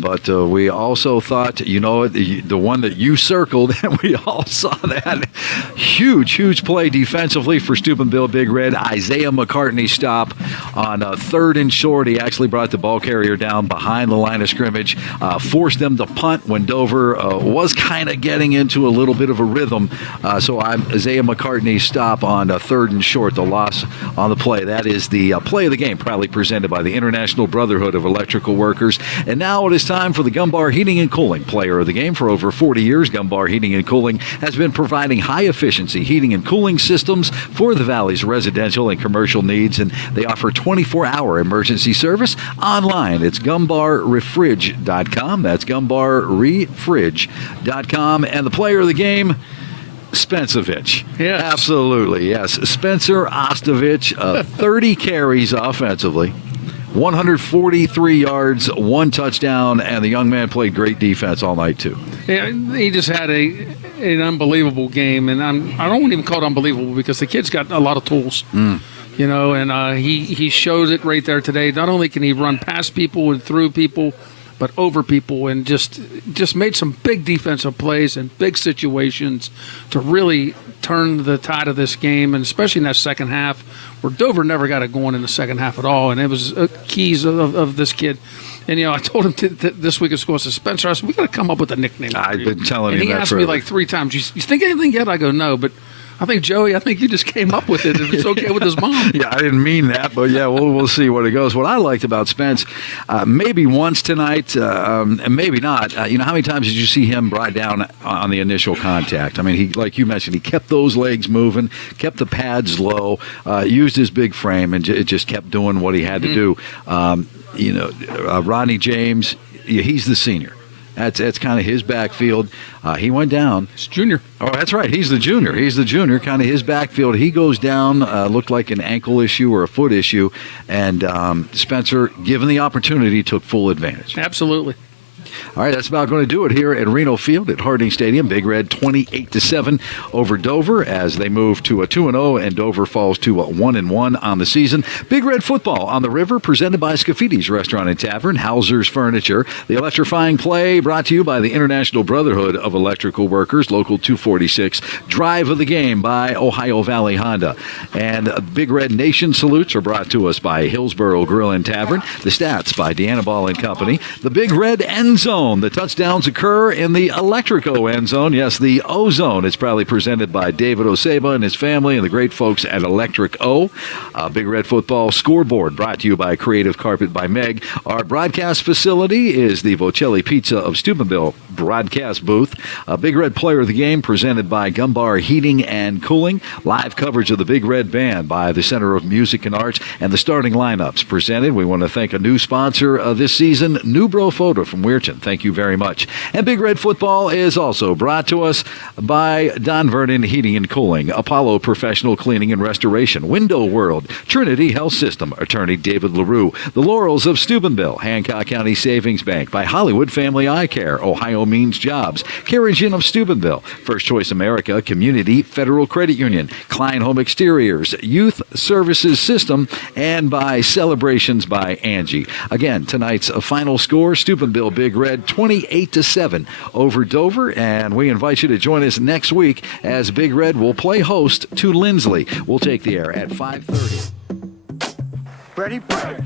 But we also thought, the one that you circled, and we all saw that huge play defensively for Steubenville Big Red. Isaiah McCartney's stop on 3rd and short. He actually brought the ball carrier down behind the line of scrimmage, forced them to punt when Dover was kind of getting into a little bit of a rhythm. So Isaiah McCartney's stop on 3rd and short, the loss on the play. That is the play of the game, proudly presented by the International Brotherhood of Electrical Workers. And now it is time for the Gumbar Heating and Cooling player of the game. For over 40 years, Gumbar Heating and Cooling has been providing high-efficiency heating and cooling systems for the Valley's residential and commercial needs, and they offer 24-hour emergency service online. It's gumbarrefridge.com. That's gumbarrefridge.com. And the player of the game, Spencevich. Yes. Absolutely, yes. Spencer Ostovich, 30 carries offensively, 143 yards, 1 touchdown, and the young man played great defense all night, too. Yeah, he just had an unbelievable game, and I don't even call it unbelievable because the kid's got a lot of tools. And he shows it right there today. Not only can he run past people and through people, but over people, and just made some big defensive plays and big situations to really turn the tide of this game, and especially in that second half where Dover never got it going in the second half at all, and it was keys of this kid. And, I told him this week at school, I said, Spencer, I said, we got to come up with a nickname. I've been telling him that. And he asked me like 3 times, you think anything yet? I go, no, but I think, Joey, you just came up with it. If it's okay with his mom. Yeah, I didn't mean that, but yeah, we'll see what it goes. What I liked about Spence, maybe once tonight, and maybe not. How many times did you see him brought down on the initial contact? I mean, he, like you mentioned, he kept those legs moving, kept the pads low, used his big frame, and it just kept doing what he had to do. Ronnie James, he's the senior. That's kind of his backfield. He went down. It's junior. Oh, that's right. He's the junior. Kind of his backfield. He goes down, looked like an ankle issue or a foot issue, and Spencer, given the opportunity, took full advantage. Absolutely. All right, that's about going to do it here at Reno Field at Harding Stadium. Big Red 28-7 over Dover as they move to a 2-0, and Dover falls to a 1-1 on the season. Big Red football on the river, presented by Scafiti's Restaurant and Tavern, Hauser's Furniture. The electrifying play brought to you by the International Brotherhood of Electrical Workers, Local 246. Drive of the game by Ohio Valley Honda. And Big Red Nation salutes are brought to us by Hillsboro Grill and Tavern. The stats by Deanna Ball and Company. The Big Red end zone. The touchdowns occur in the Electrico end zone. Yes, the O-Zone. It's proudly presented by David Oseba and his family and the great folks at Electric O. Big Red football scoreboard brought to you by Creative Carpet by Meg. Our broadcast facility is the Vocelli Pizza of Steubenville broadcast booth. Big Red player of the game presented by Gumbar Heating and Cooling. Live coverage of the Big Red Band by the Center of Music and Arts, and the starting lineups presented. We want to thank a new sponsor of this season, Nubro Photo from Weirton. Thank you very much. And Big Red football is also brought to us by Don Vernon Heating and Cooling, Apollo Professional Cleaning and Restoration, Window World, Trinity Health System, Attorney David LaRue, the Laurels of Steubenville, Hancock County Savings Bank, by Hollywood Family Eye Care, Ohio Means Jobs, Carriage Inn of Steubenville, First Choice America, Community Federal Credit Union, Klein Home Exteriors, Youth Services System, and by Celebrations by Angie. Again, tonight's final score, Steubenville Big Red 28-7 over Dover, and we invite you to join us next week as Big Red will play host to Lindsley. We'll take the air at 5:30. Ready, break.